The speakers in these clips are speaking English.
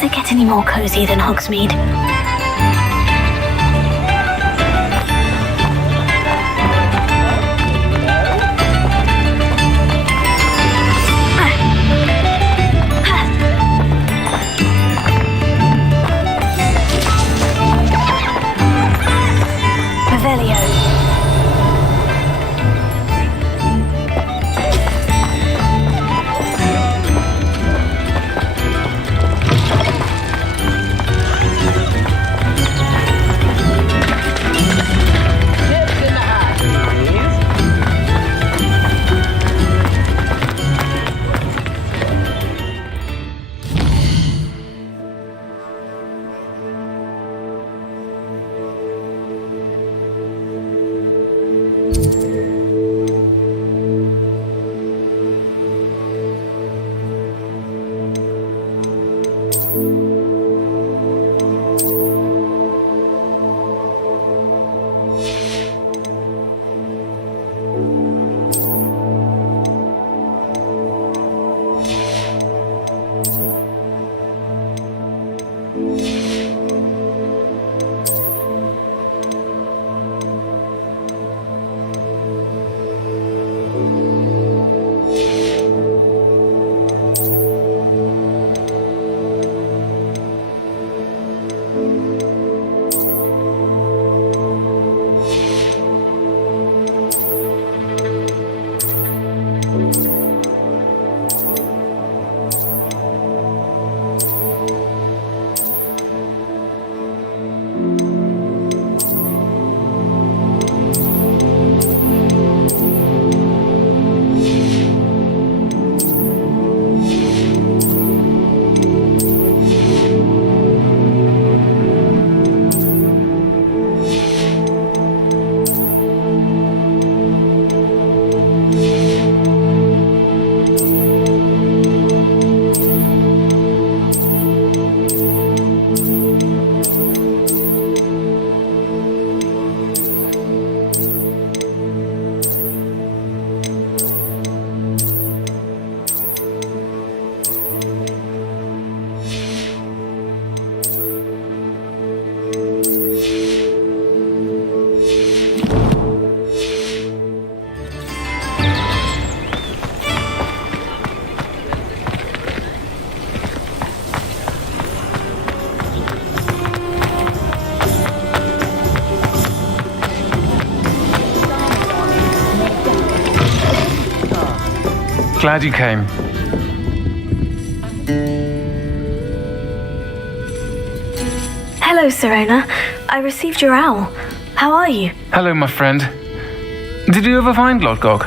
Does it get any more cozy than Hogsmeade? Glad you came. Hello, Serona. I received your owl. How are you? Hello, my friend. Did you ever find Glodgog?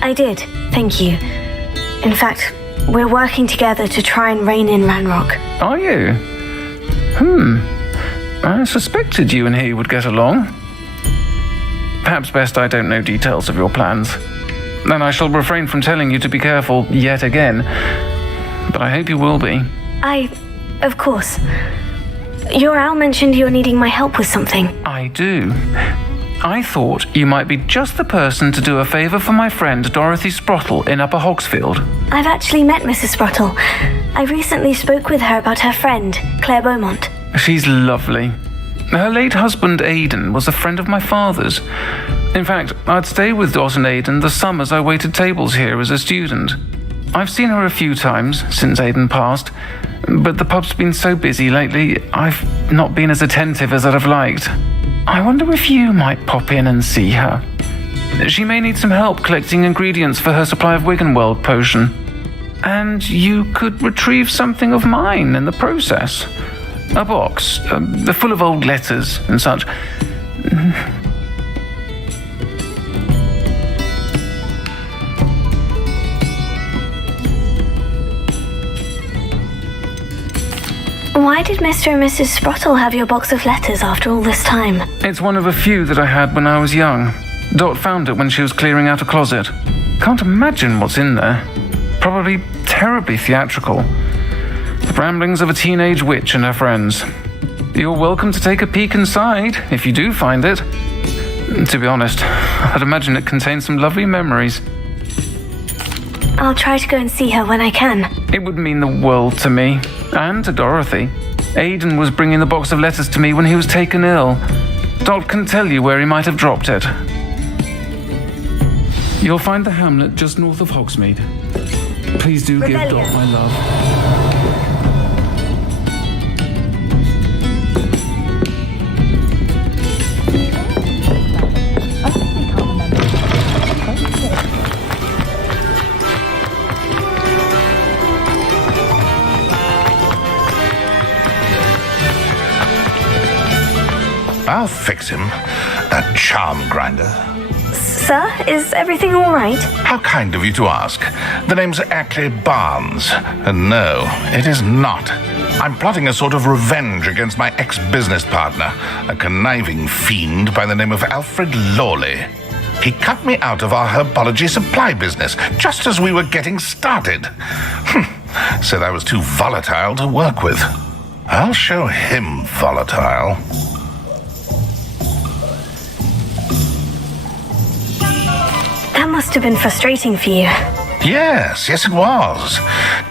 I did, thank you. In fact, we're working together to try and rein in Ranrock. Are you? I suspected you and he would get along. Perhaps best I don't know details of your plans. Then I shall refrain from telling you to be careful yet again. But I hope you will be. Of course. Your owl mentioned you're needing my help with something. I do. I thought you might be just the person to do a favour for my friend Dorothy Sprottle in Upper Hogsfield. I've actually met Mrs. Sprottle. I recently spoke with her about her friend, Claire Beaumont. She's lovely. Her late husband Aidan was a friend of my father's. In fact, I'd stay with Dot and Aidan the summers I waited tables here as a student. I've seen her a few times since Aidan passed, but the pub's been so busy lately, I've not been as attentive as I'd have liked. I wonder if you might pop in and see her. She may need some help collecting ingredients for her supply of Wiggenweld potion. And you could retrieve something of mine in the process. A box, full of old letters and such. Why did Mr. and Mrs. Sprottle have your box of letters after all this time? It's one of a few that I had when I was young. Dot found it when she was clearing out a closet. Can't imagine what's in there. Probably terribly theatrical. The ramblings of a teenage witch and her friends. You're welcome to take a peek inside, if you do find it. To be honest, I'd imagine it contains some lovely memories. I'll try to go and see her when I can. It would mean the world to me, and to Dorothy. Aidan was bringing the box of letters to me when he was taken ill. Dot can tell you where he might have dropped it. You'll find the hamlet just north of Hogsmeade. Please do give Dot my love. I'll fix him. A charm grinder. Sir, is everything all right? How kind of you to ask. The name's Ackley Barnes. And no, it is not. I'm plotting a sort of revenge against my ex-business partner, a conniving fiend by the name of Alfred Lawley. He cut me out of our herbology supply business just as we were getting started. Said I was too volatile to work with. I'll show him volatile. That must have been frustrating for you. Yes, it was.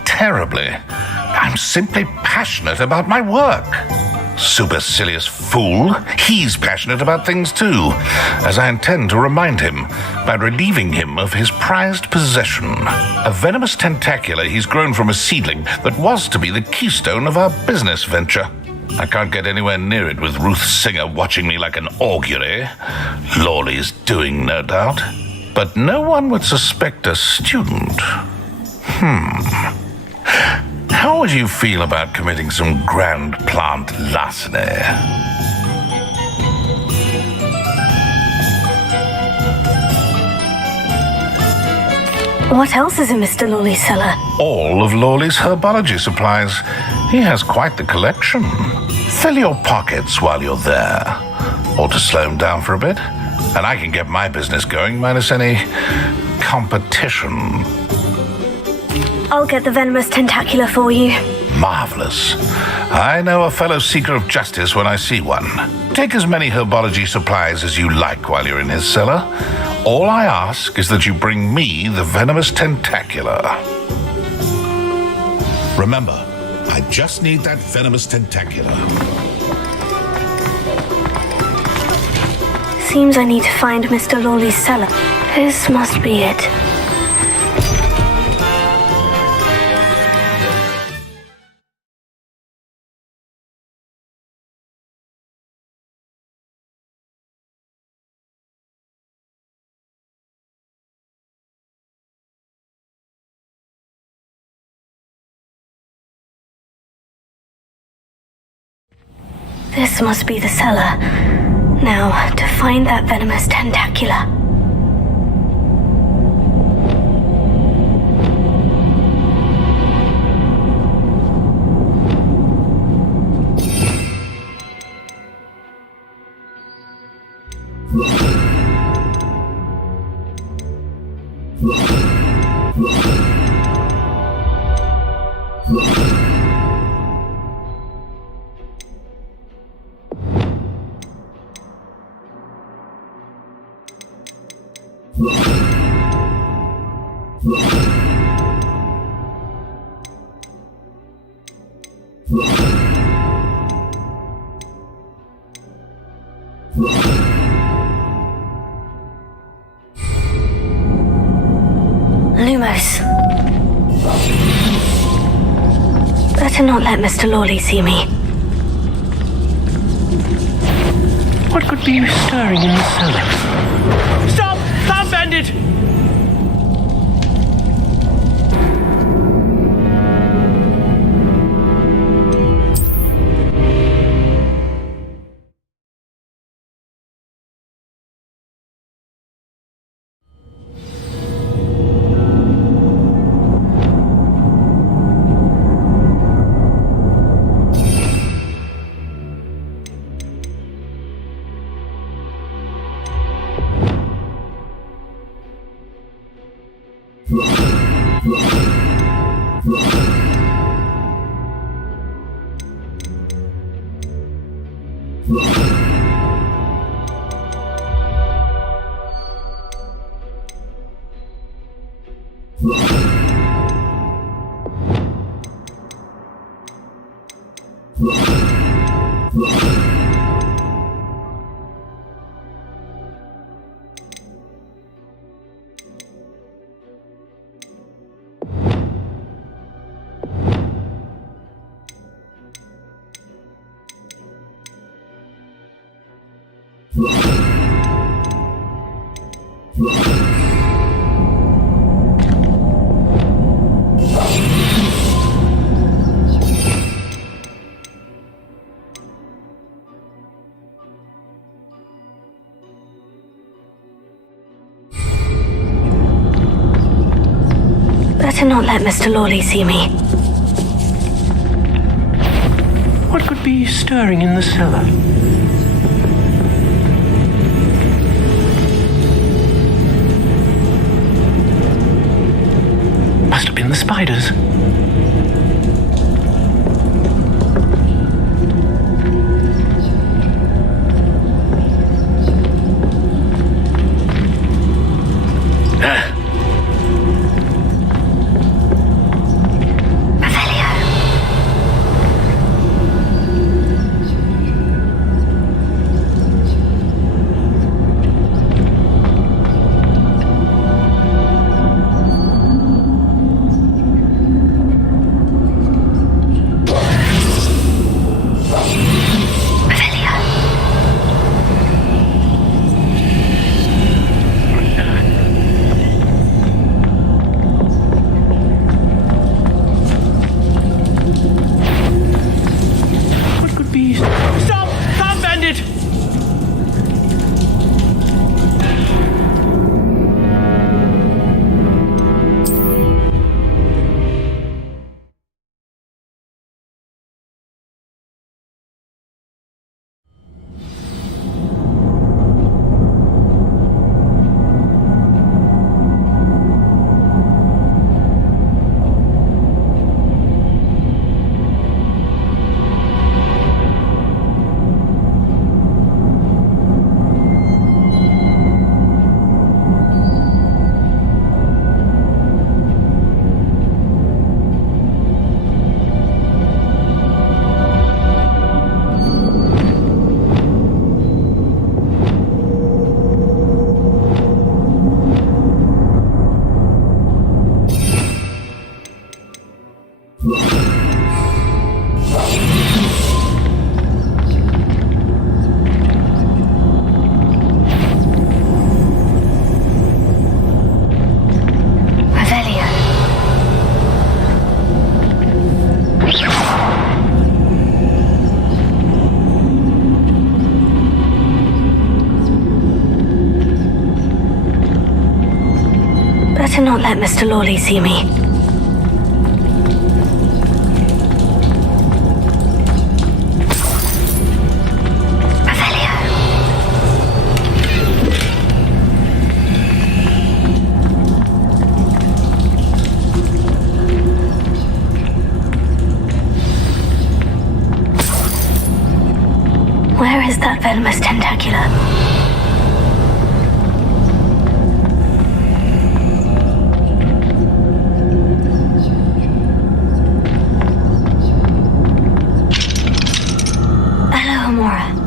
Terribly. I'm simply passionate about my work. Supercilious fool. He's passionate about things too, as I intend to remind him by relieving him of his prized possession. A venomous tentacula he's grown from a seedling that was to be the keystone of our business venture. I can't get anywhere near it with Ruth Singer watching me like an augury. Lawley's doing, no doubt. But no one would suspect a student. How would you feel about committing some grand plant larceny? What else is in Mr. Lawley's cellar? All of Lawley's herbology supplies. He has quite the collection. Fill your pockets while you're there. Or to slow him down for a bit. And I can get my business going minus any competition. I'll get the venomous tentacula for you. Marvelous. I know a fellow seeker of justice when I see one. Take as many herbology supplies as you like while you're in his cellar. All I ask is that you bring me the venomous tentacula. Remember, I just need that venomous tentacula. Seems I need to find Mr. Lawley's cellar. This must be it. This must be the cellar. Now, to find that venomous tentacula. Lumos. Better not let Mr. Lawley see me. What could be stirring in the cellar? Stop! Stop, bandit! Better not let Mr. Lawley see me. What could be stirring in the cellar? Must have been the spiders. better not let Mr. Lawley see me. Where is that venomous tentacula? Hello, Amora.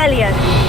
Revelio.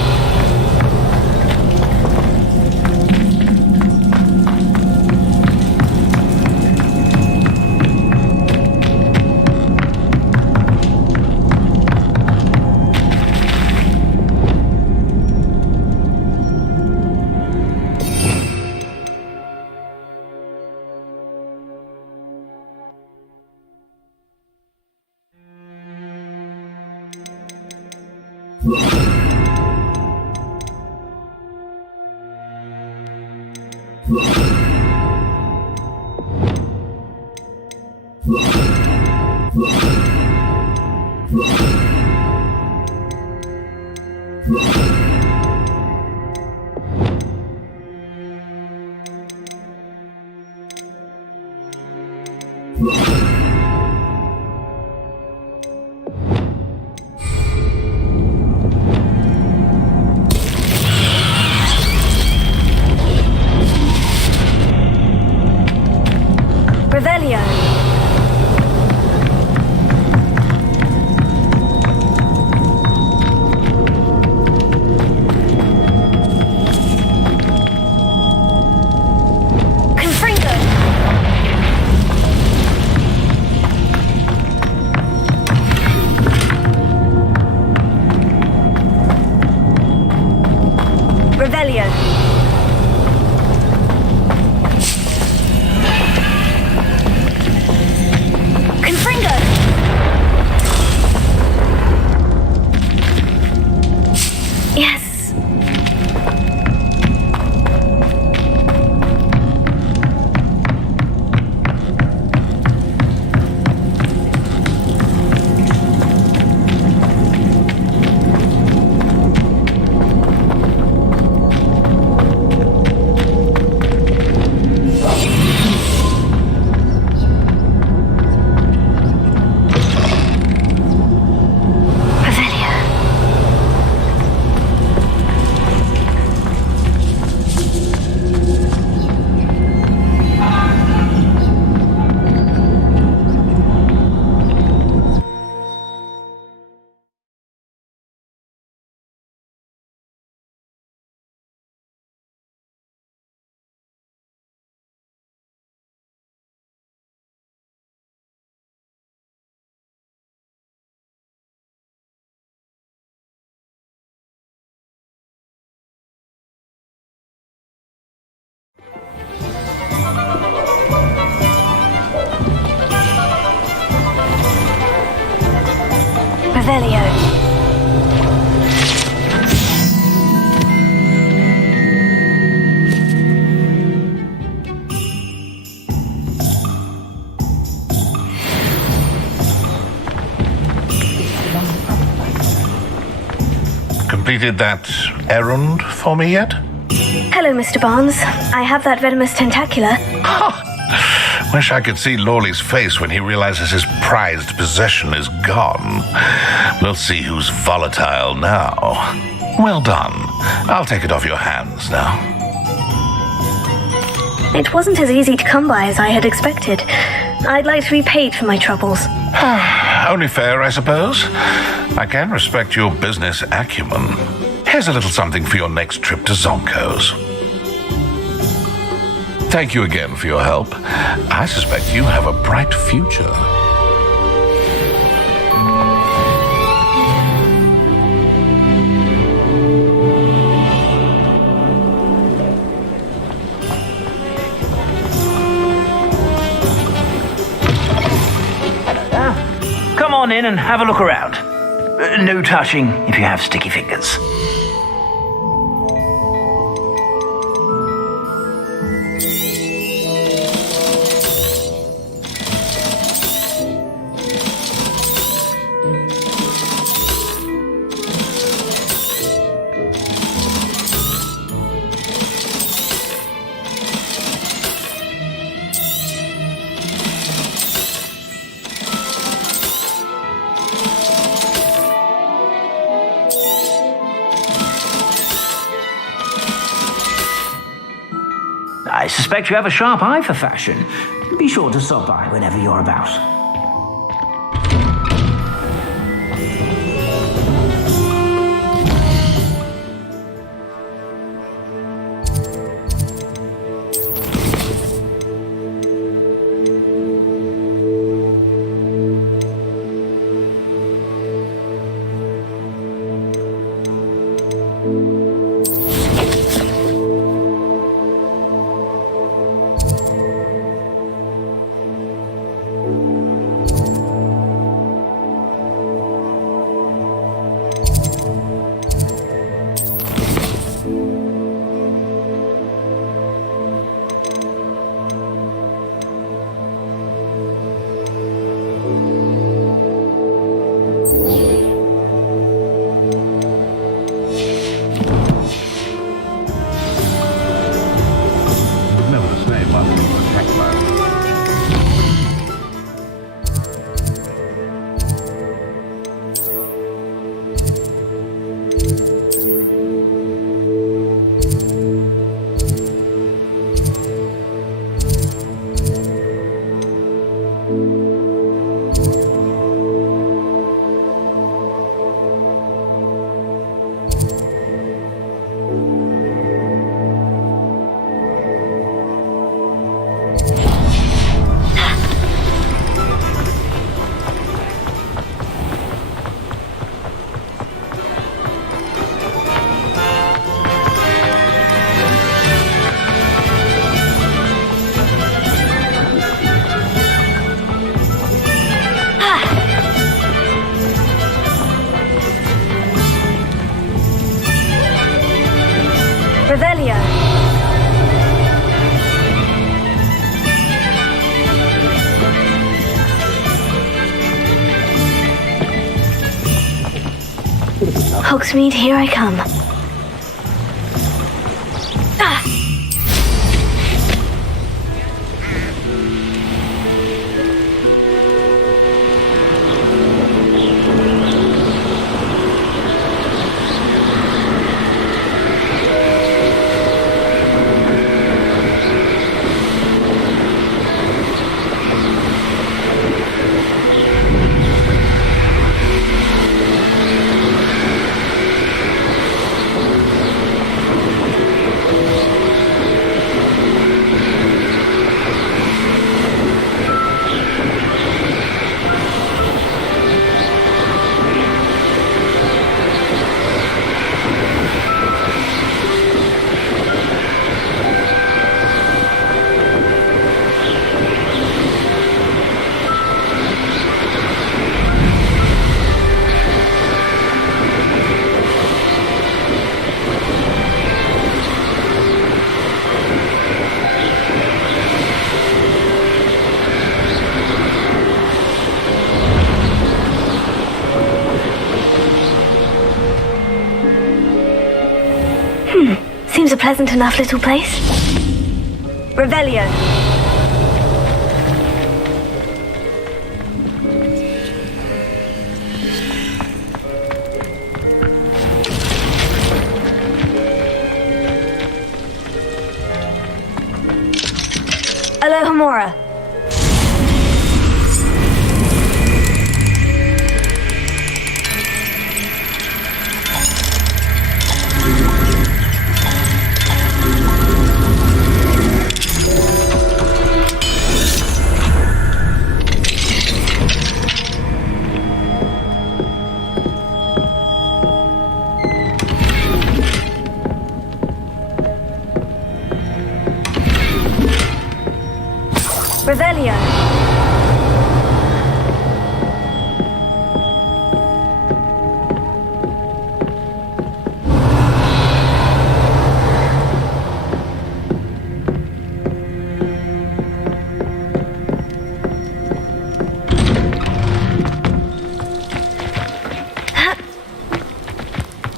Revelio. Confringo. Revelio. Confringo. Yes. Revelio. Revelio. Completed that errand for me yet? Hello, Mr. Barnes. I have that venomous tentacula. Wish I could see Lawley's face when he realizes his prized possession is gone. We'll see who's volatile now. Well done. I'll take it off your hands now. It wasn't as easy to come by as I had expected. I'd like to be paid for my troubles. Only fair, I suppose. I can respect your business acumen. Here's a little something for your next trip to Zonko's. Thank you again for your help. I suspect you have a bright future. Come on in and have a look around. No touching if you have sticky fingers. I suspect you have a sharp eye for fashion. Be sure to stop by whenever you're about. Hogsmeade, here I come. Ah! Seems a pleasant enough little place. Revelio. Alohomora. Revelio.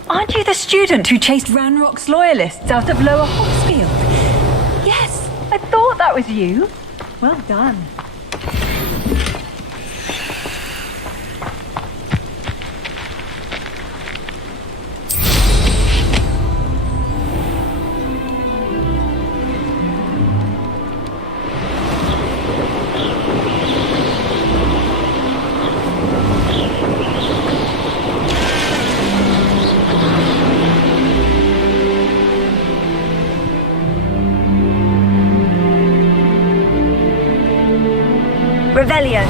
Aren't you the student who chased Ranrock's loyalists out of Lower Hogsfield? Yes, I thought that was you. Well done. Revelio.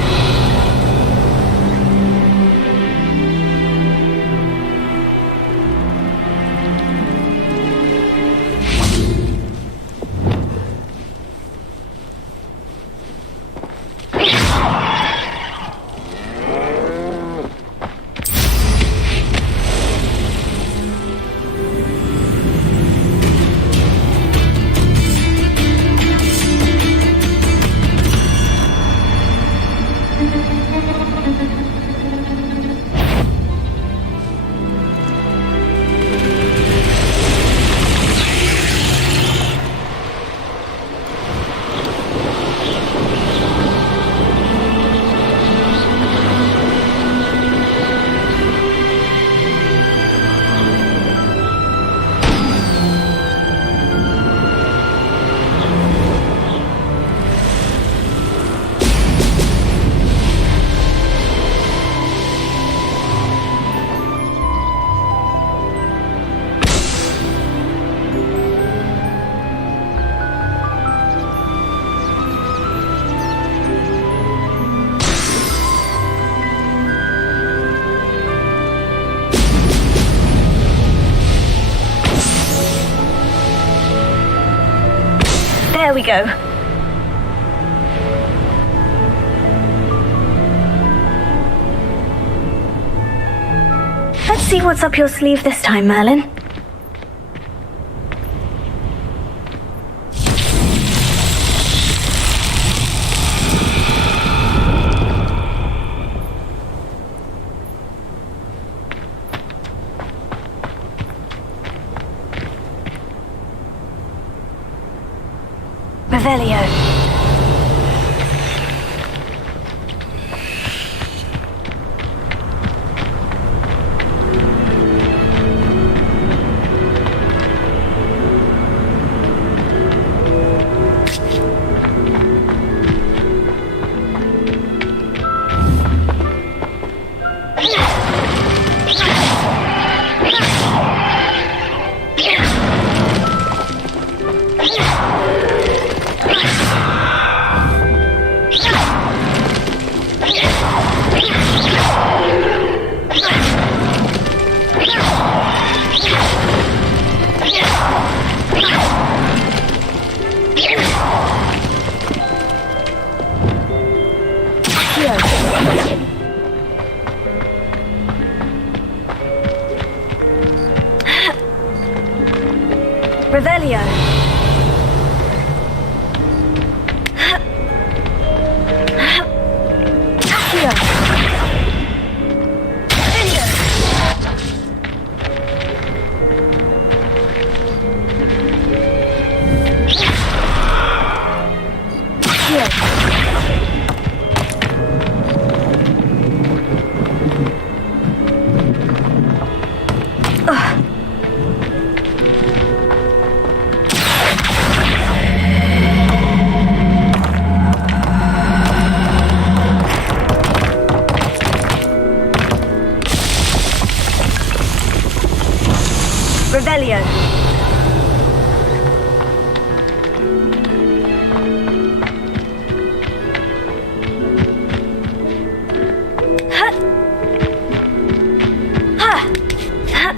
There we go. Let's see what's up your sleeve this time, Merlin. Revelio. Accio. Vinda. Accio. Revelio. Huh. Huh. Huh.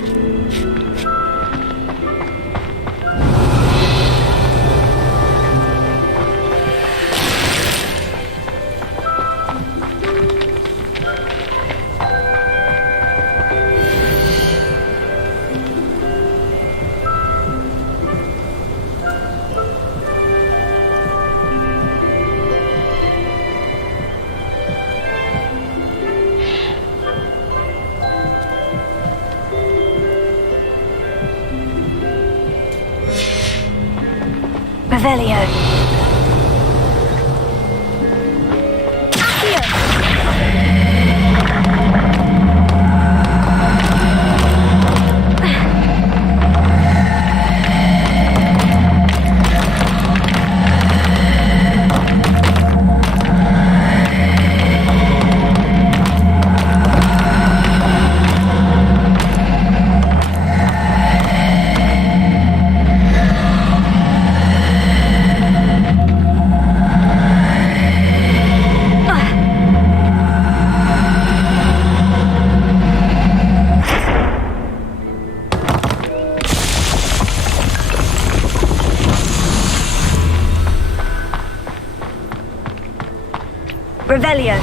Revelio. Accio. Revelio.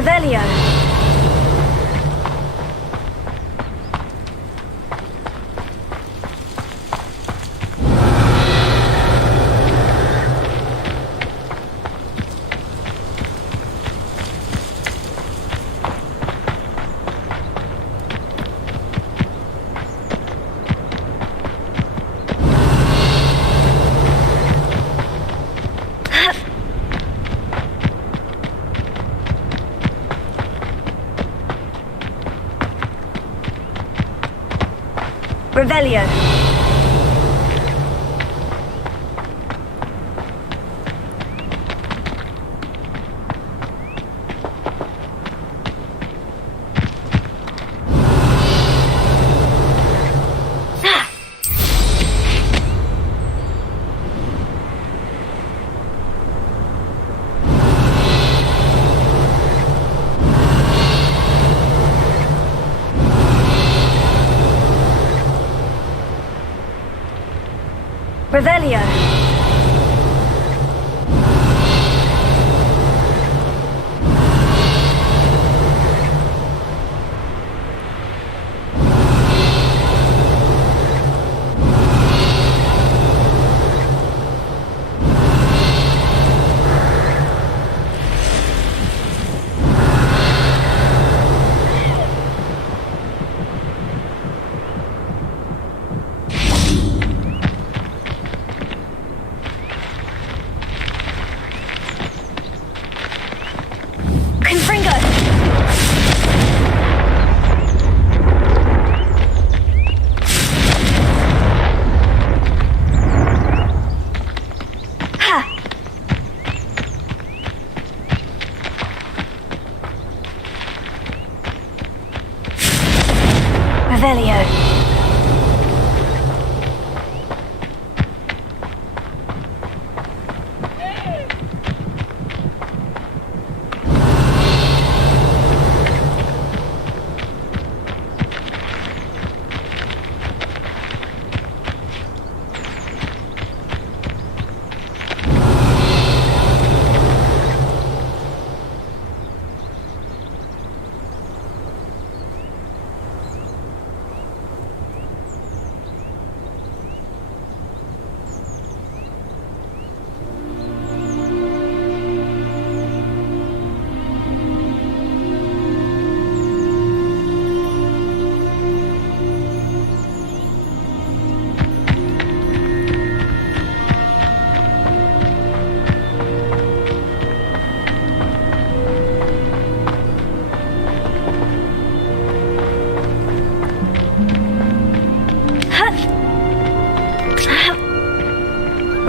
Revelio. Revelio. Revelio.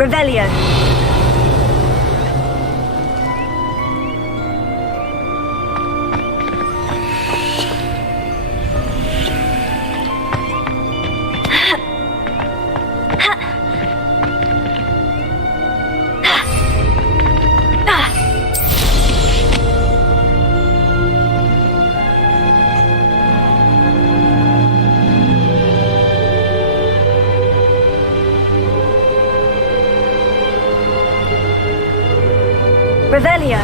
Revelio. Revelio.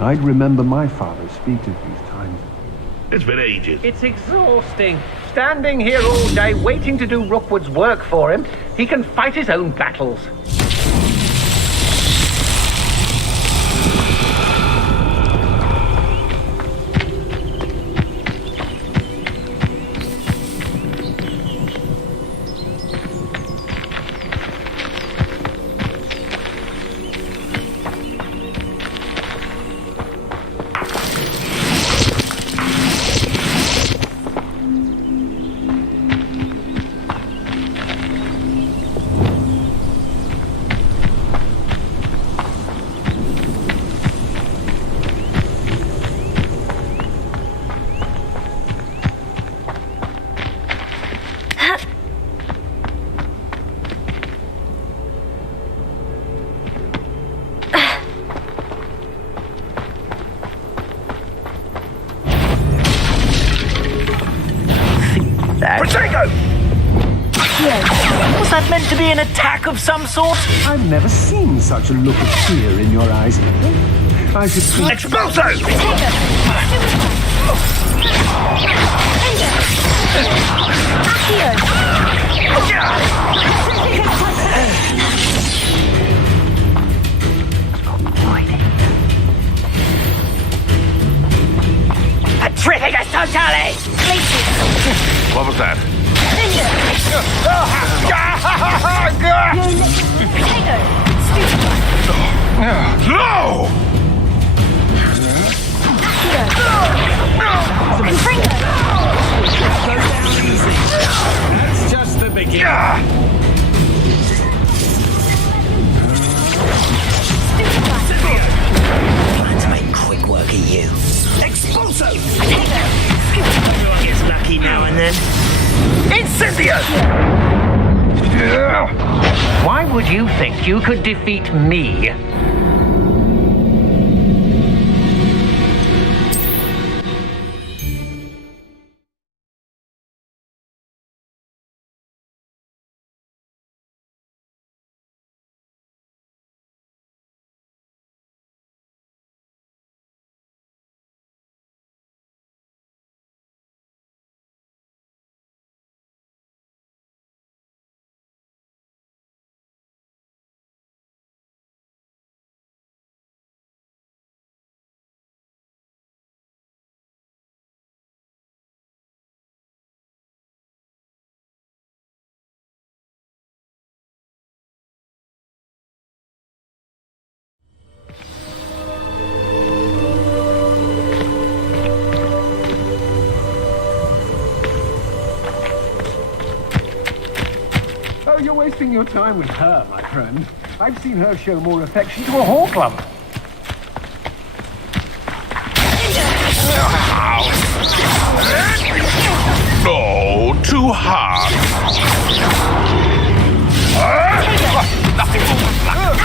I'd remember my father speak of these times. It's been ages. It's exhausting. Standing here all day waiting to do Rookwood's work for him. He can fight his own battles. Protego! Was that meant to be an attack of some sort? I've never seen such a look of fear in your eyes. I should think... Expulso! Terrific, totally! What was that? No! That's just the beginning. Plan to make quick work of you. Expulso! Everyone gets lucky now and then. Incendio! Why would you think you could defeat me? Oh, you're wasting your time with her, my friend. I've seen her show more affection to a hall club. Oh, too hard. Nothing more than luck.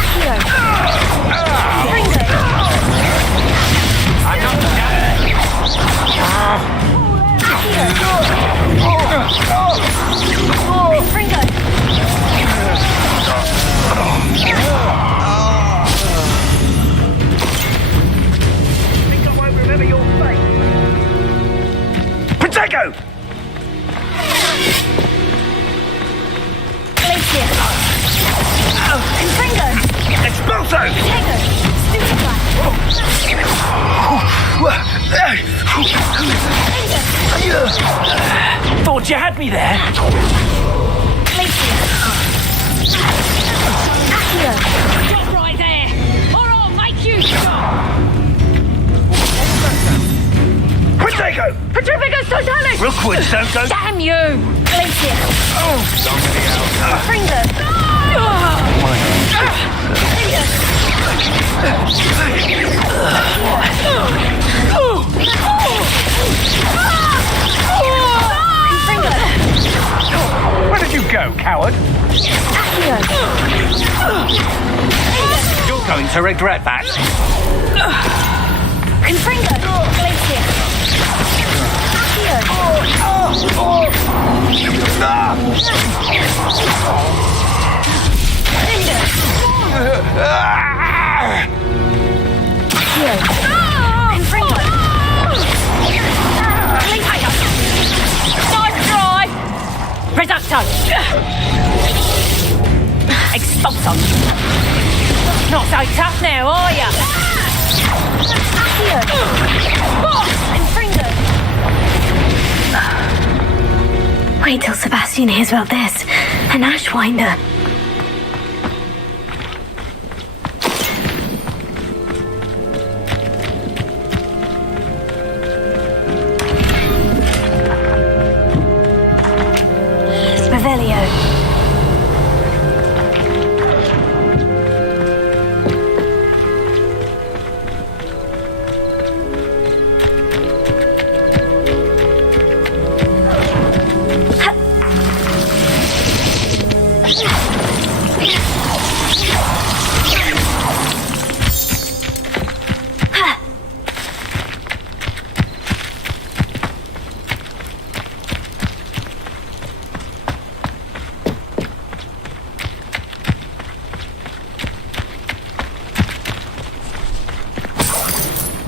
I'm not Protego! Glacier. Confringo. Expulso! Protego. Thought you had me there. Glacier. Accio. Stop right there, or I'll make you stop! Protego! Petrificus totalis! Rookwoods don't go... Damn you! Glacier. Confringo. Where did you go, coward? Accio. You're going to regret that. Confringo. Glacier. Nice try! Reducto! Expulso! Not so tough now, are ya? Wait till Sebastian hears about this. An Ashwinder. Revelio.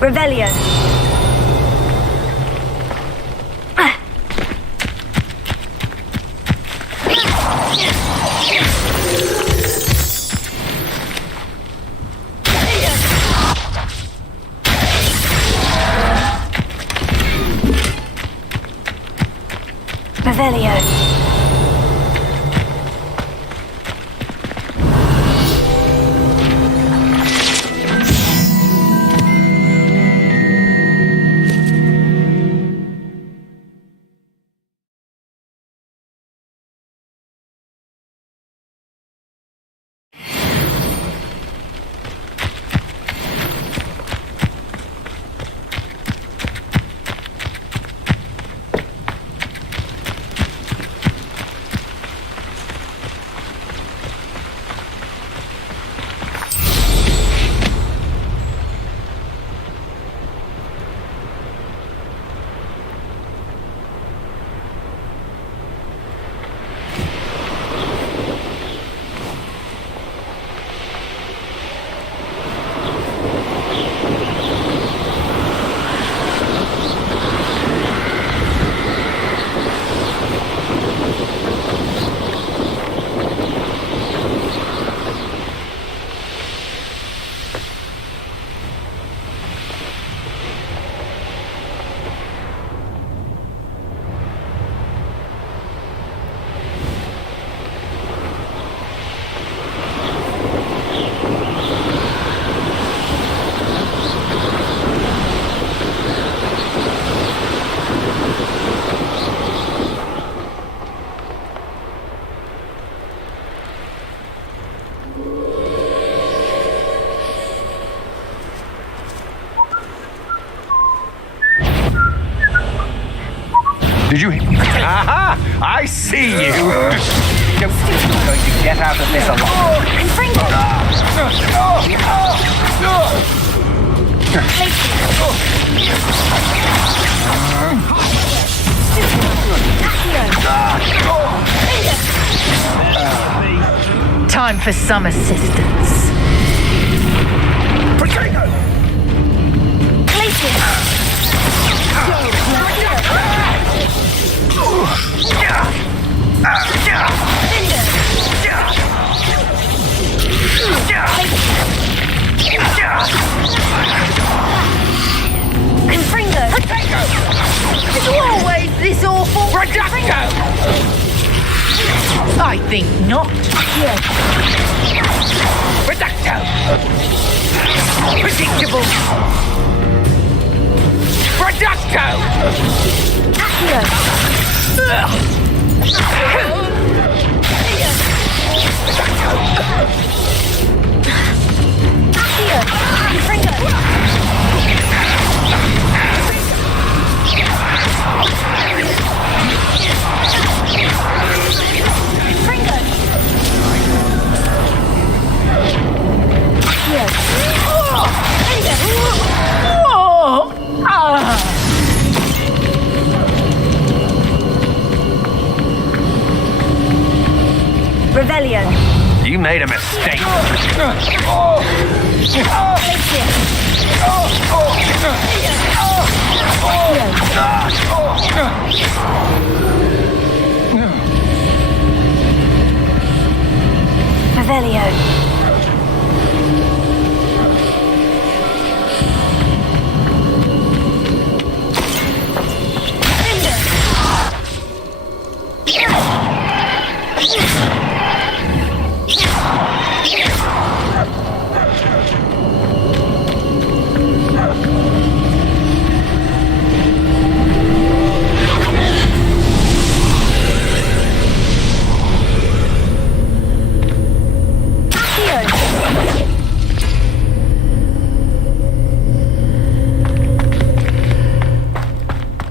Revelio. Revelio. Did you... Aha! I see you! You're going to get out of this alive. Time for some assistance. I think not. Reducto! Predictable! Reducto! Revelio. You made a mistake. Revelio.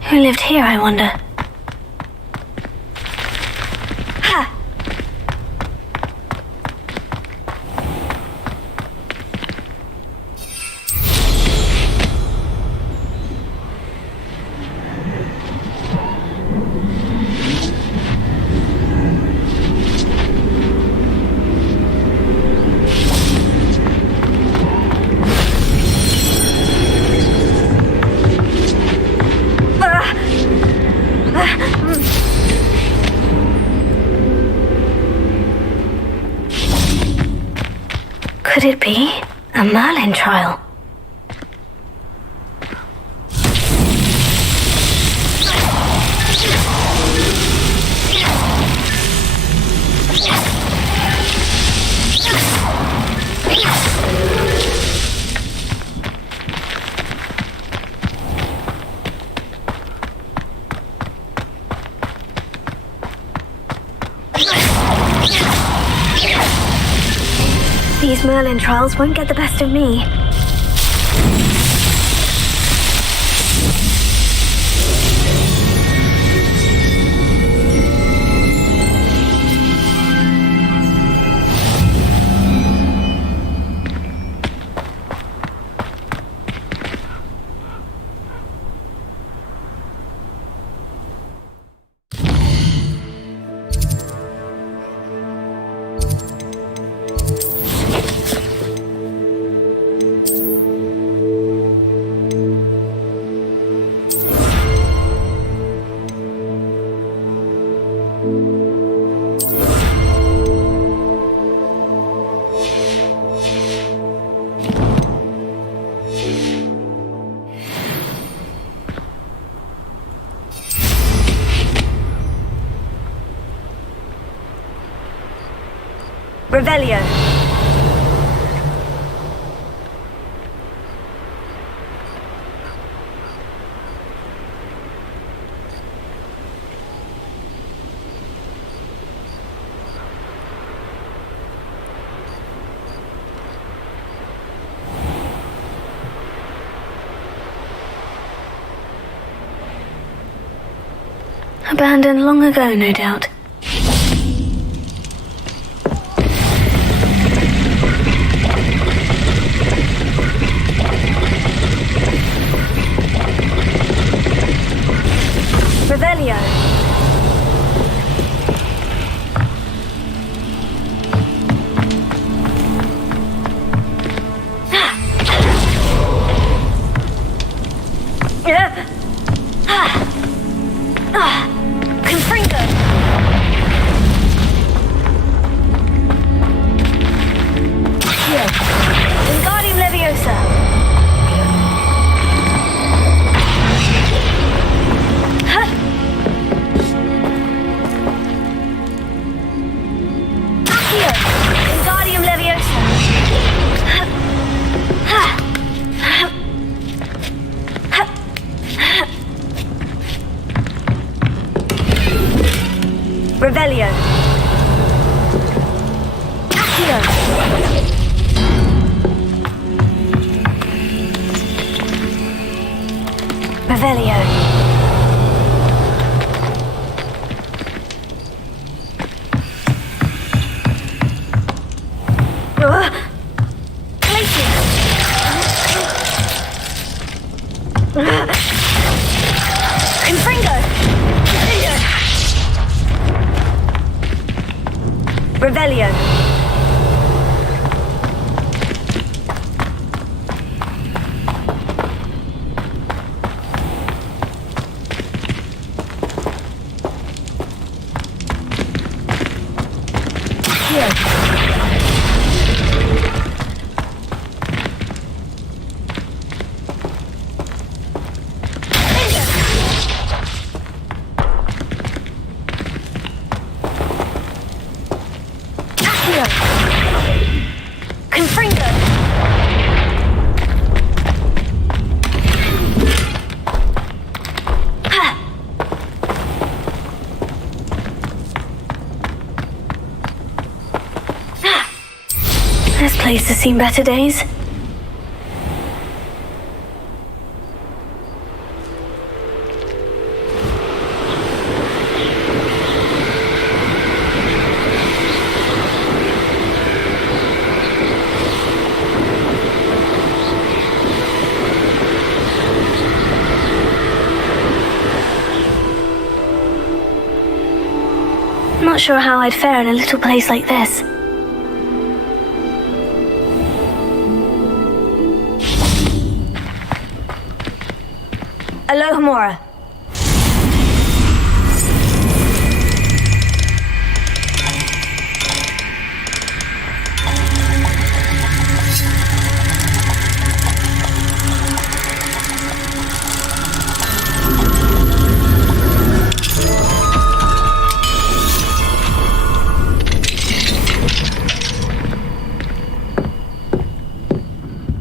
Who lived here, I wonder? Ha! Could it be a Merlin trial? These Merlin trials won't get the best of me. Revelio. Abandoned long ago, no doubt. Revelio. Confringo. Wingardium Leviosa. Revelio. Accio. Revelio. Confringo! Revelio. Confringo! This place has seen better days. Not sure how I'd fare in a little place like this. Alohomora.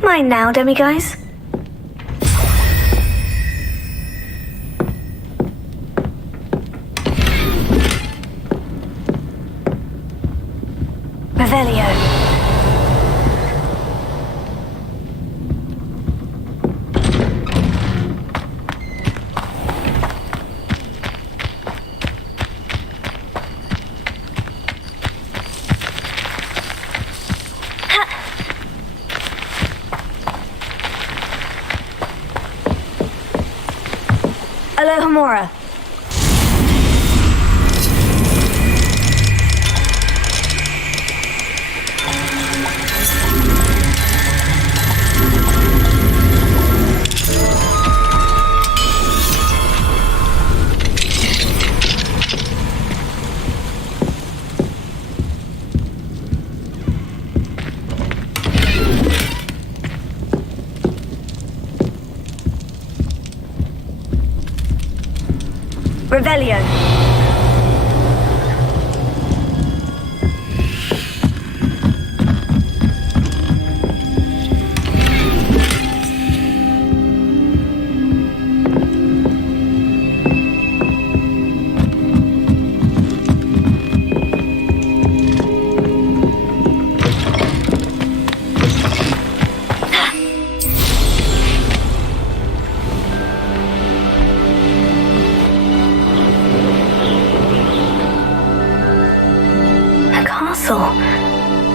Mine now, demiguise. Revelio. Alohomora. Revelio.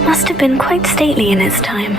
Must have been quite stately in its time.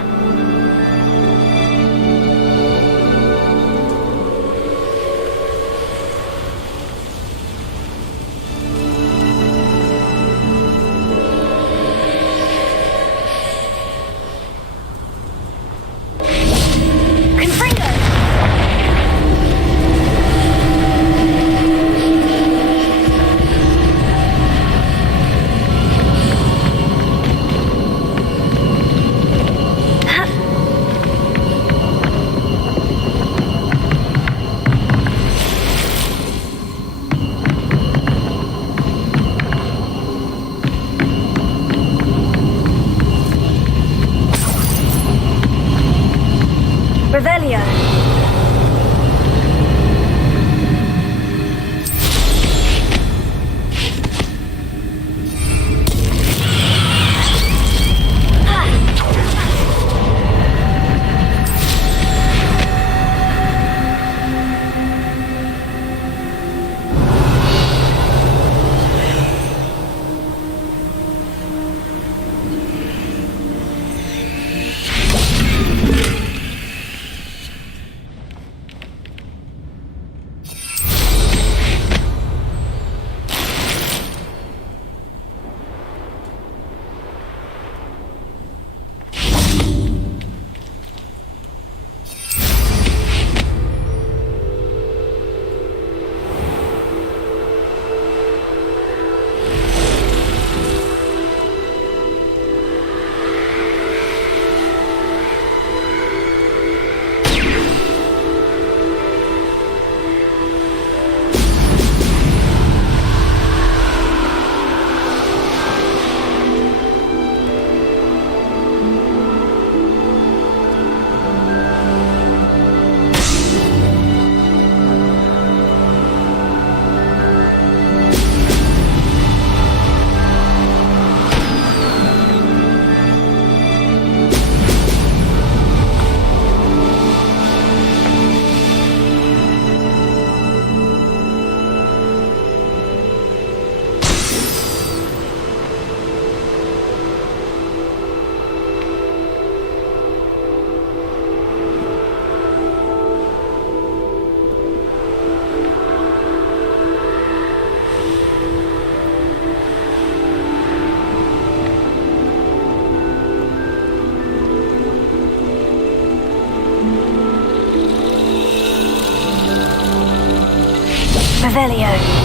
Revelio.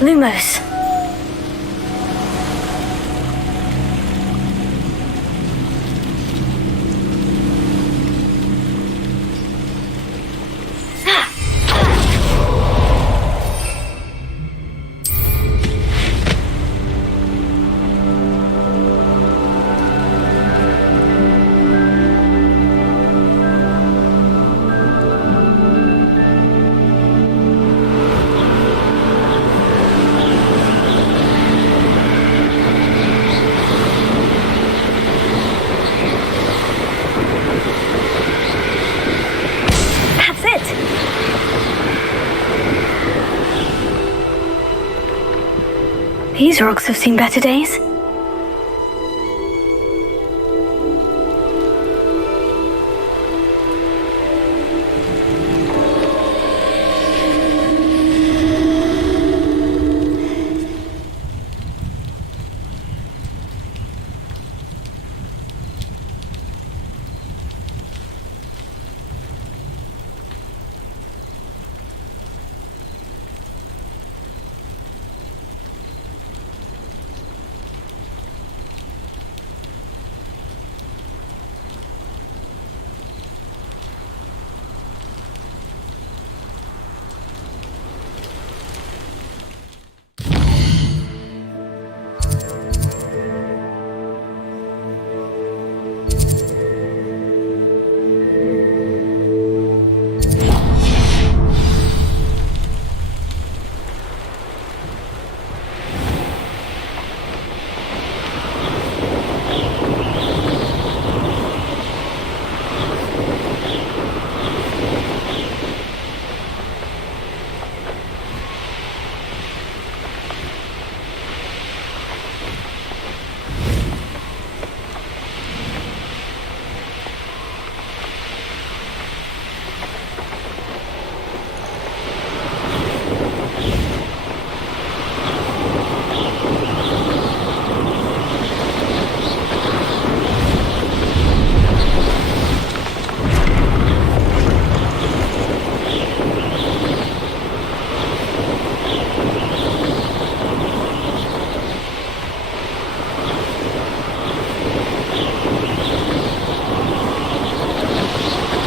Lumos. These rocks have seen better days.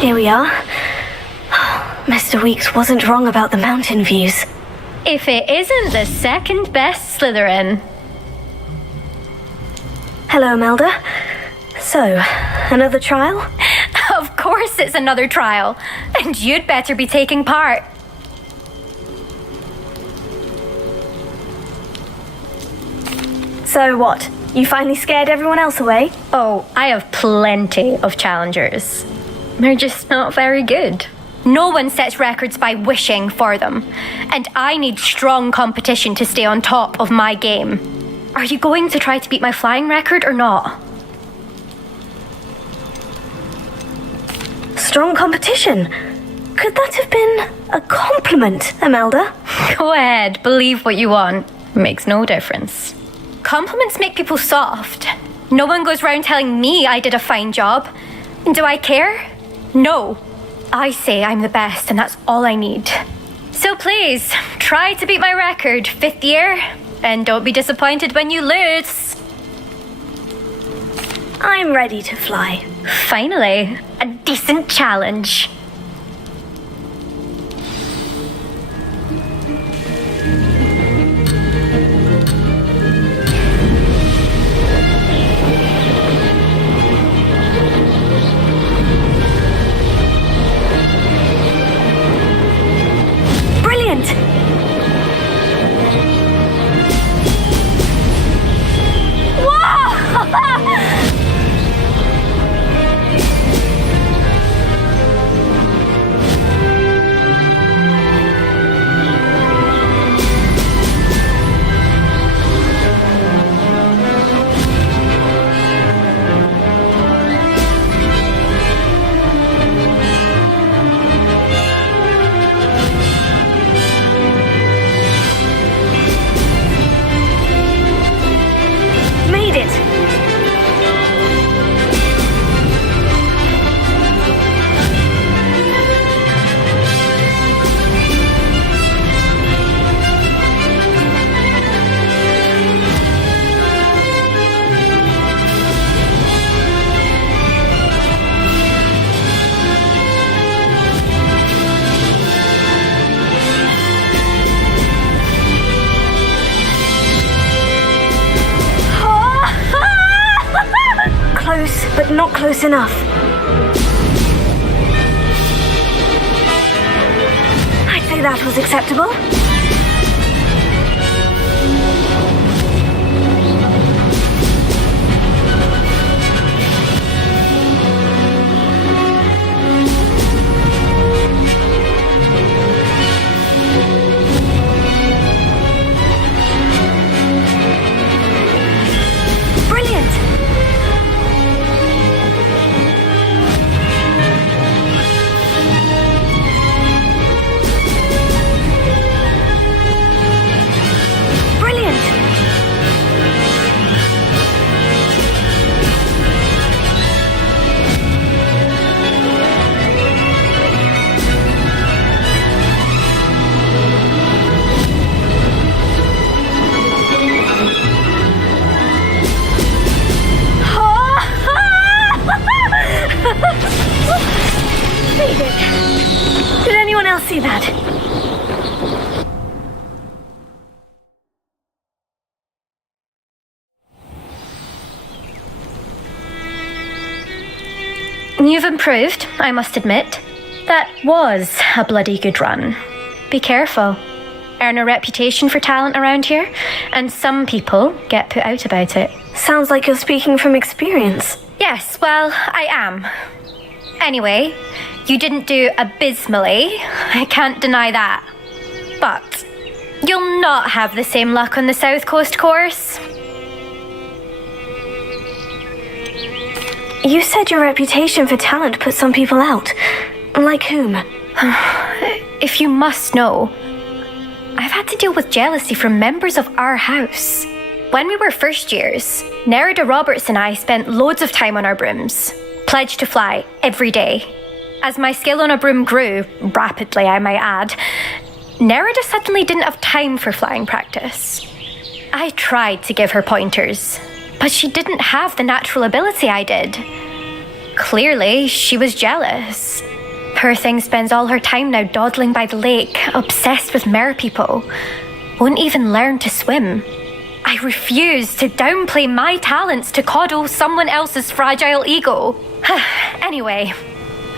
Here we are. Mr. Weeks wasn't wrong about the mountain views. If it isn't the second best Slytherin. Hello, Imelda. So, another trial? Of course it's another trial. And you'd better be taking part. So what? You finally scared everyone else away? Oh, I have plenty of challengers. They're just not very good. No one sets records by wishing for them. And I need strong competition to stay on top of my game. Are you going to try to beat my flying record or not? Strong competition? Could that have been a compliment, Imelda? Go ahead, believe what you want. Makes no difference. Compliments make people soft. No one goes round telling me I did a fine job. Do I care? No. I say I'm the best and that's all I need. So please, try to beat my record, 5th year, and don't be disappointed when you lose. I'm ready to fly. Finally, a decent challenge. but not close enough. I'd say that was acceptable. Did anyone else see that? You've improved, I must admit. That was a bloody good run. Be careful. Earn a reputation for talent around here, and some people get put out about it. Sounds like you're speaking from experience. Yes, well, I am. Anyway, you didn't do abysmally. I can't deny that. But you'll not have the same luck on the South Coast course. You said your reputation for talent put some people out. Like whom? If you must know, I've had to deal with jealousy from members of our house. When we were first years, Nerida Roberts and I spent loads of time on our brooms, pledged to fly every day. As my skill on a broom grew, rapidly I might add, Nerida suddenly didn't have time for flying practice. I tried to give her pointers, but she didn't have the natural ability I did. Clearly, she was jealous. Poor thing spends all her time now dawdling by the lake, obsessed with merpeople. Won't even learn to swim. I refuse to downplay my talents to coddle someone else's fragile ego. Anyway,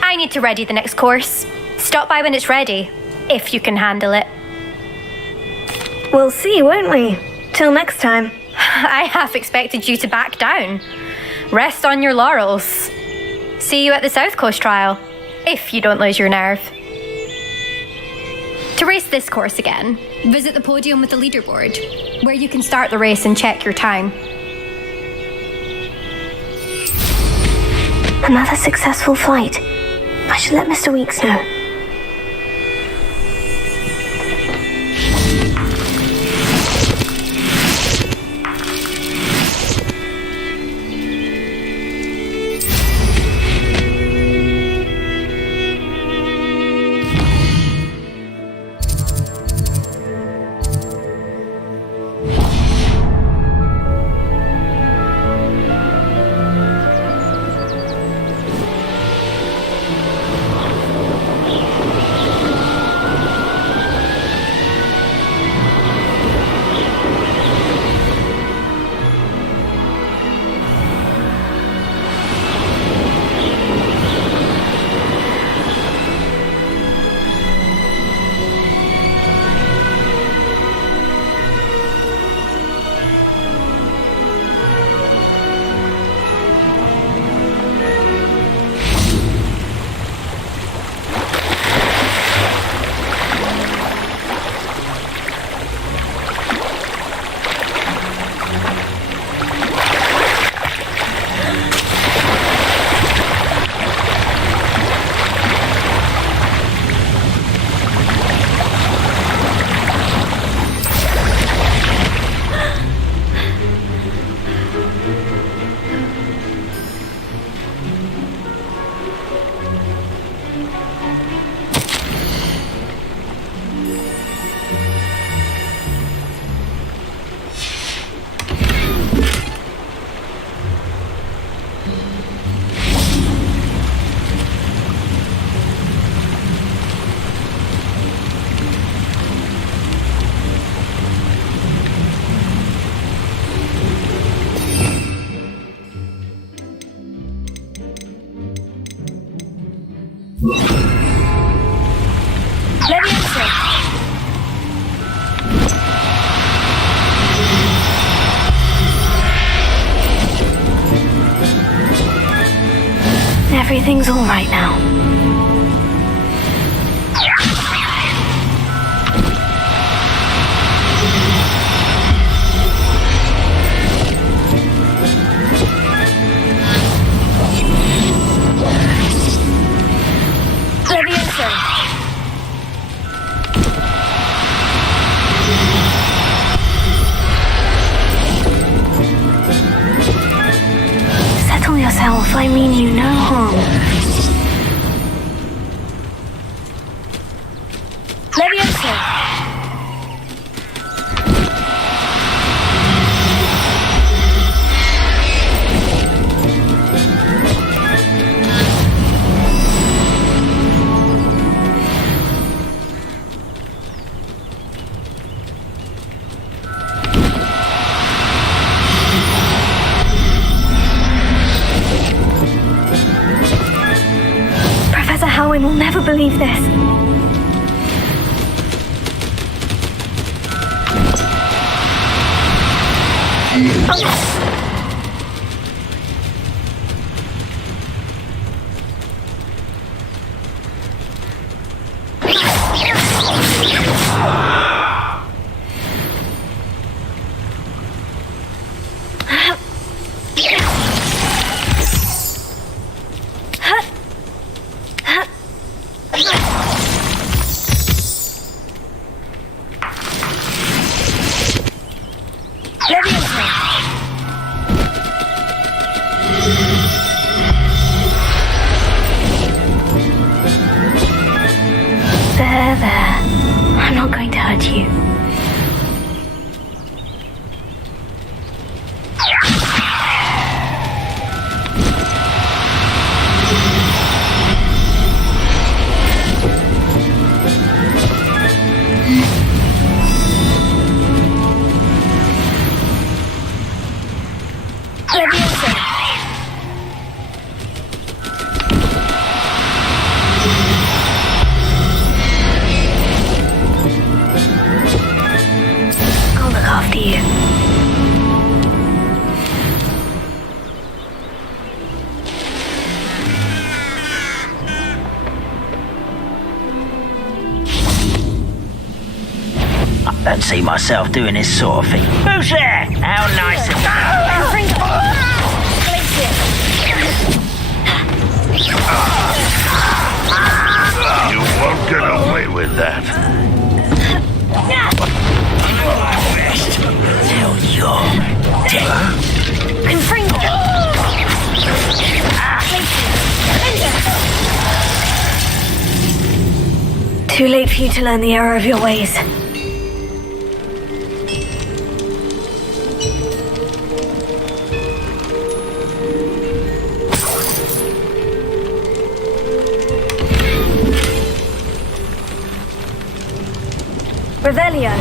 I need to ready the next course. Stop by when it's ready, if you can handle it. We'll see, won't we? Till next time. I half expected you to back down. Rest on your laurels. See you at the South Coast trial, if you don't lose your nerve. To race this course again, visit the podium with the leaderboard, where you can start the race and check your time. Another successful flight. I should let Mr. Weeks know. Leviosa! Everything's all right now. Leviosa! Settle yourself, I mean you no harm. Leviosa! Professor Howin will never believe this. There. I'm not going to hurt you. Leviosa! I'll look after you. I don't see myself doing this sort of thing. Who's there? How nice of you. You won't get away with that. Till you're dead. Too late for you to learn the error of your ways. Revelio.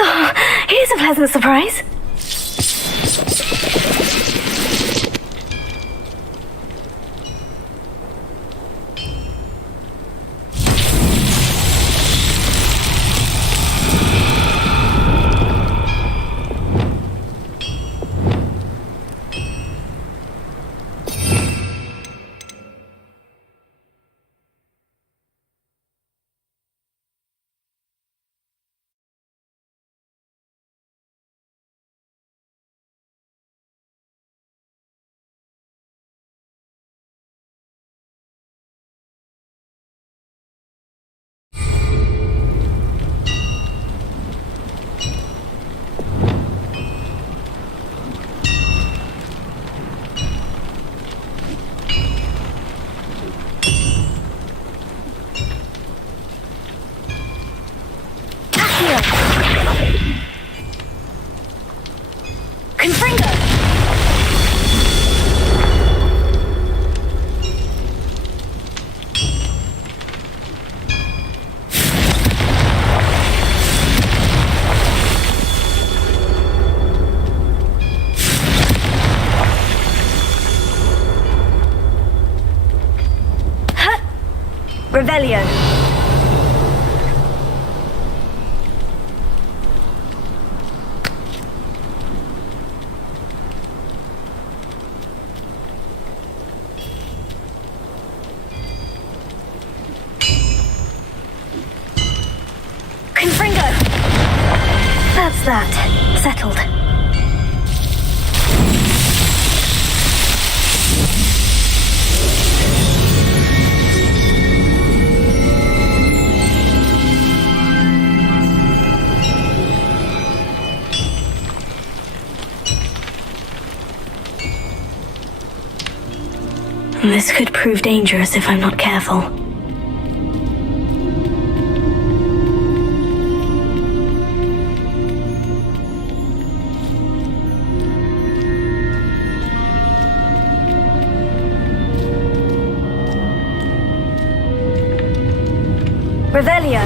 Oh, here's a pleasant surprise. Revelio. Confringo! That's that. Settled. This could prove dangerous if I'm not careful. Revelio.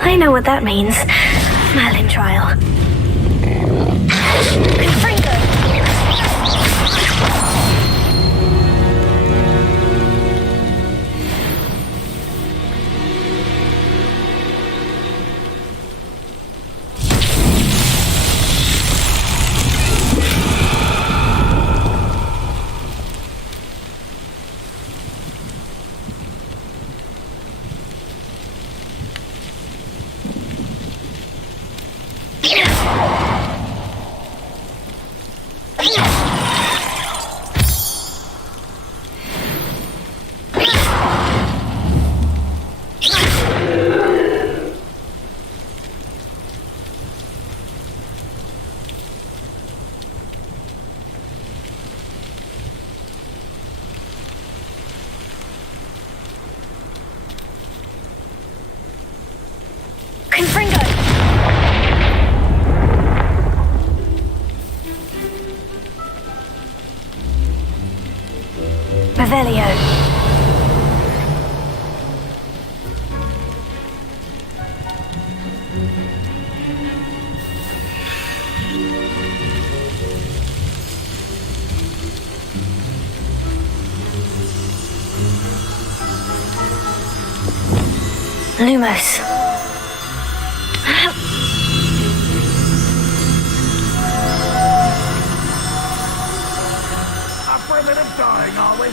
I know what that means. Merlin trial. Confringo! Confringo! Revelio. Lumos. Up for a bit of dying, are we?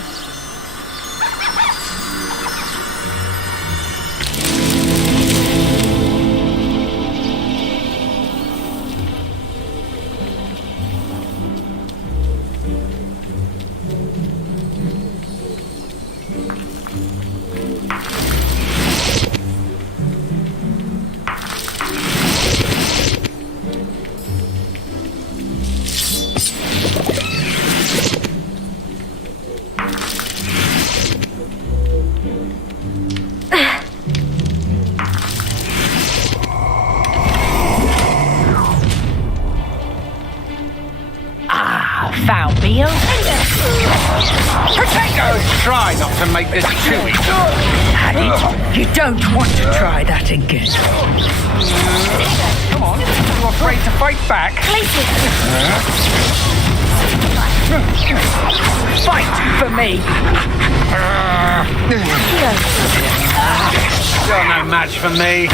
Found me a Potatoes! Try not to make this chewy. Addy, you don't want to try that again. Come on, you afraid to fight back? Fight for me. You're no match for me.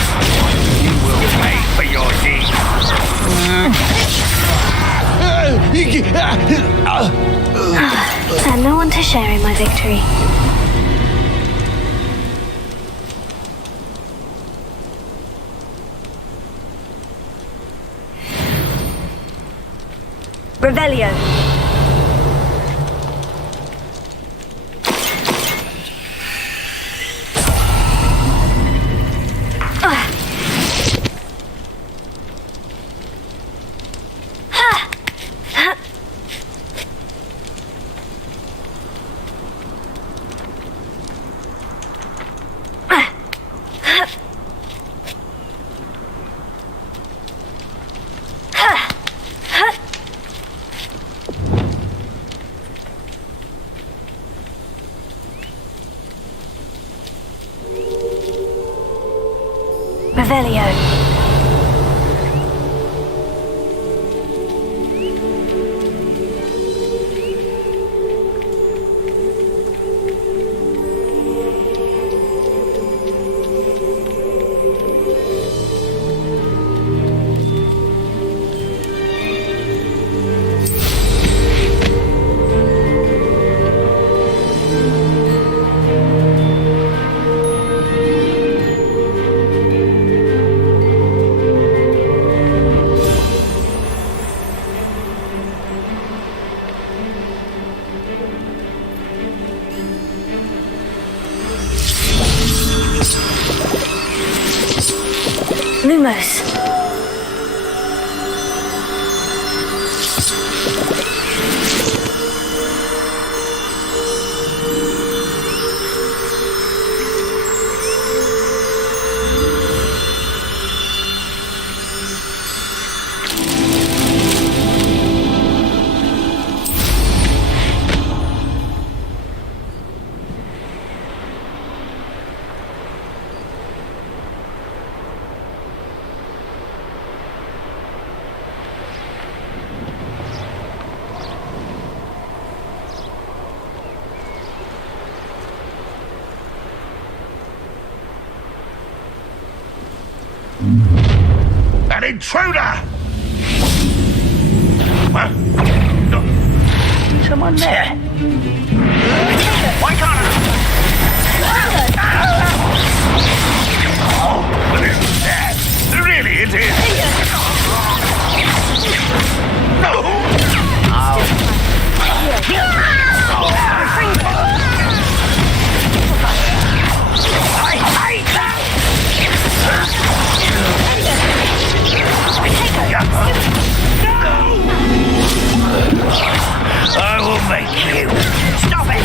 You will pay for your deeds. And no one to share in my victory. Revelio. Revelio. Lumos. An intruder! What? No. Someone there. Why can't I? Oh, but isn't that? Really, it is. No! I hate that! I will make you. Stop it!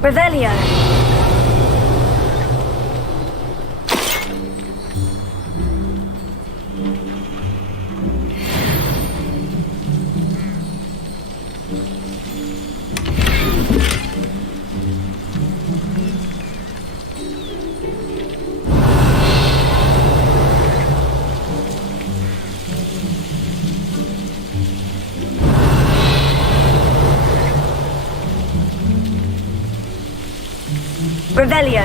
Revelio. Revelio.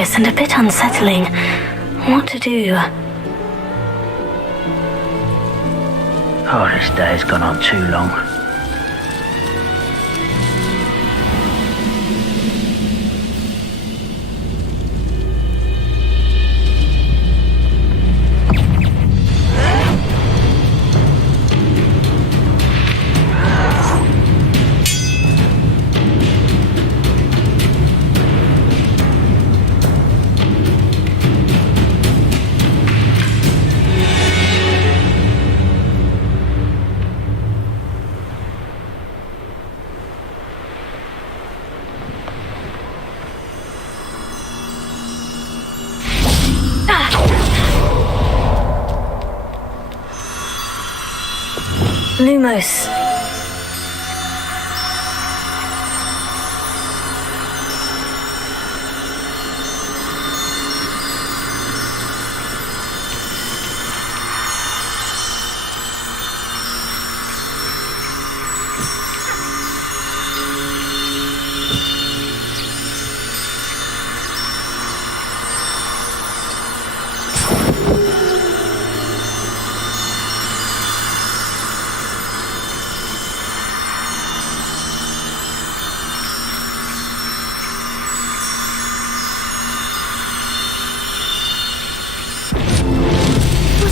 mysterious and a bit unsettling. What to do? Oh, this day's gone on too long. Lumos.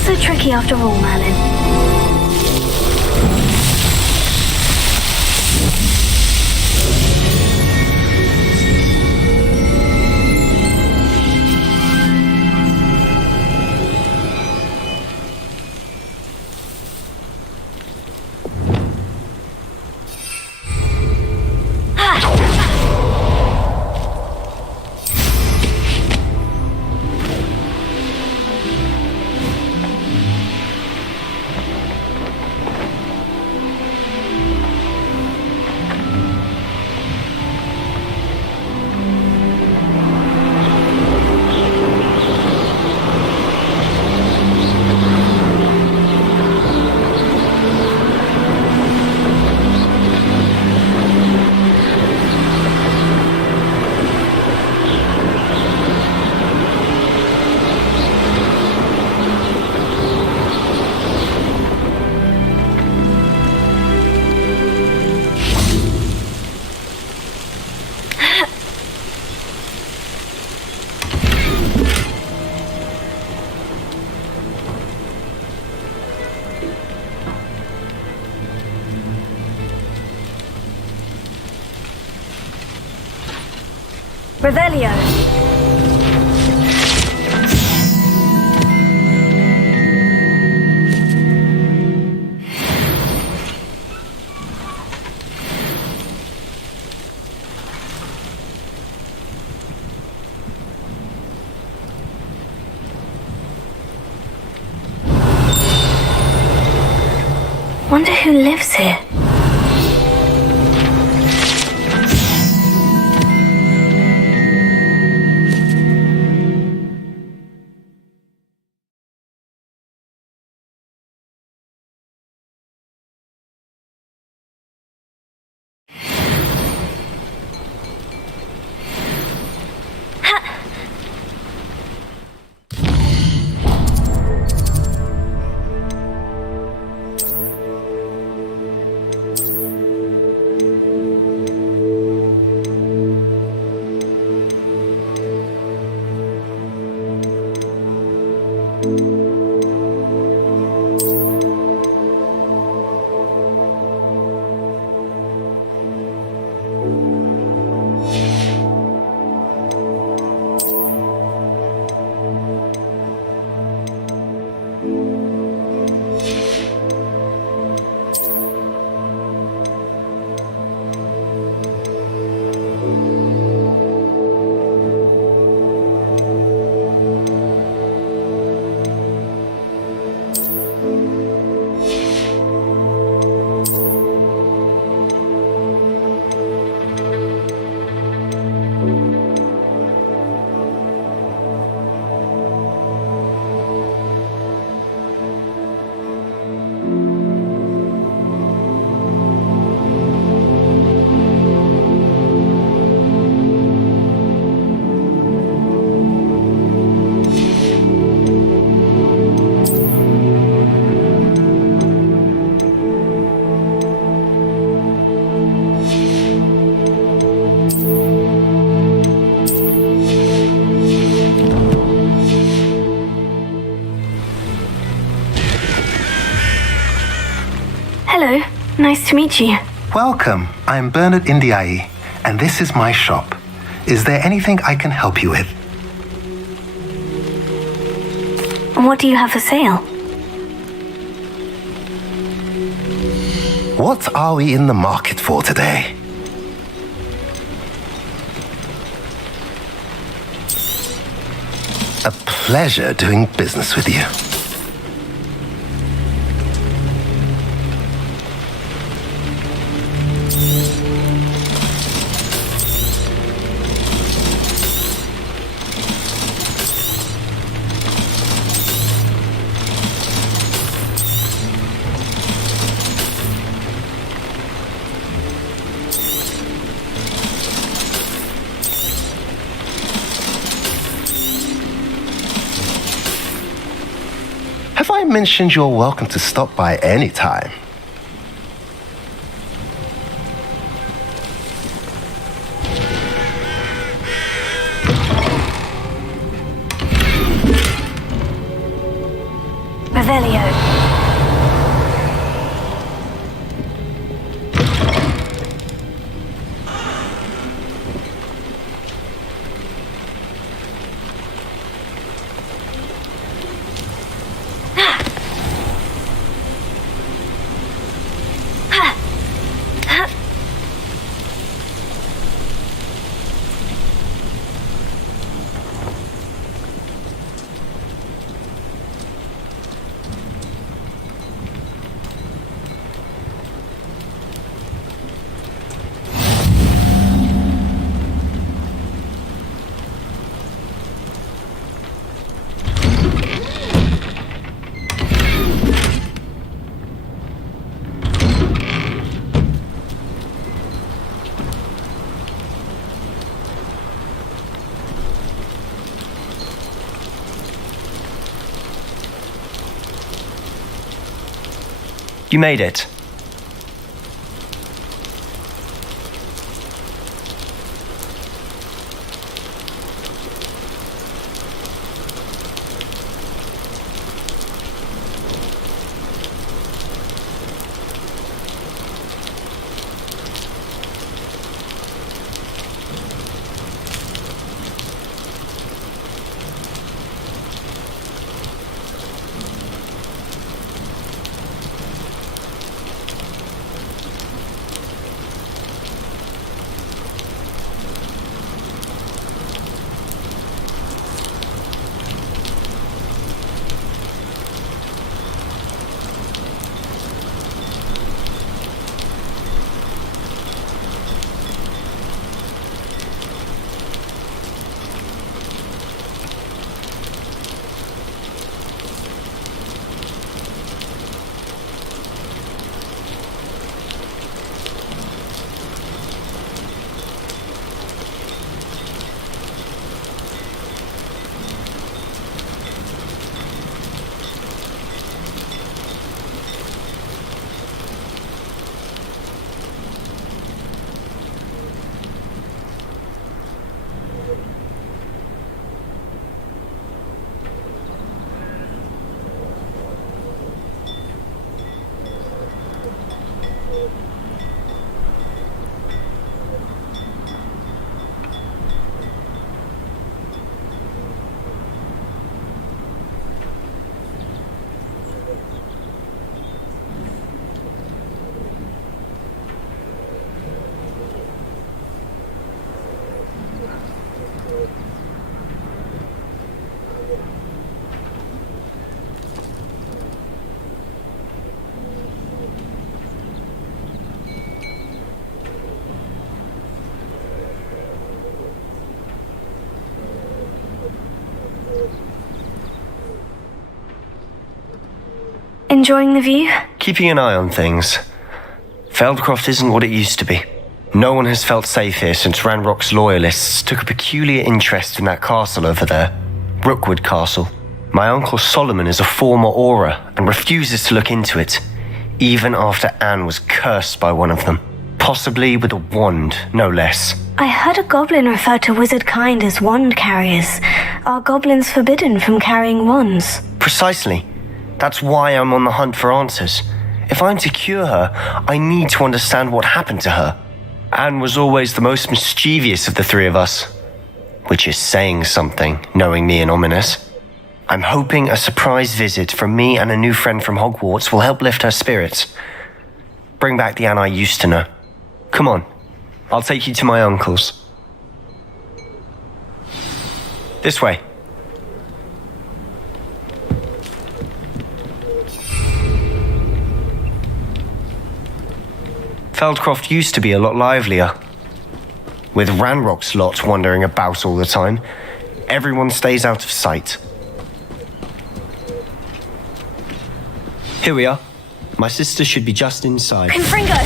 So tricky after all, Merlin. Revelio. Wonder who lives here. Hello, nice to meet you. Welcome. I'm Bernard Indiai, and this is my shop. Is there anything I can help you with? What do you have for sale? What are we in the market for today? A pleasure doing business with you. Have I mentioned you're welcome to stop by any time? Revelio. You made it. Enjoying the view? Keeping an eye on things. Feldcroft isn't what it used to be. No one has felt safe here since Ranrock's loyalists took a peculiar interest in that castle over there. Rookwood Castle. My uncle Solomon is a former Auror and refuses to look into it, even after Anne was cursed by one of them. Possibly with a wand, no less. I heard a goblin refer to wizard kind as wand carriers. Are goblins forbidden from carrying wands? Precisely. That's why I'm on the hunt for answers. If I'm to cure her, I need to understand what happened to her. Anne was always the most mischievous of the three of us, which is saying something, knowing me and Ominous. I'm hoping a surprise visit from me and a new friend from Hogwarts will help lift her spirits. Bring back the Anne I used to know. Come on, I'll take you to my uncle's. This way. Feldcroft used to be a lot livelier. With Ranrock's lot wandering about all the time, everyone stays out of sight. Here we are. My sister should be just inside. Confringo!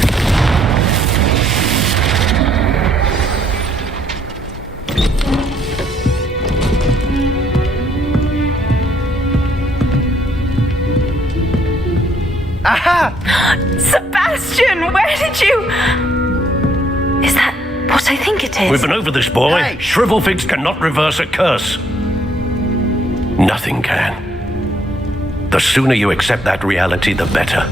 Aha! Sebastian, where did you... Is that what I think it is? We've been over this, boy. Hey. Shrivelfigs cannot reverse a curse. Nothing can. The sooner you accept that reality, the better.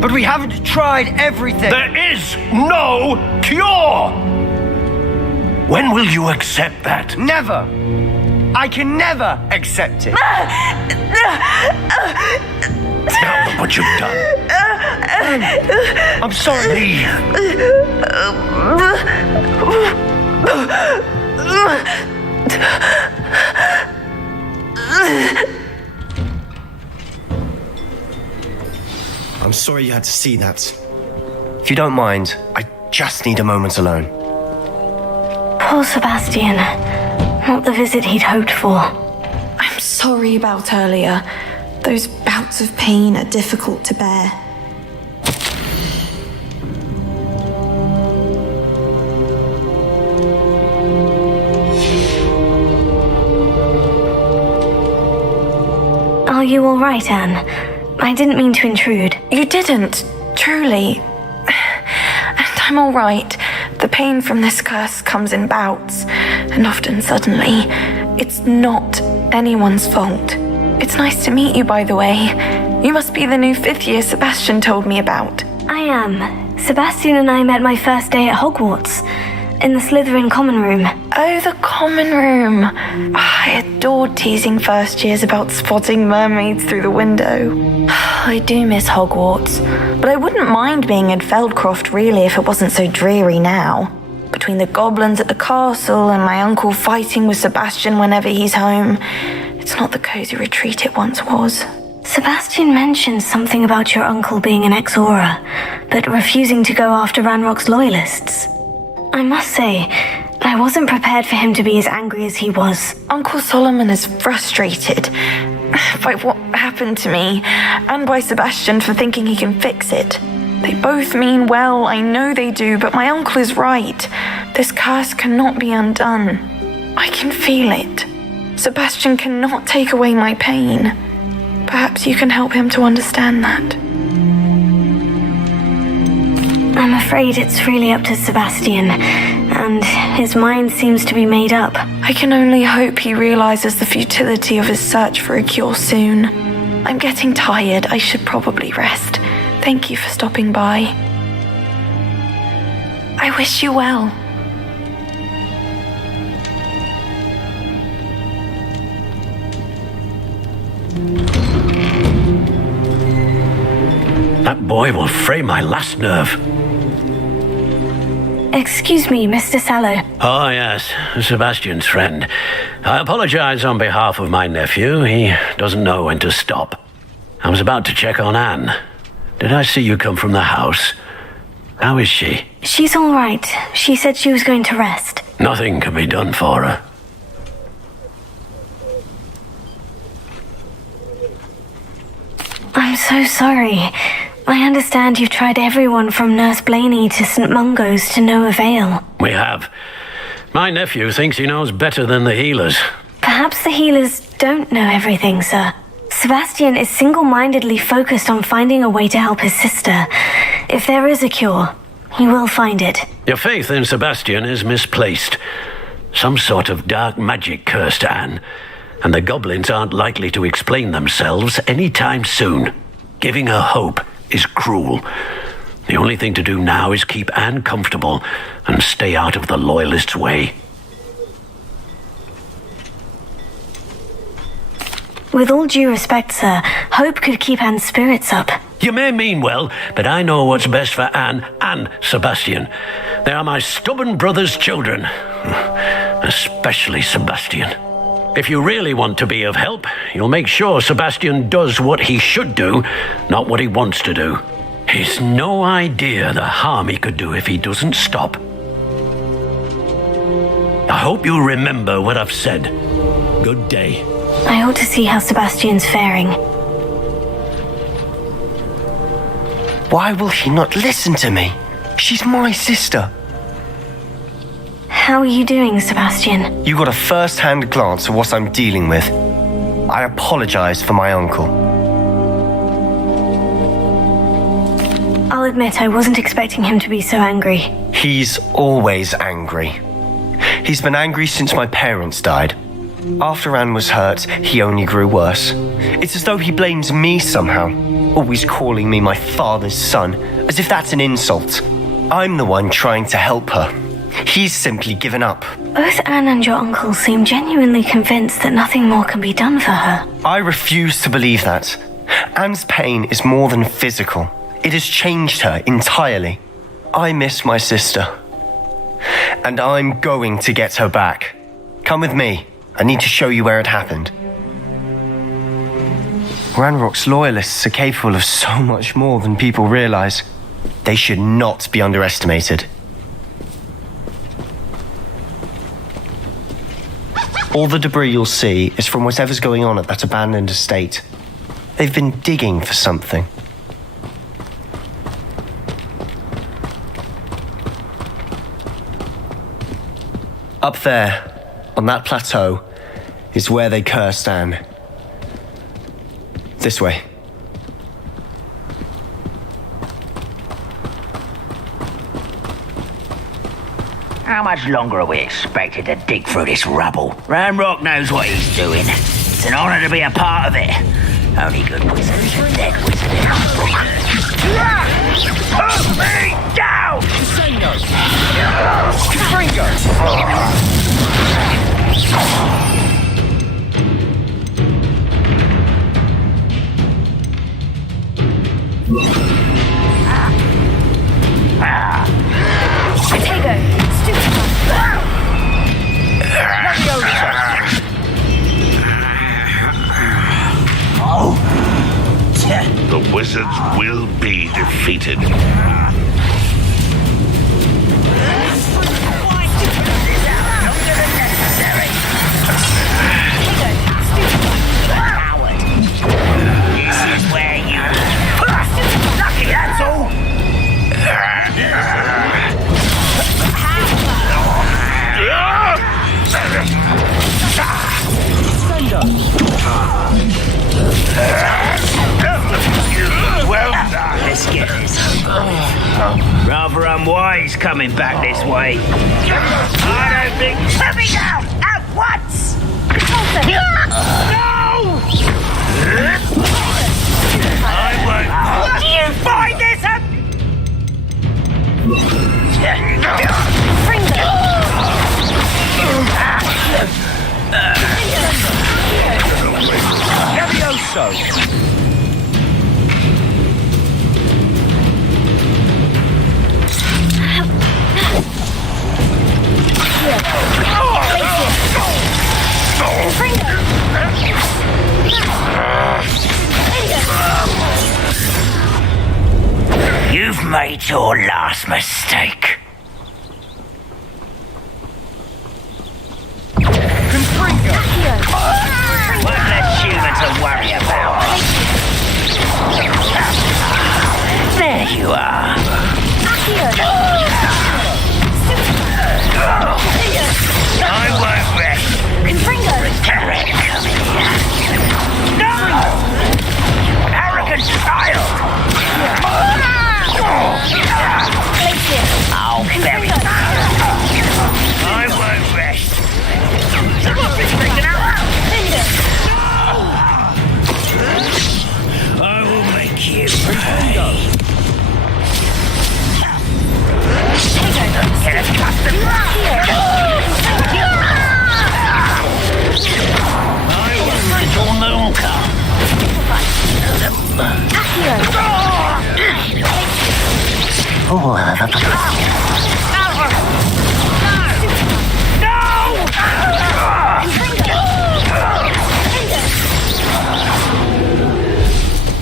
But we haven't tried everything. There is no cure! When will you accept that? Never. I can never accept it. Now look what you've done. I'm sorry. Leave. I'm sorry you had to see that. If you don't mind, I just need a moment alone. Poor Sebastian. Not the visit he'd hoped for. I'm sorry about earlier. Those bouts of pain are difficult to bear. Are you all right, Anne? I didn't mean to intrude. You didn't, truly. And I'm all right. The pain from this curse comes in bouts, and often suddenly. It's not anyone's fault. It's nice to meet you, by the way. You must be the new 5th year Sebastian told me about. I am. Sebastian and I met my first day at Hogwarts, in the Slytherin common room. Oh, the common room. I adored teasing first years about spotting mermaids through the window. I do miss Hogwarts, but I wouldn't mind being in Feldcroft really if it wasn't so dreary now. Between the goblins at the castle and my uncle fighting with Sebastian whenever he's home, it's not the cozy retreat it once was. Sebastian mentioned something about your uncle being an ex-Auror, but refusing to go after Ranrock's loyalists. I must say, I wasn't prepared for him to be as angry as he was. Uncle Solomon is frustrated by what happened to me, and by Sebastian for thinking he can fix it. They both mean well, I know they do, but my uncle is right. This curse cannot be undone. I can feel it. Sebastian cannot take away my pain. Perhaps you can help him to understand that. I'm afraid it's really up to Sebastian, and his mind seems to be made up. I can only hope he realizes the futility of his search for a cure soon. I'm getting tired. I should probably rest. Thank you for stopping by. I wish you well. That boy will fray my last nerve. Excuse me, Mr. Sallow. Oh, yes, Sebastian's friend. I apologize on behalf of my nephew. He doesn't know when to stop. I was about to check on Anne. Did I see you come from the house? How is she? She's all right. She said she was going to rest. Nothing can be done for her. I'm so sorry. I understand you've tried everyone from Nurse Blaney to St. Mungo's to no avail. We have. My nephew thinks he knows better than the healers. Perhaps the healers don't know everything, sir. Sebastian is single-mindedly focused on finding a way to help his sister. If there is a cure, he will find it. Your faith in Sebastian is misplaced. Some sort of dark magic cursed Anne, and the goblins aren't likely to explain themselves anytime soon. Giving her hope is cruel. The only thing to do now is keep Anne comfortable and stay out of the Loyalists' way. With all due respect, sir, hope could keep Anne's spirits up. You may mean well, but I know what's best for Anne and Sebastian. They are my stubborn brother's children. Especially Sebastian. If you really want to be of help, you'll make sure Sebastian does what he should do, not what he wants to do. He's no idea the harm he could do if he doesn't stop. I hope you'll remember what I've said. Good day. I ought to see how Sebastian's faring. Why will she not listen to me? She's my sister. How are you doing, Sebastian? You got a first-hand glance at what I'm dealing with. I apologize for my uncle. I'll admit I wasn't expecting him to be so angry. He's always angry. He's been angry since my parents died. After Anne was hurt, he only grew worse. It's as though he blames me somehow, always calling me my father's son, as if that's an insult. I'm the one trying to help her. He's simply given up. Both Anne and your uncle seem genuinely convinced that nothing more can be done for her. I refuse to believe that. Anne's pain is more than physical. It has changed her entirely. I miss my sister. And I'm going to get her back. Come with me. I need to show you where it happened. Ranrock's Loyalists are capable of so much more than people realize. They should not be underestimated. All the debris you'll see is from whatever's going on at that abandoned estate. They've been digging for something. Up there, on that plateau, is where they cursed Anne. This way. How much longer are we expected to dig through this rubble? Ranrock knows what he's doing. It's an honor to be a part of it. Only good wizards and dead wizards. Put me down! The wizards will be defeated. This is where you... Lucky, that's all! Well done. Let's get this. Rather unwise coming back this way. I don't think... Let me down! At once! No! I won't... Do you find this a... You've made your last mistake. One less human to worry about. There you are. I won't rest. Regret coming here. No! Arrogant child! I'll bury you. I won't rest. I will make you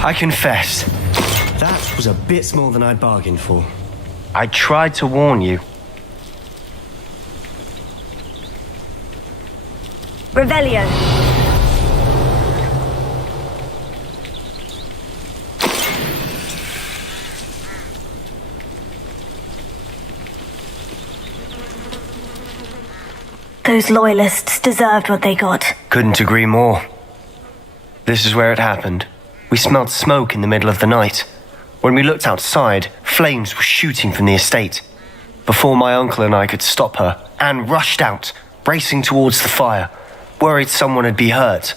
I confess, that was a bit more than I'd bargained for. I tried to warn you. Revelio. Those loyalists deserved what they got. Couldn't agree more. This is where it happened. We smelled smoke in the middle of the night. When we looked outside, flames were shooting from the estate. Before my uncle and I could stop her, Anne rushed out, racing towards the fire, worried someone had been hurt.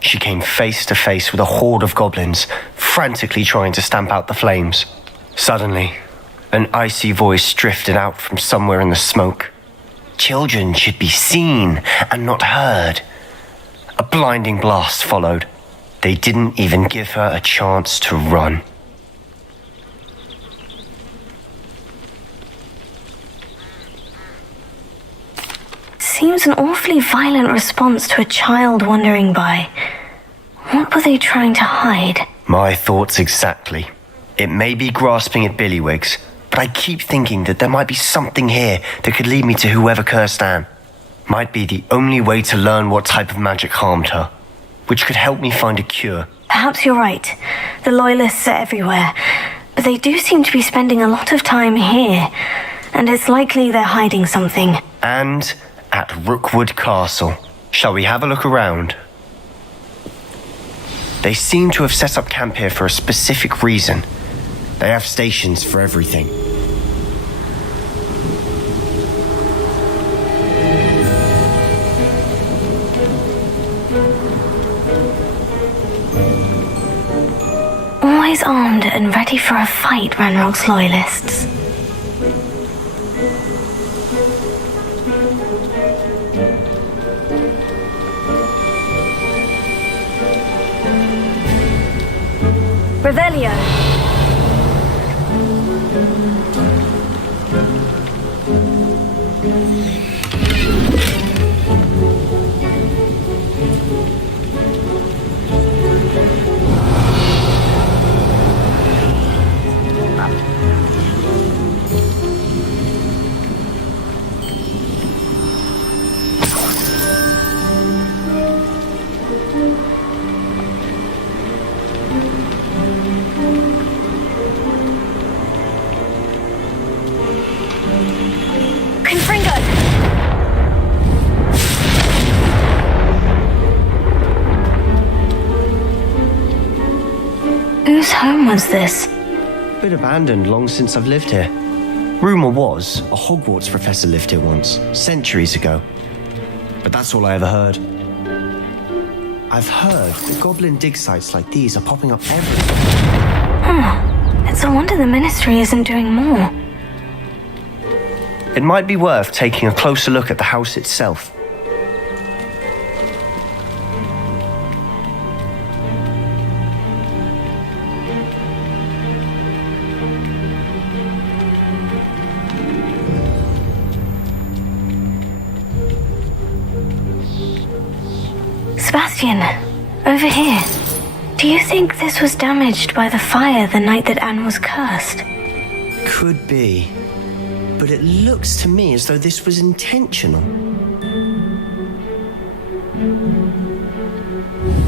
She came face to face with a horde of goblins, frantically trying to stamp out the flames. Suddenly, an icy voice drifted out from somewhere in the smoke. Children should be seen and not heard. A blinding blast followed. They didn't even give her a chance to run. Seems an awfully violent response to a child wandering by. What were they trying to hide? My thoughts exactly. It may be grasping at Billywigs, but I keep thinking that there might be something here that could lead me to whoever cursed Anne. Might be the only way to learn what type of magic harmed her, which could help me find a cure. Perhaps you're right. The loyalists are everywhere, but they do seem to be spending a lot of time here, and it's likely they're hiding something. And at Rookwood Castle. Shall we have a look around? They seem to have set up camp here for a specific reason. They have stations for everything. Always armed and ready for a fight, Ranrock's loyalists. Revelio. Whose home was this? Been abandoned long since I've lived here. Rumour was a Hogwarts professor lived here once, centuries ago. But that's all I ever heard. I've heard that goblin dig sites like these are popping up everywhere. It's a wonder the Ministry isn't doing more. It might be worth taking a closer look at the house itself. Sebastian, over here. Do you think this was damaged by the fire the night that Anne was cursed? Could be. But it looks to me as though this was intentional.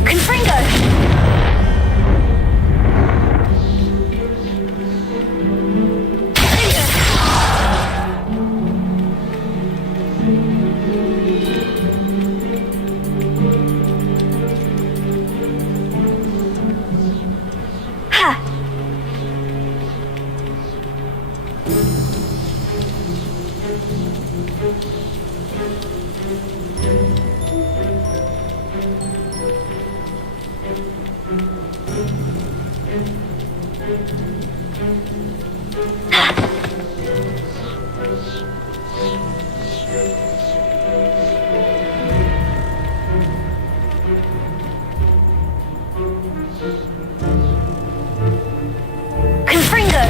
Confringo! Confringo!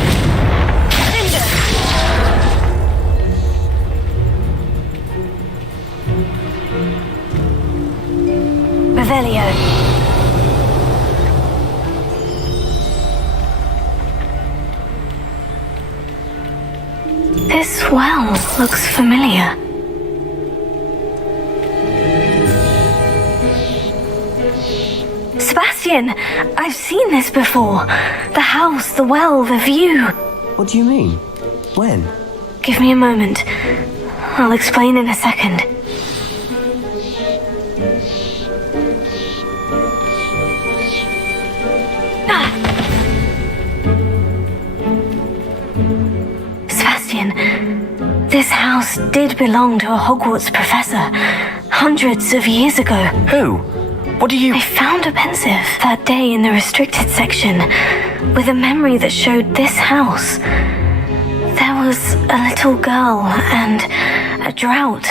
Cinder! This well looks familiar. Sebastian, I've seen this before. The house, the well, the view. What do you mean? When? Give me a moment. I'll explain in a second. Sebastian, this house did belong to a Hogwarts professor hundreds of years ago. Who? What do you... I found a pensive that day in the restricted section with a memory that showed this house. There was a little girl and a drought.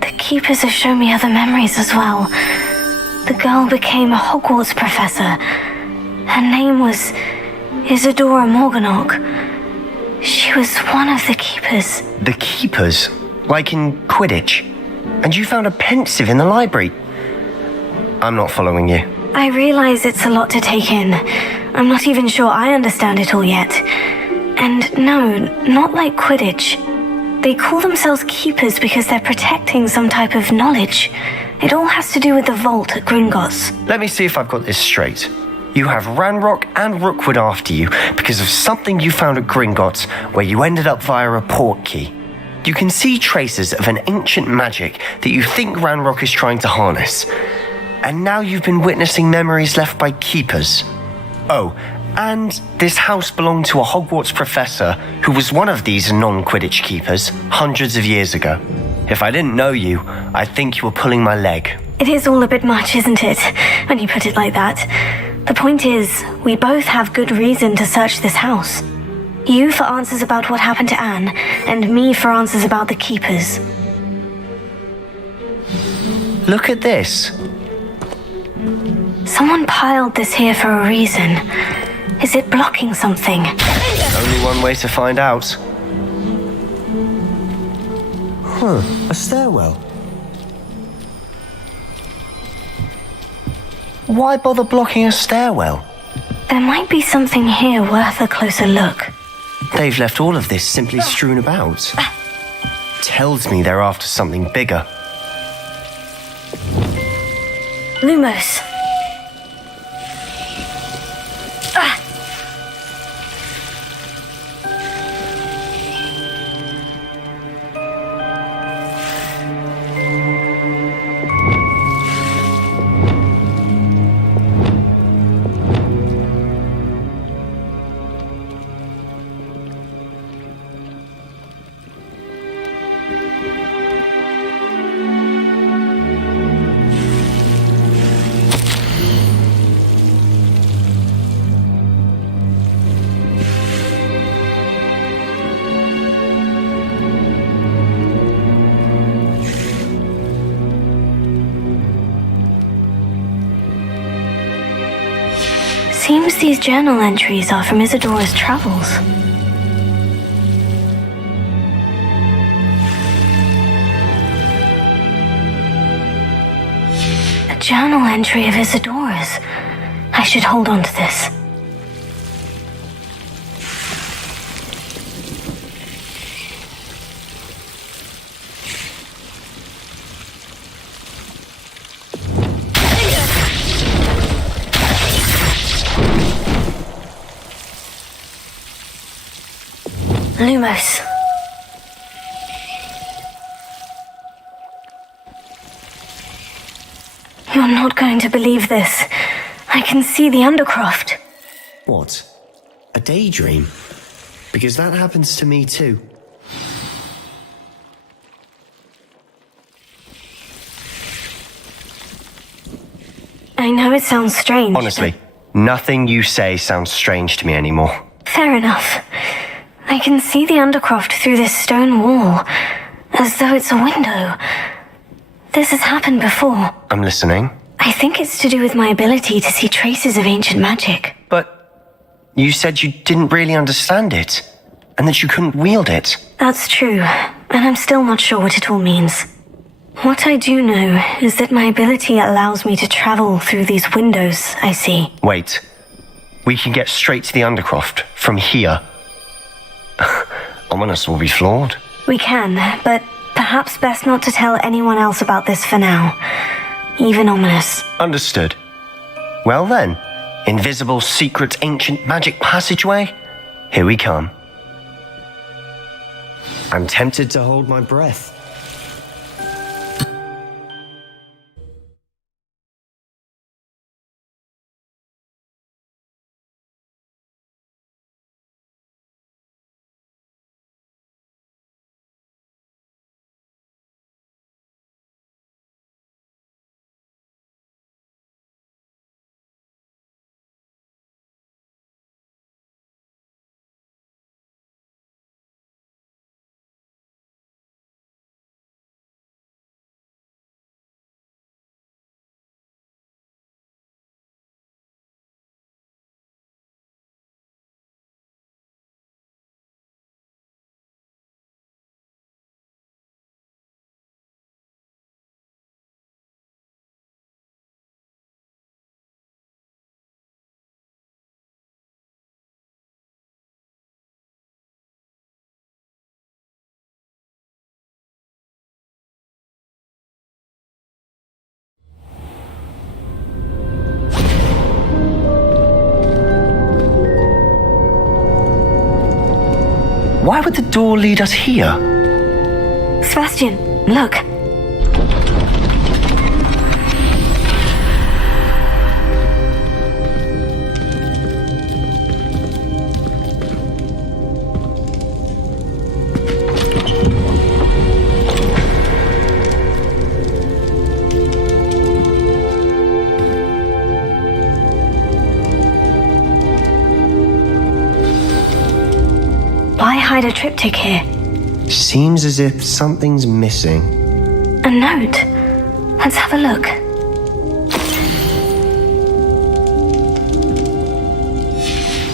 The keepers have shown me other memories as well. The girl became a Hogwarts professor. Her name was Isadora Morganach. She was one of the keepers. The keepers? Like in Quidditch? And you found a pensive in the library? I'm not following you. I realize it's a lot to take in. I'm not even sure I understand it all yet. And no, not like Quidditch. They call themselves keepers because they're protecting some type of knowledge. It all has to do with the vault at Gringotts. Let me see if I've got this straight. You have Ranrock and Rookwood after you because of something you found at Gringotts where you ended up via a port key. You can see traces of an ancient magic that you think Ranrock is trying to harness. And now you've been witnessing memories left by keepers. Oh, and this house belonged to a Hogwarts professor who was one of these non-Quidditch keepers hundreds of years ago. If I didn't know you, I'd think you were pulling my leg. It is all a bit much, isn't it, when you put it like that? The point is, we both have good reason to search this house. You for answers about what happened to Anne, and me for answers about the keepers. Look at this. Someone piled this here for a reason. Is it blocking something? Only one way to find out. Huh, a stairwell. Why bother blocking a stairwell? There might be something here worth a closer look. They've left all of this simply strewn about. Tells me they're after something bigger. Lumos. Seems these journal entries are from Isadora's travels. A journal entry of Isadora's. I should hold on to this. Lumos. You're not going to believe this. I can see the Undercroft. What? A daydream? Because that happens to me too. I know it sounds strange. Honestly, nothing you say sounds strange to me anymore. Fair enough. I can see the Undercroft through this stone wall, as though it's a window. This has happened before. I'm listening. I think it's to do with my ability to see traces of ancient magic. But you said you didn't really understand it, and that you couldn't wield it. That's true, and I'm still not sure what it all means. What I do know is that my ability allows me to travel through these windows I see. Wait. We can get straight to the Undercroft from here. Ominous will be flawed. We can, but perhaps best not to tell anyone else about this for now. Even Ominous. Understood. Well then, invisible, secret, ancient magic passageway? Here we come. I'm tempted to hold my breath. Why would the door lead us here? Sebastian, look. Why hide a triptych here? Seems as if something's missing. A note. Let's have a look.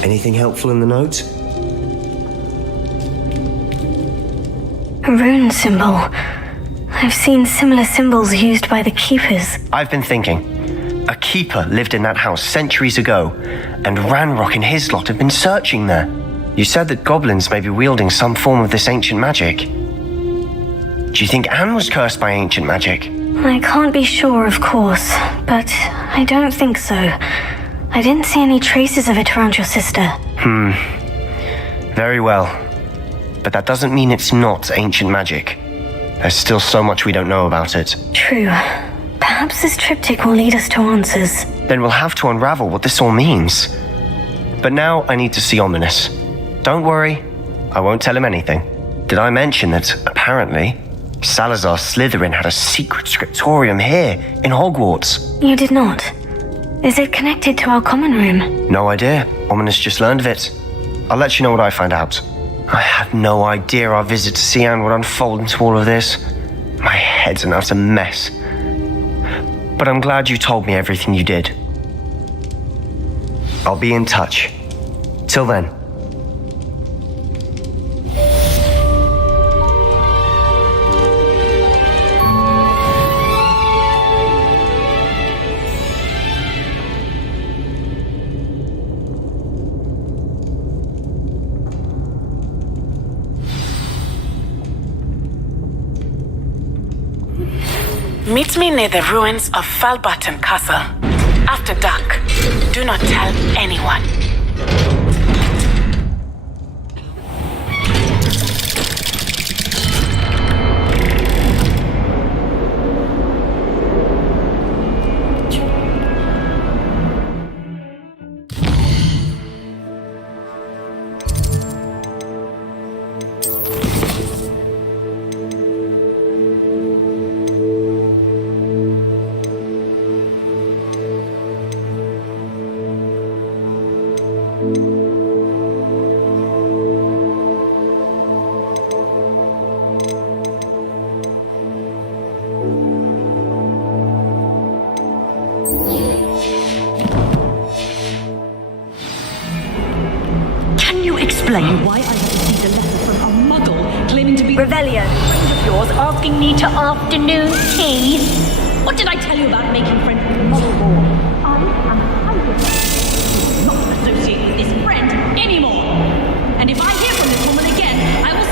Anything helpful in the note? A rune symbol. I've seen similar symbols used by the keepers. I've been thinking. A keeper lived in that house centuries ago, and Ranrock and his lot have been searching there. You said that goblins may be wielding some form of this ancient magic. Do you think Anne was cursed by ancient magic? I can't be sure, of course, but I don't think so. I didn't see any traces of it around your sister. Very well. But that doesn't mean it's not ancient magic. There's still so much we don't know about it. True. Perhaps this triptych will lead us to answers. Then we'll have to unravel what this all means. But now I need to see Ominous. Don't worry, I won't tell him anything. Did I mention that, apparently, Salazar Slytherin had a secret scriptorium here in Hogwarts? You did not. Is it connected to our common room? No idea. Ominous just learned of it. I'll let you know what I find out. I had no idea our visit to see Anne would unfold into all of this. My head's an utter mess. But I'm glad you told me everything you did. I'll be in touch. Till then. Meet me near the ruins of Falbaton Castle. After dark. Do not tell anyone. Explain why I have received a letter from a muggle claiming to be Revelio, friend of yours, asking me to afternoon tea. What did I tell you about making friends with Muggleborn? I am highly offended. I will not associate with this friend anymore. And if I hear from this woman again, I will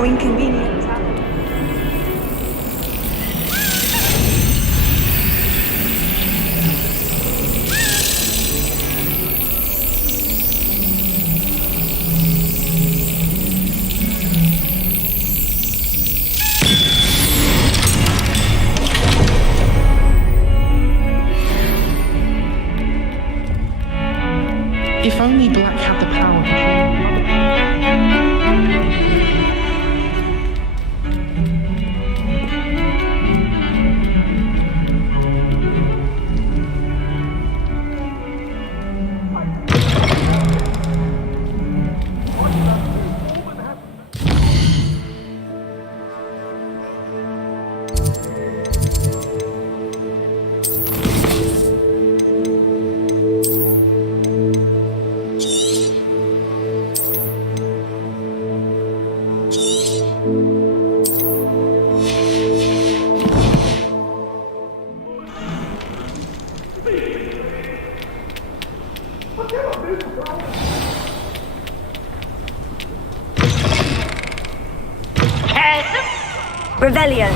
How inconvenient. If only Black had the power to change. Revelio.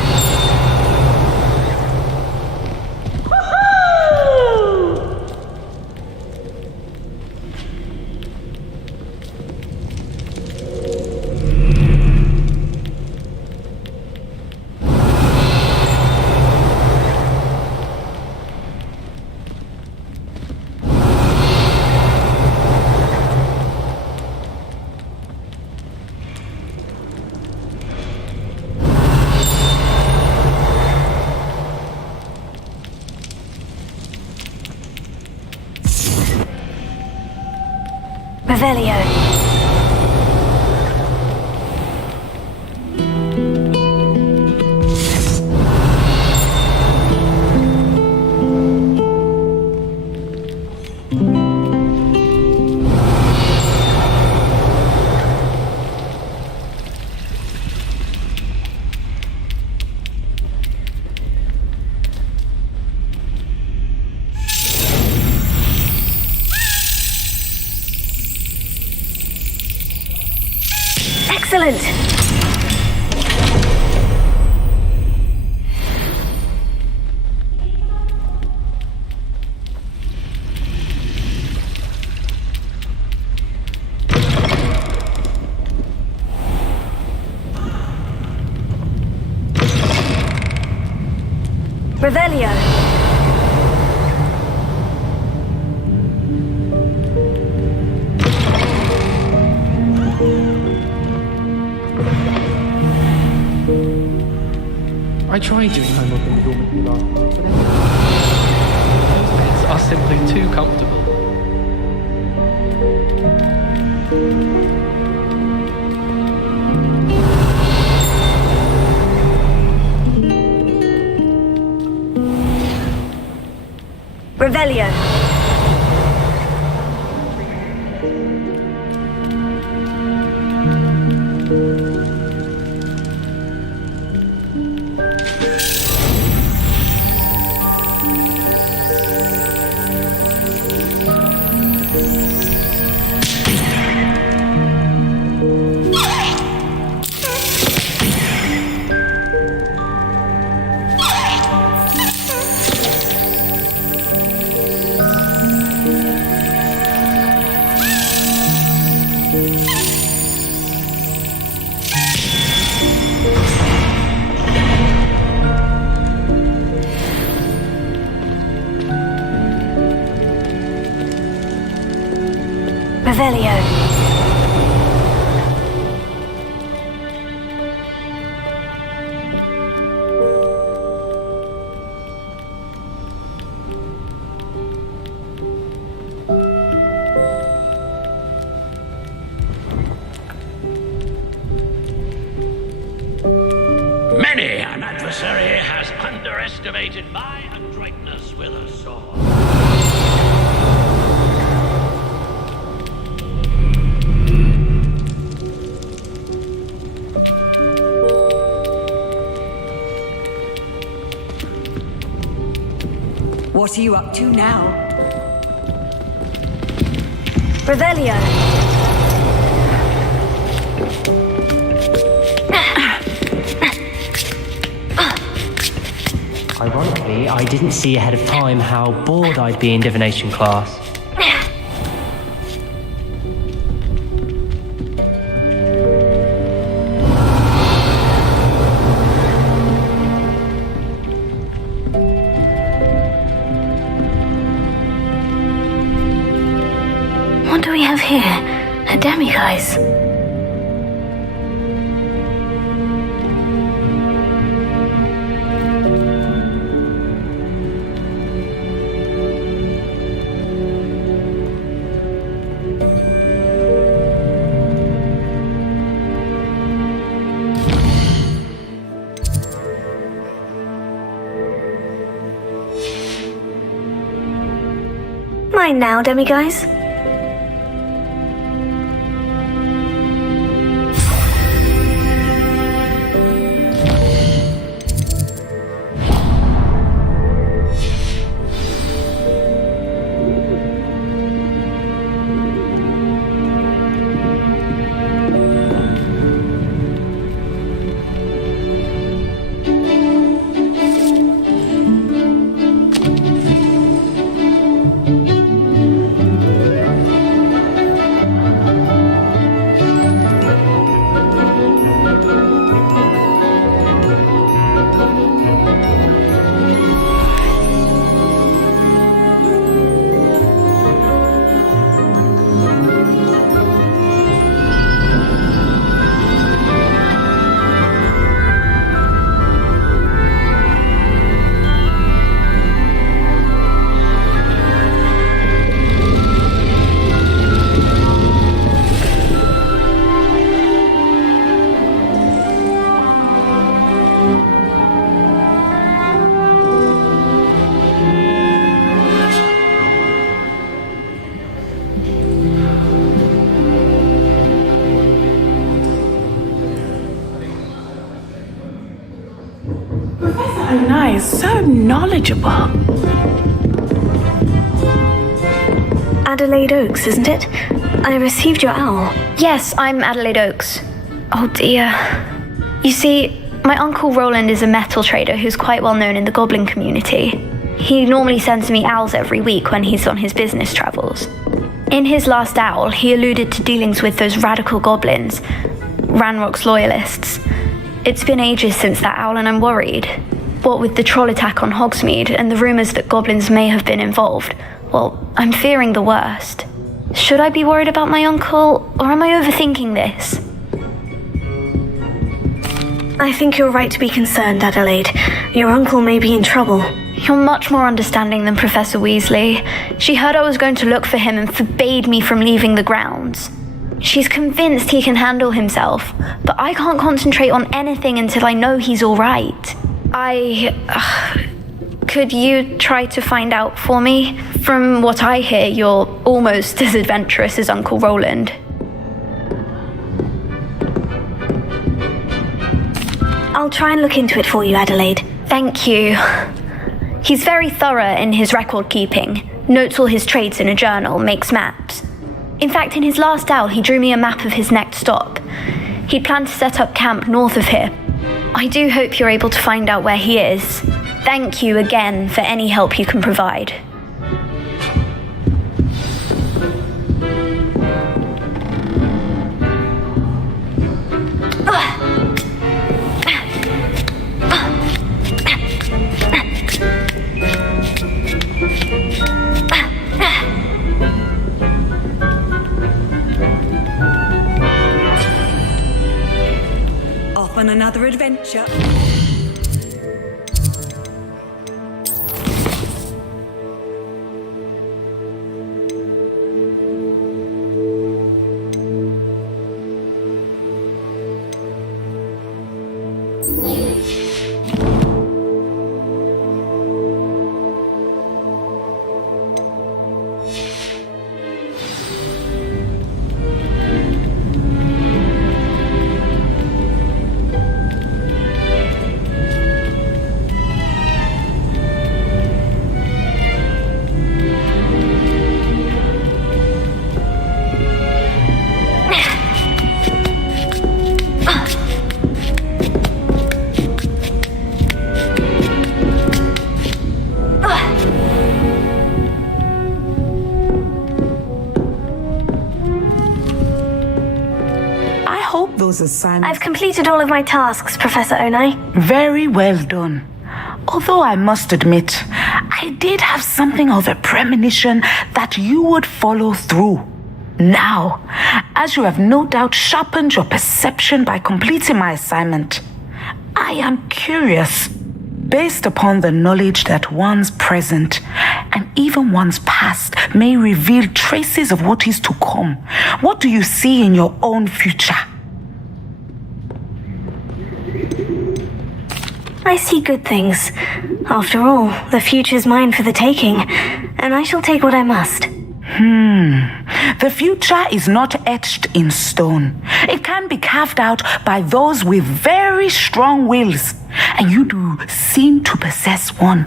Revelio. Excellent! Revelio. I tried doing homework in the dormitory last night, but those beds are simply too comfortable. Revelio. Revelio. Many an adversary has underestimated my adroitness with a sword. What are you up to now? Revelio. Ironically, I didn't see ahead of time how bored I'd be in divination class. What do we have here? A demiguise. Mine now, demiguise. So nice, so knowledgeable. Adelaide Oaks, isn't it? I received your owl. Yes, I'm Adelaide Oaks. Oh dear. You see, my uncle Roland is a metal trader who's quite well known in the goblin community. He normally sends me owls every week when he's on his business travels. In his last owl, he alluded to dealings with those radical goblins, Ranrock's loyalists. It's been ages since that owl and I'm worried. What with the troll attack on Hogsmeade and the rumours that goblins may have been involved, well, I'm fearing the worst. Should I be worried about my uncle, or am I overthinking this? I think you're right to be concerned, Adelaide. Your uncle may be in trouble. You're much more understanding than Professor Weasley. She heard I was going to look for him and forbade me from leaving the grounds. She's convinced he can handle himself, but I can't concentrate on anything until I know he's all right. Could you try to find out for me? From what I hear, you're almost as adventurous as Uncle Roland. I'll try and look into it for you, Adelaide. Thank you. He's very thorough in his record keeping, notes all his trades in a journal, makes maps. In fact, in his last owl, he drew me a map of his next stop. He'd planned to set up camp north of here. I do hope you're able to find out where he is. Thank you again for any help you can provide. Off on another adventure. those assignments. I've completed all of my tasks, Professor Onai. Very well done. Although I must admit, I did have something of a premonition that you would follow through. Now, as you have no doubt sharpened your perception by completing my assignment, I am curious, based upon the knowledge that one's present and even one's past may reveal traces of what is to come. What do you see in your own future? I see good things. After all, the future's mine for the taking, and I shall take what I must. The future is not etched in stone. It can be carved out by those with very strong wills, and you do seem to possess one.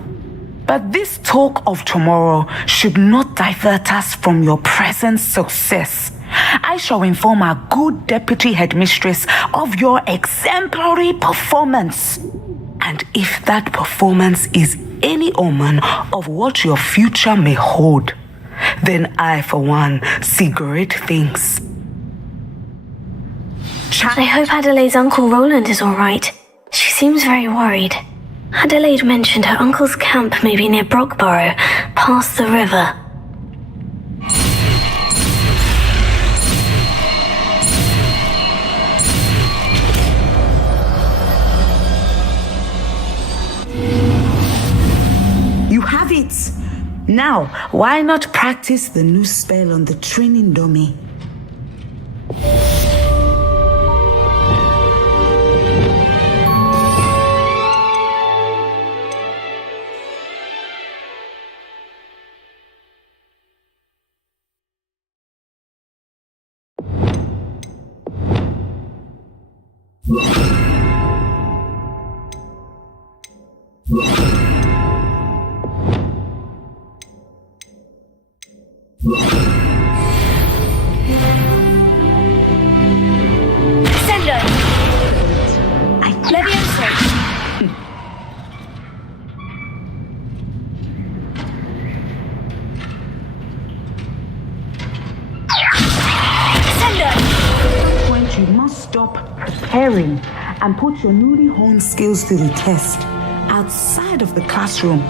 But this talk of tomorrow should not divert us from your present success. I shall inform our good deputy headmistress of your exemplary performance. And if that performance is any omen of what your future may hold, then I, for one, see great things. I hope Adelaide's Uncle Roland is all right. She seems very worried. Adelaide mentioned her uncle's camp may be near Brockborough, past the river. You have it! Now, why not practice the new spell on the training dummy? You must stop preparing and put your newly honed skills to the test outside of the classroom.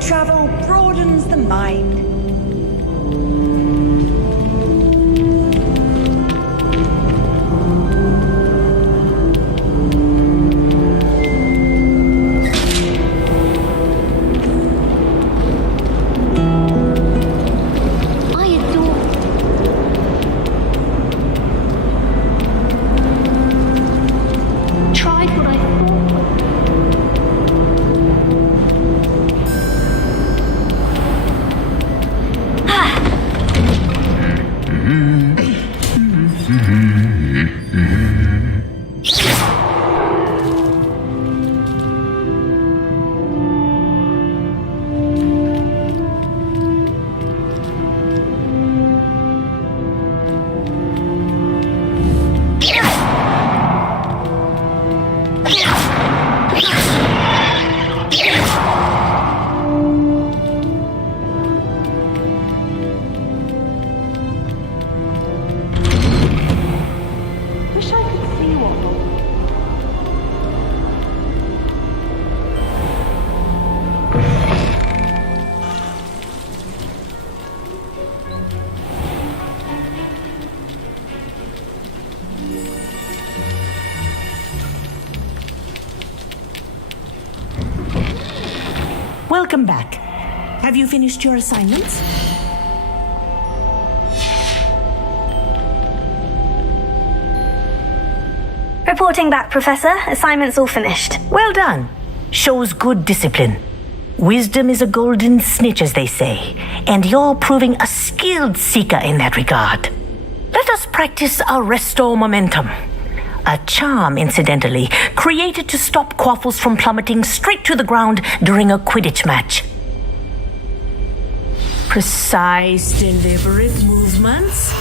Travel broadens the mind. Welcome back. Have you finished your assignments? Reporting back, Professor. Assignments all finished. Well done. Shows good discipline. Wisdom is a golden snitch, as they say, and you're proving a skilled seeker in that regard. Let us practice our Restore Momentum. A charm, incidentally, created to stop Quaffles from plummeting straight to the ground during a Quidditch match. Precise, deliberate movements.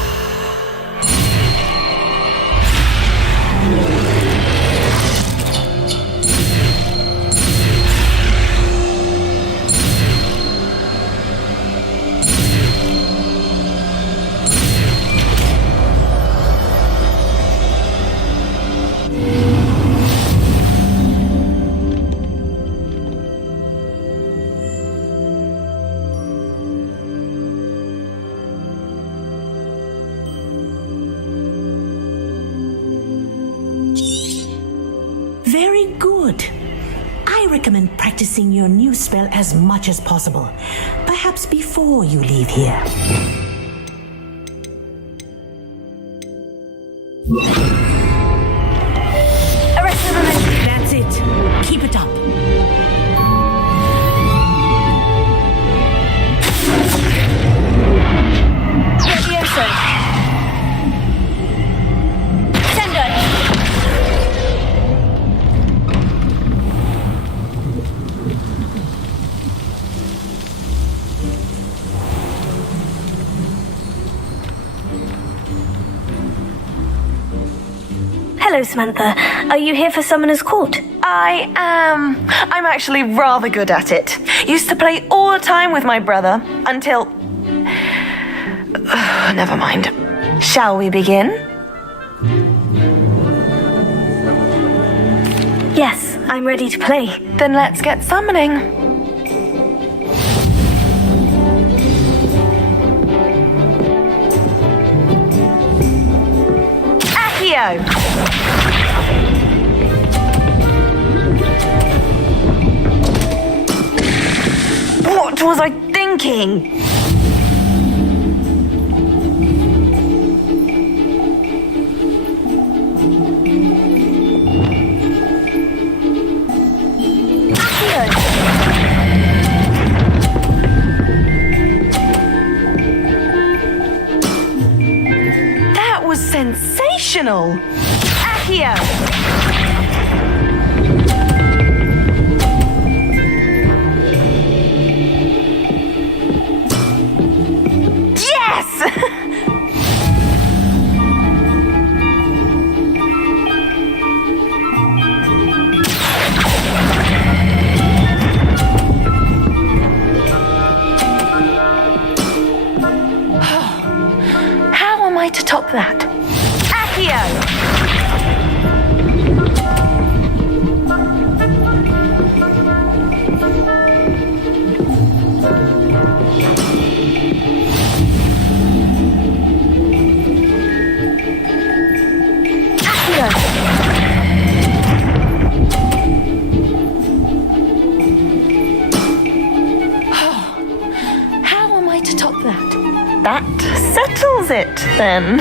Very good. I recommend practicing your new spell as much as possible, perhaps before you leave here. Arrested Momentum. That's it. Keep it up. Levioso. Tendon. Hello, Samantha. Are you here for Summoner's Court? I am. I'm actually rather good at it. Used to play all the time with my brother until. Never mind. Shall we begin? Yes, I'm ready to play. Then let's get summoning. Accio! What was I thinking? That was sensational! Accio! How am I to top that? Accio! How am I to top that? That settles it, then.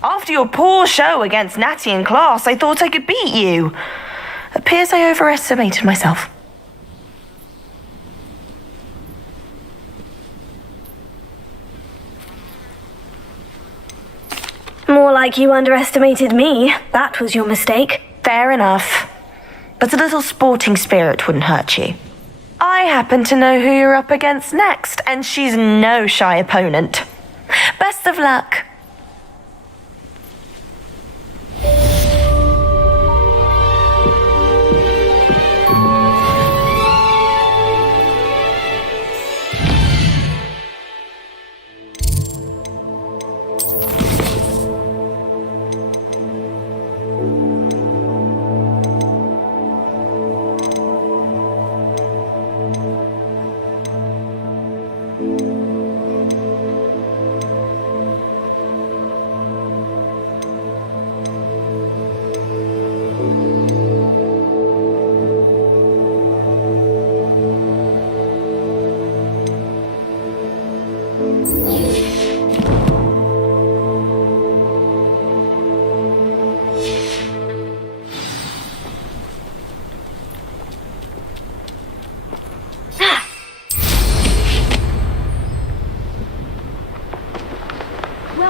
After your poor show against Natty in class, I thought I could beat you. Appears I overestimated myself. More like you underestimated me. That was your mistake. Fair enough. But a little sporting spirit wouldn't hurt you. I happen to know who you're up against next, and she's no shy opponent. Best of luck.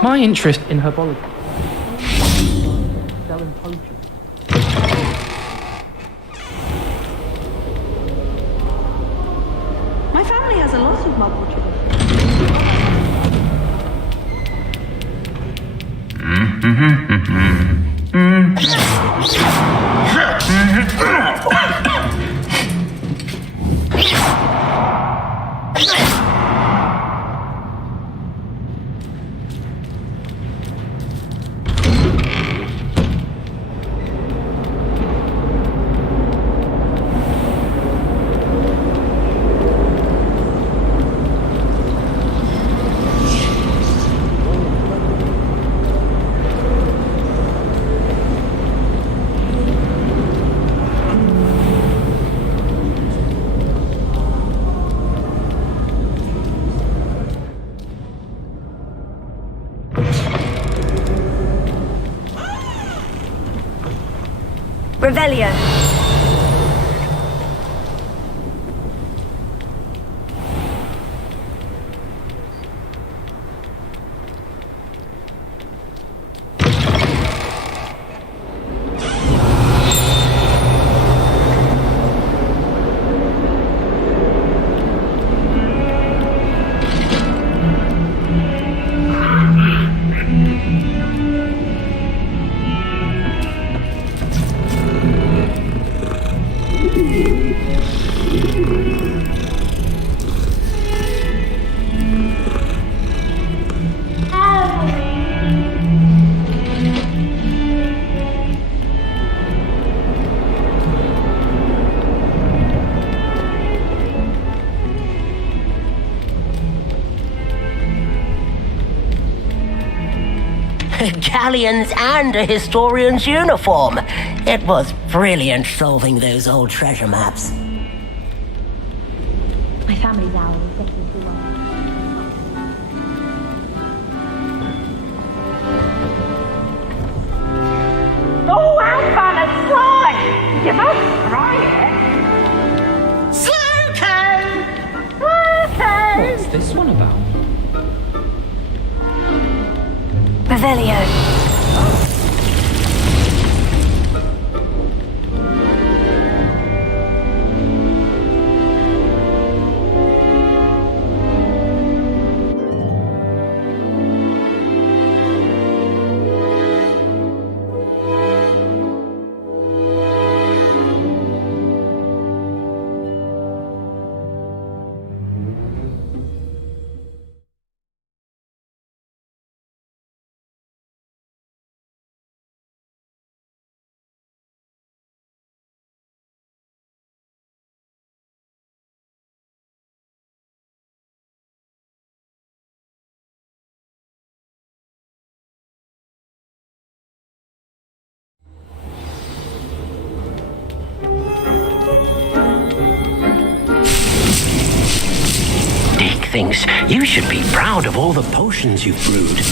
my interest in herbology. Selling potions. My family has a lot of muggle traditions. Revelio. Galleons and a historian's uniform. It was brilliant solving those old treasure maps. My family's owl is getting too well. Oh, how fun a slide! You must try it. Slow-co! What's this one about? Revelio. Dick thinks you should be proud of all the potions you've brewed.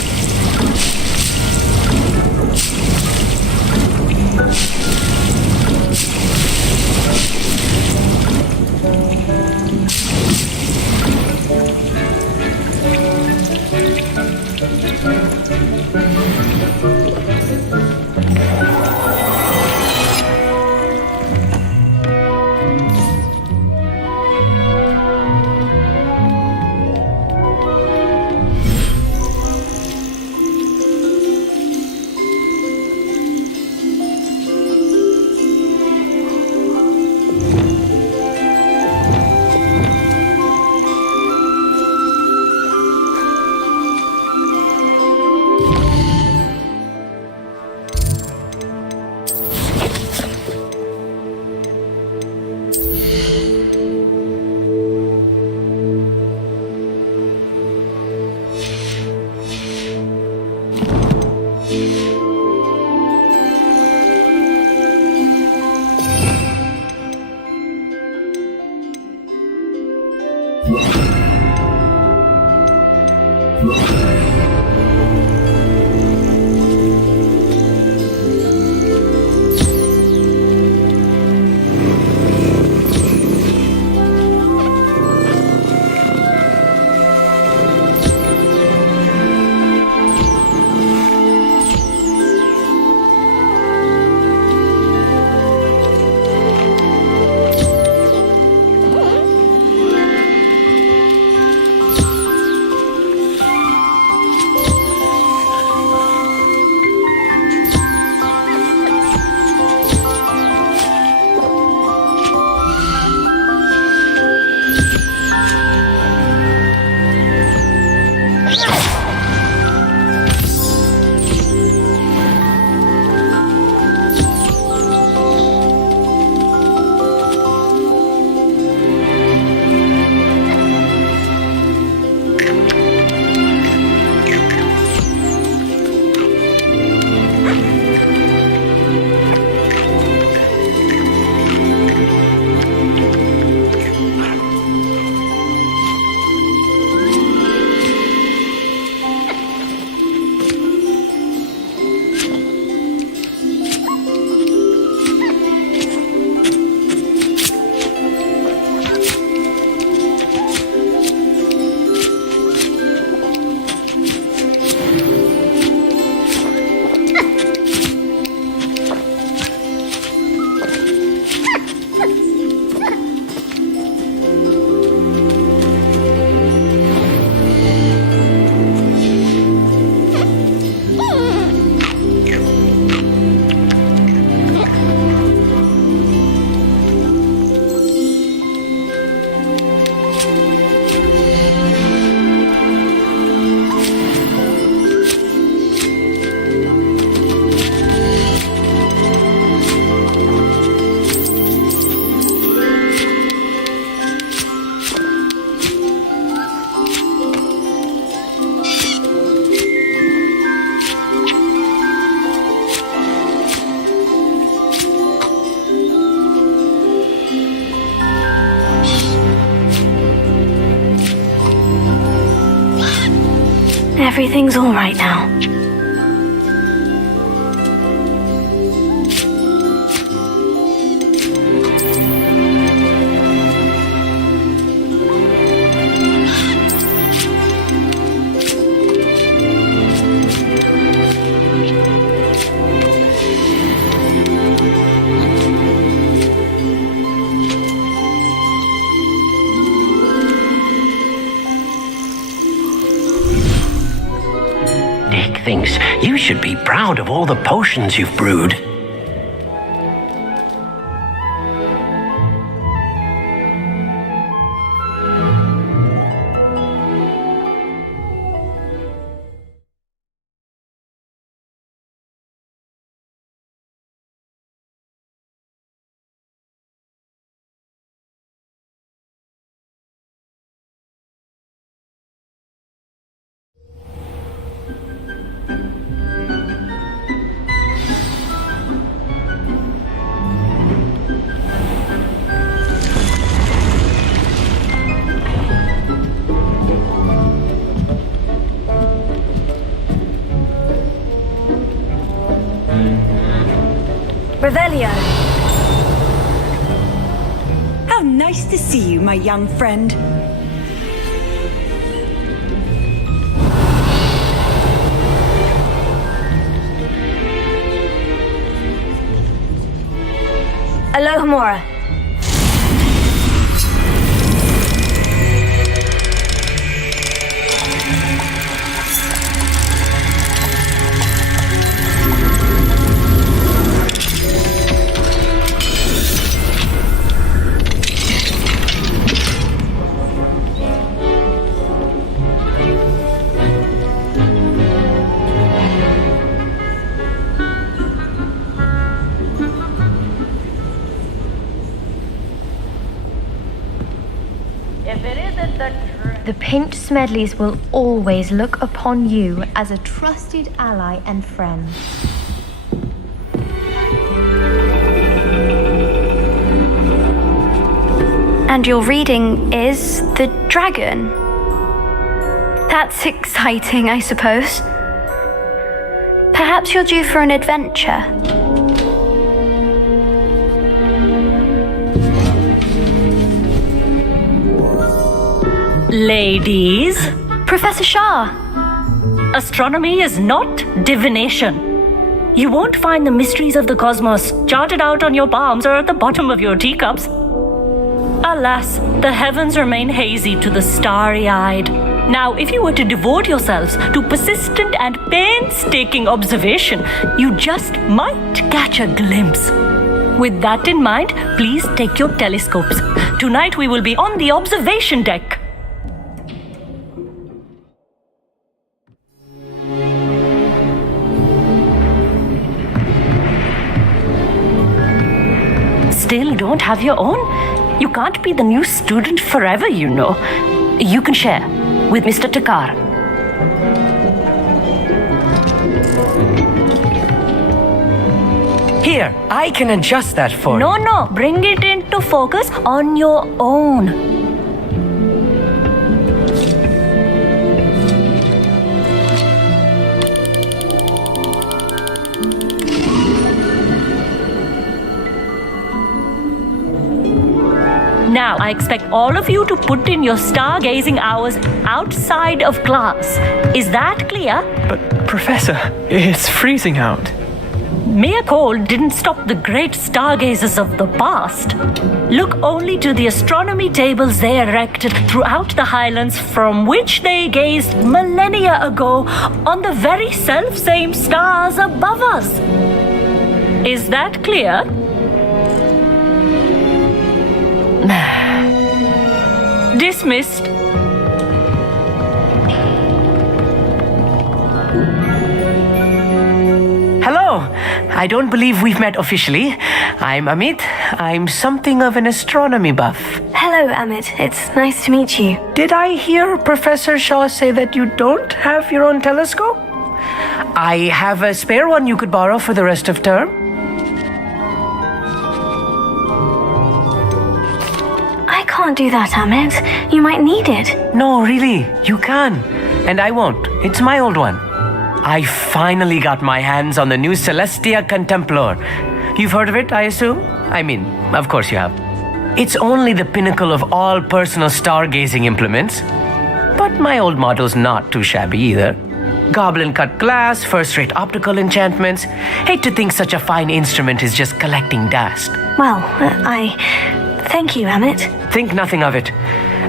everything's all right now. Dick thinks you should be proud of all the potions you've brewed. Revelio. How nice to see you, my young friend. Alohomora. The Pinch Smedleys will always look upon you as a trusted ally and friend. And your reading is the dragon. That's exciting, I suppose. Perhaps you're due for an adventure. Ladies, Professor Shah. astronomy is not divination. You won't find the mysteries of the cosmos charted out on your palms or at the bottom of your teacups. Alas, the heavens remain hazy to the starry-eyed. Now, if you were to devote yourselves to persistent and painstaking observation, you just might catch a glimpse. With that in mind, please take your telescopes. Tonight we will be on the observation deck. Still don't have your own? You can't be the new student forever, you know. You can share with Mr. Takar. Here, I can adjust that for you. No, bring it into focus on your own. Now, I expect all of you to put in your stargazing hours outside of class. Is that clear? But, Professor, it's freezing out. Mere cold didn't stop the great stargazers of the past. Look only to the astronomy tables they erected throughout the highlands from which they gazed millennia ago on the very self-same stars above us. Is that clear? Dismissed. Hello. I don't believe we've met officially. I'm Amit. I'm something of an astronomy buff. Hello, Amit. It's nice to meet you. Did I hear Professor Shaw say that you don't have your own telescope? I have a spare one you could borrow for the rest of term. I can't do that, Amit. You might need it. No, really, you can. And I won't. It's my old one. I finally got my hands on the new Celestia Contemplor. You've heard of it, I assume? I mean, of course you have. It's only the pinnacle of all personal stargazing implements. But my old model's not too shabby either. Goblin-cut glass, first-rate optical enchantments. Hate to think such a fine instrument is just collecting dust. Well, thank you, Amit. Think nothing of it.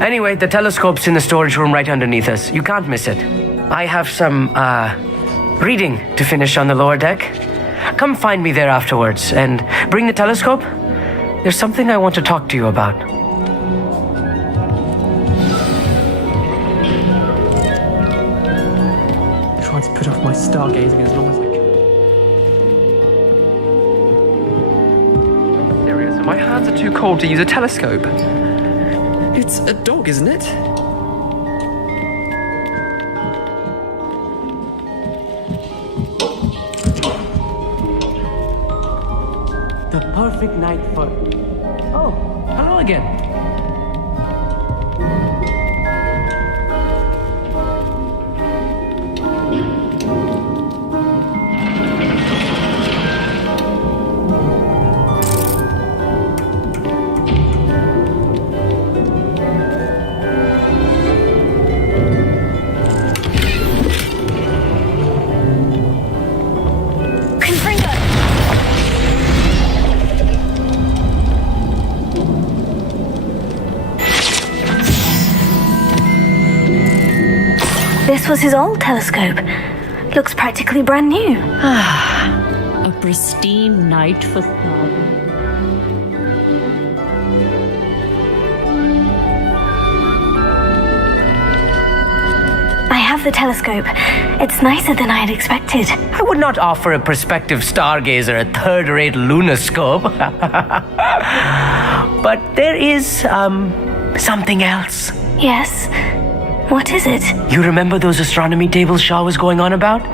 Anyway, the telescope's in the storage room right underneath us. You can't miss it. I have some, reading to finish on the lower deck. Come find me there afterwards, and bring the telescope. There's something I want to talk to you about. Trying to put off my stargazing as long as I can. Serious, my hands are too cold to use a telescope. It's a dog, isn't it? The perfect night for... Oh, hello again. This was his old telescope. Looks practically brand new. A pristine night for stargazing. I have the telescope. It's nicer than I had expected. I would not offer a prospective stargazer a third-rate lunoscope. But there is, something else. Yes? What is it? You remember those astronomy tables Shaw was going on about?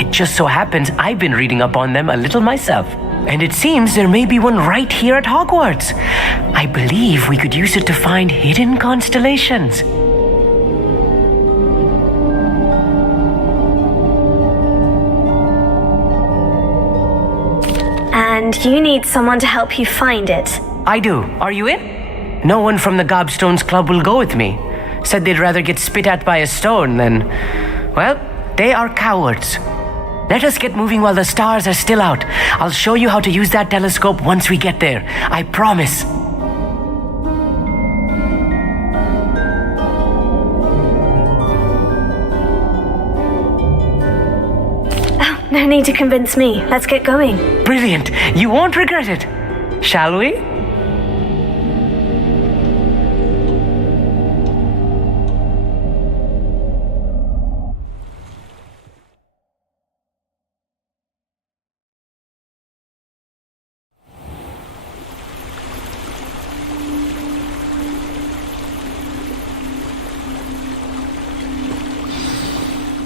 It just so happens I've been reading up on them a little myself. And it seems there may be one right here at Hogwarts. I believe we could use it to find hidden constellations. And you need someone to help you find it. I do. Are you in? No one from the Gobstones Club will go with me. Said they'd rather get spit at by a stone than... Well, they are cowards. Let us get moving while the stars are still out. I'll show you how to use that telescope once we get there. I promise. Oh, no need to convince me. Let's get going. Brilliant. You won't regret it. Shall we?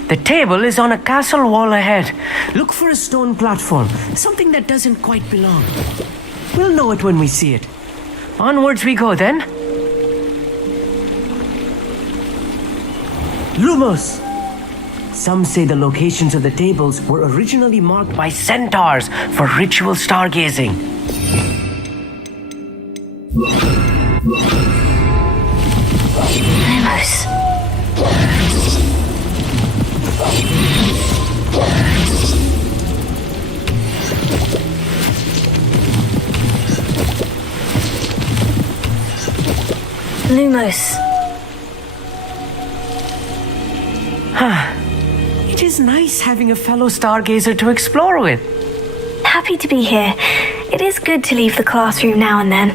The table is on a castle wall ahead. Look for a stone platform, something that doesn't quite belong. We'll know it when we see it. Onwards we go then. Lumos! Some say the locations of the tables were originally marked by centaurs for ritual stargazing. Lumos. Lumos. It is nice having a fellow stargazer to explore with. Happy to be here. It is good to leave the classroom now and then.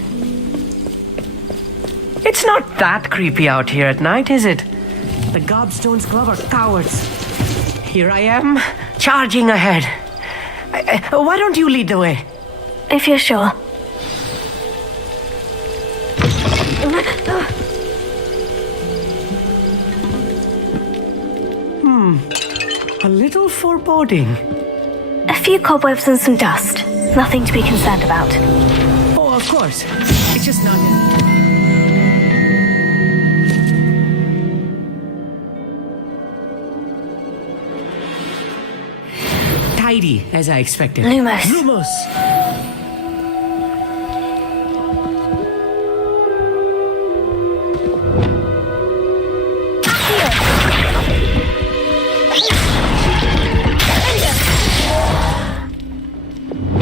It's not that creepy out here at night, is it? The Gobstones Club are cowards. Here I am, charging ahead. Why don't you lead the way? If you're sure. A little foreboding. A few cobwebs and some dust. Nothing to be concerned about. Oh, of course. It's just not... mighty, as I expected. Lumos. Lumos!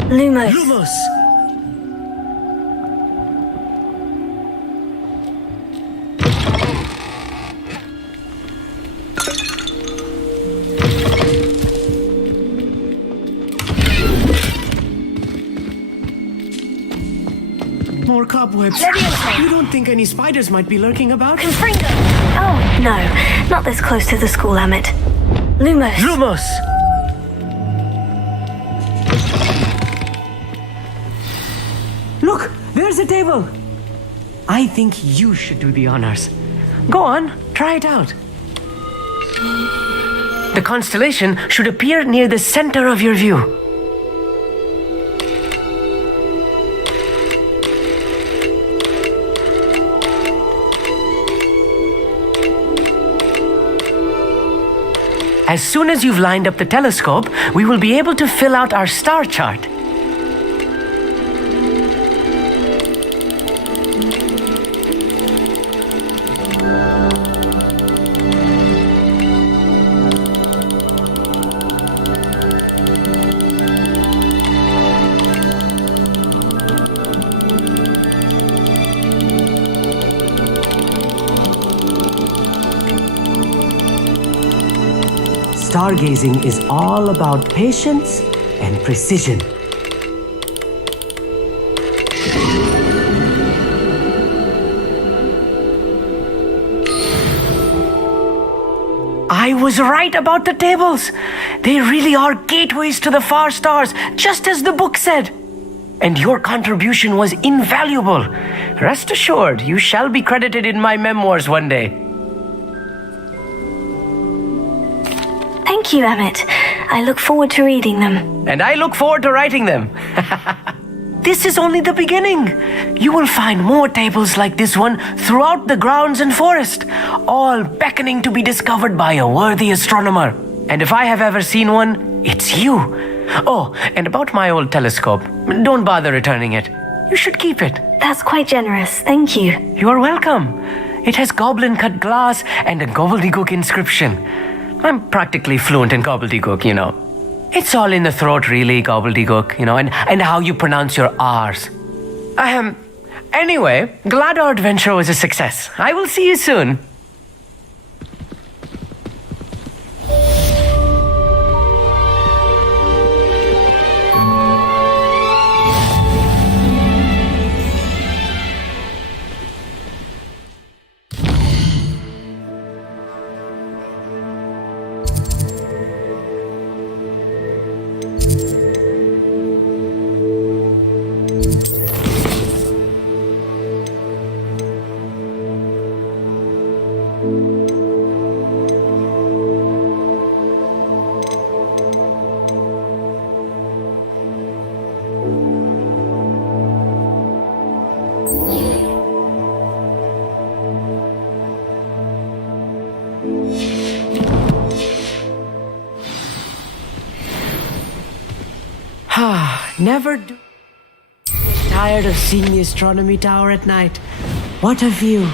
Lumos. Lumos! More cobwebs. You don't think any spiders might be lurking about? Confringo. Oh, no. Not this close to the school, Amit. Lumos. Lumos! Look, there's a table. I think you should do the honors. Go on, try it out. The constellation should appear near the center of your view. As soon as you've lined up the telescope, we will be able to fill out our star chart. Stargazing is all about patience and precision. I was right about the tables. They really are gateways to the far stars, just as the book said. And your contribution was invaluable. Rest assured, you shall be credited in my memoirs one day. Thank you, Amit. I look forward to reading them. And I look forward to writing them. This is only the beginning. You will find more tables like this one throughout the grounds and forest, all beckoning to be discovered by a worthy astronomer. And if I have ever seen one, it's you. Oh, and about my old telescope, don't bother returning it. You should keep it. That's quite generous. Thank you. You're welcome. It has goblin-cut glass and a gobbledygook inscription. I'm practically fluent in gobbledygook, you know. It's all in the throat, really, gobbledygook, you know, and how you pronounce your R's. Anyway, glad our adventure was a success. I will see you soon. Never do get tired of seeing the astronomy tower at night. What a view.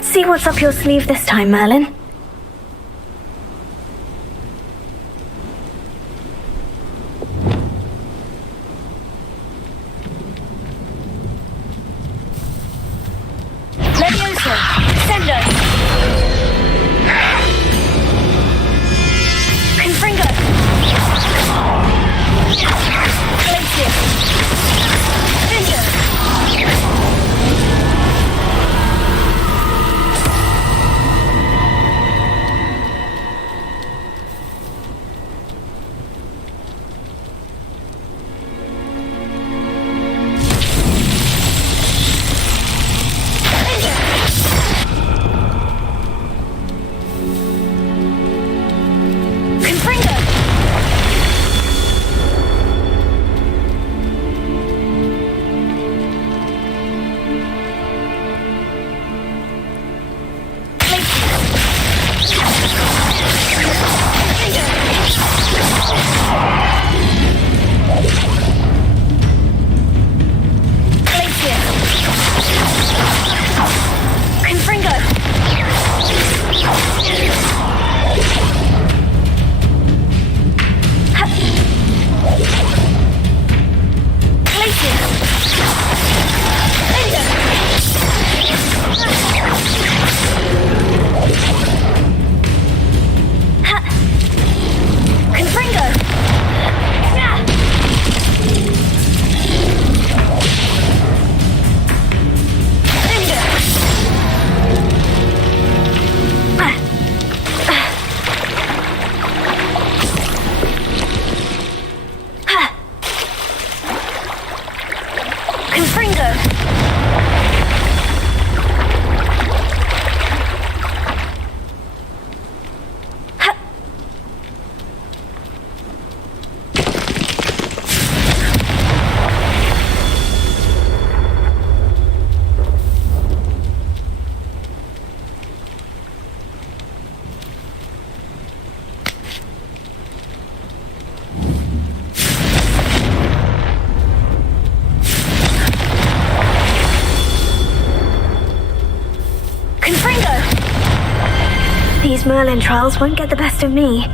Let's see what's up your sleeve this time, Merlin. Leviosa! Sendo! Confringo! Glacier! Finger! These Merlin trials won't get the best of me.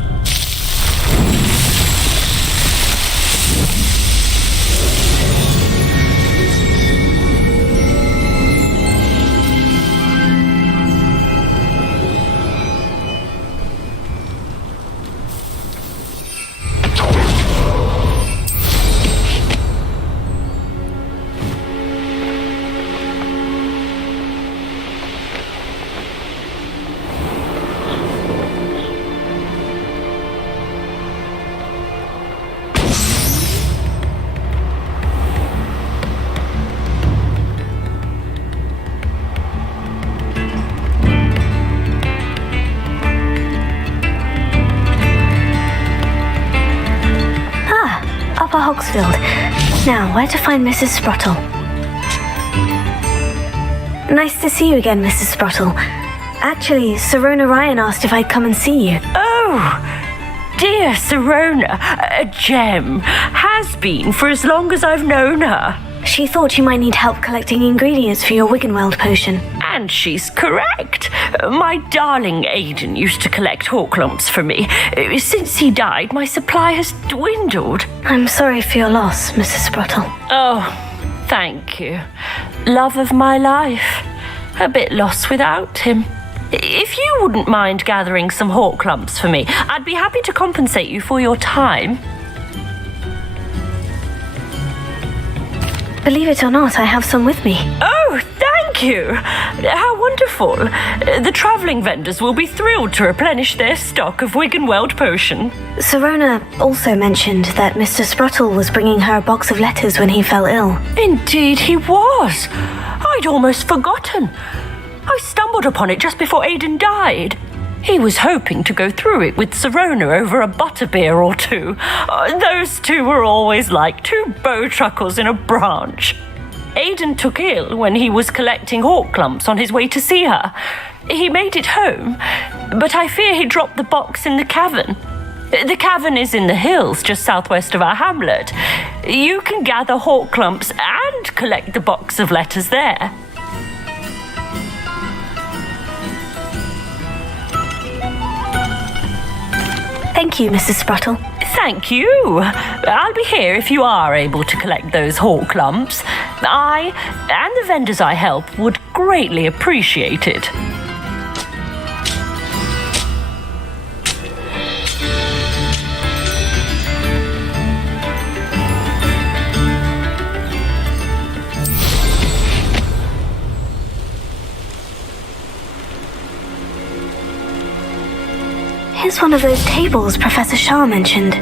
Hogsfield. Now, where to find Mrs. Sprottle? Nice to see you again, Mrs. Sprottle. Actually, Sirona Ryan asked if I'd come and see you. Oh, dear Sirona, a gem. Has been for as long as I've known her. She thought you might need help collecting ingredients for your Wiggenweld potion. And she's correct. My darling Aiden used to collect hawk lumps for me. Since he died, my supply has dwindled. I'm sorry for your loss, Mrs. Sprottle. Oh, thank you. Love of my life. A bit lost without him. If you wouldn't mind gathering some hawk lumps for me, I'd be happy to compensate you for your time. Believe it or not, I have some with me. Oh, thank you! How wonderful. The travelling vendors will be thrilled to replenish their stock of Wiggenweld potion. Sirona also mentioned that Mr. Sprottle was bringing her a box of letters when he fell ill. Indeed he was. I'd almost forgotten. I stumbled upon it just before Aiden died. He was hoping to go through it with Sirona over a butterbeer or two. Those two were always like two bowtruckles in a branch. Aiden took ill when he was collecting hawk lumps on his way to see her. He made it home, but I fear he dropped the box in the cavern. The cavern is in the hills just southwest of our hamlet. You can gather hawk lumps and collect the box of letters there. Thank you, Mrs. Spruttle. Thank you. I'll be here if you are able to collect those hawk lumps. I and the vendors I help would greatly appreciate it. Here's one of those tables Professor Shah mentioned.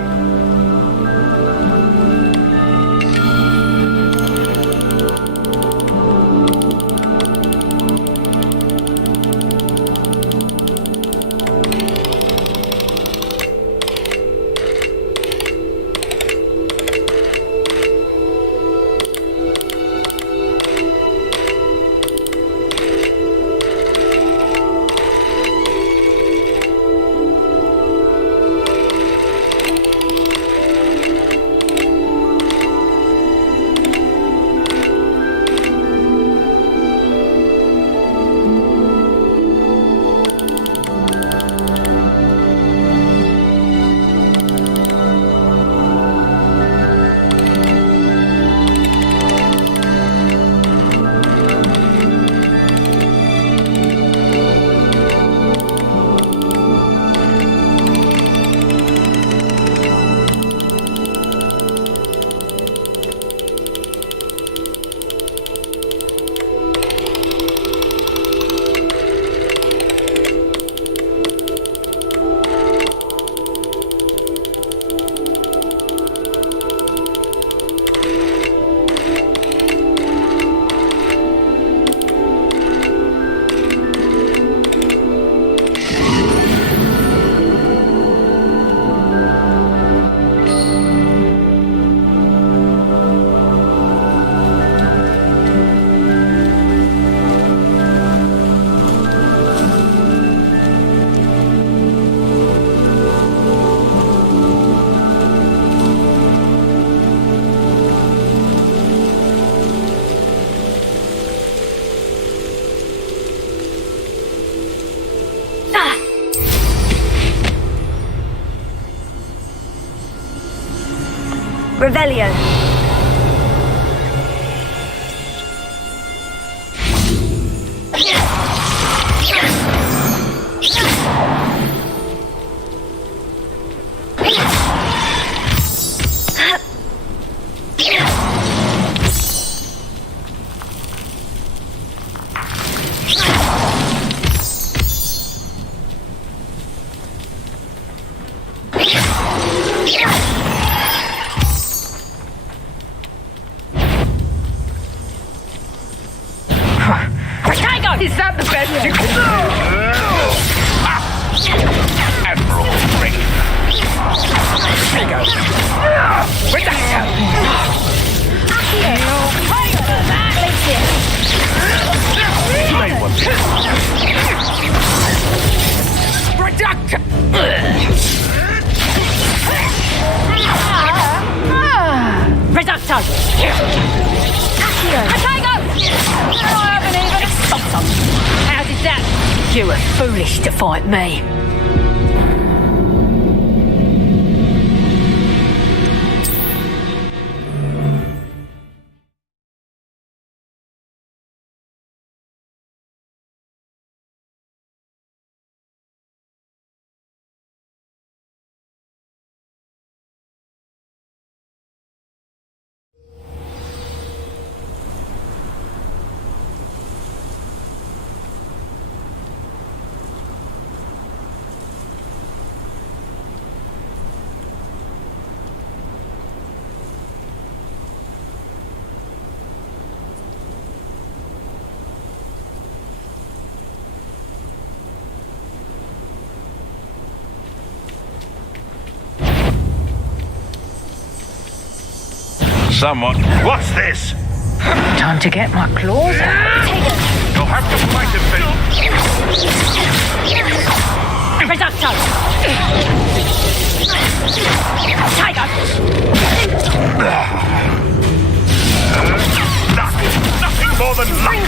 Revelio. Is that the best you can do? Admiral Ring. Bingo. Where'd that go? You made one. Reductor. Reductor! How did that? You were foolish to fight me. Someone. What's this? Time to get my claws out. You'll have to fight him, Phil. Reductor! Tiger! Nothing more than luck.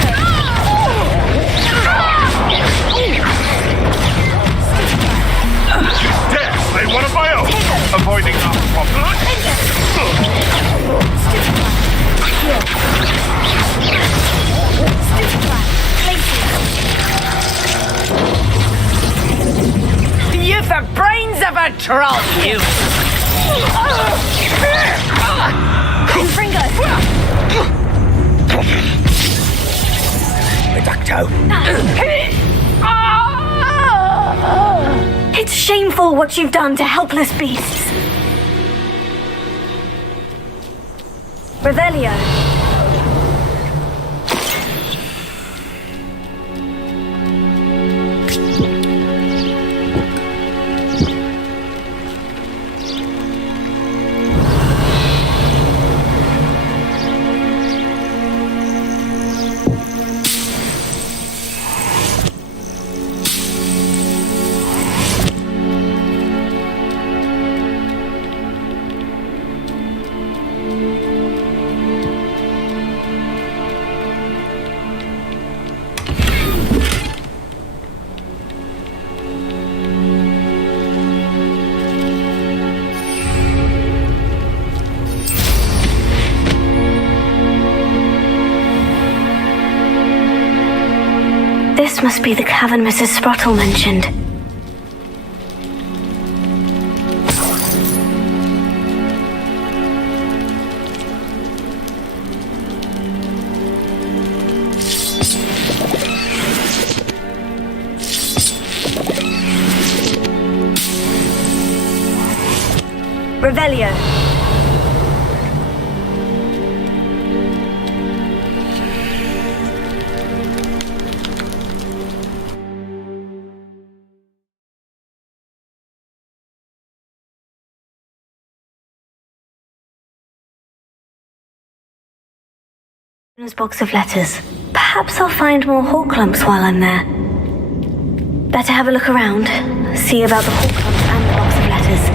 You dare slay one of my control you! Fringo! Reducto. It's shameful what you've done to helpless beasts. Revelio. This must be the cavern Mrs. Sprottle mentioned. Revelio. Box of letters. Perhaps I'll find more hawk clumps while I'm there. Better have a look around, see about the hawk clumps and the box of letters.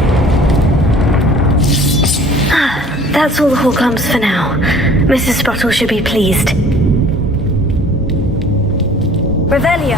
Ah, that's all the hawk clumps for now. Mrs. Sprottle should be pleased. Revelio.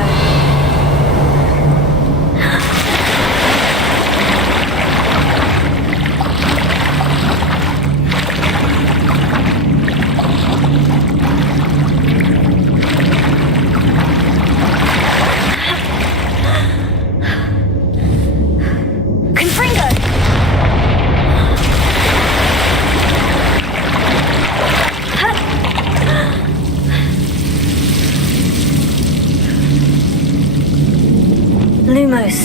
Lumos.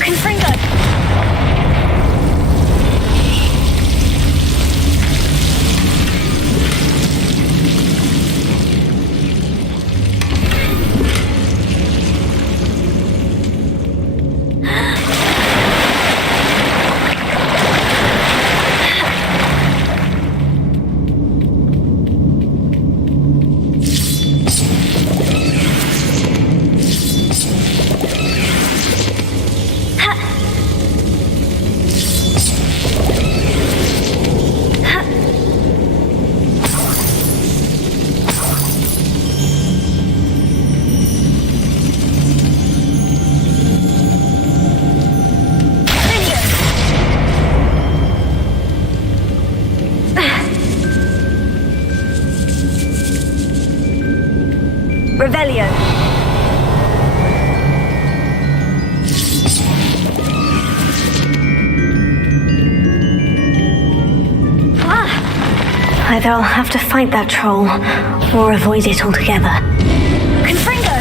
Confringo. Revelio. Either I'll have to fight that troll, or avoid it altogether. Confringo!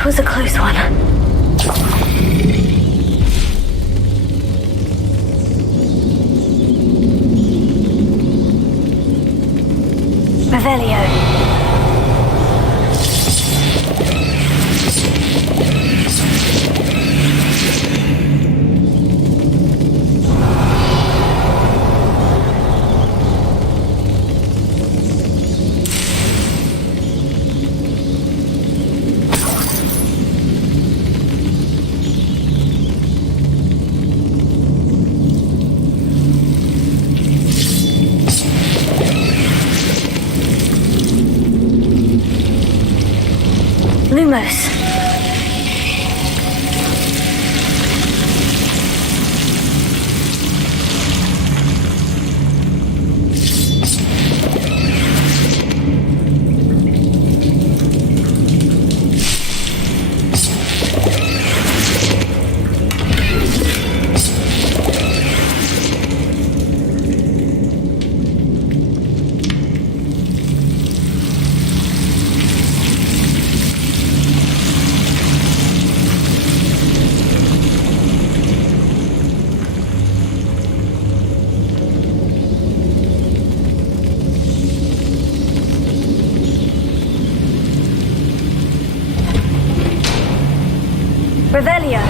That was a close one. Revelio. Lumos. Revelio.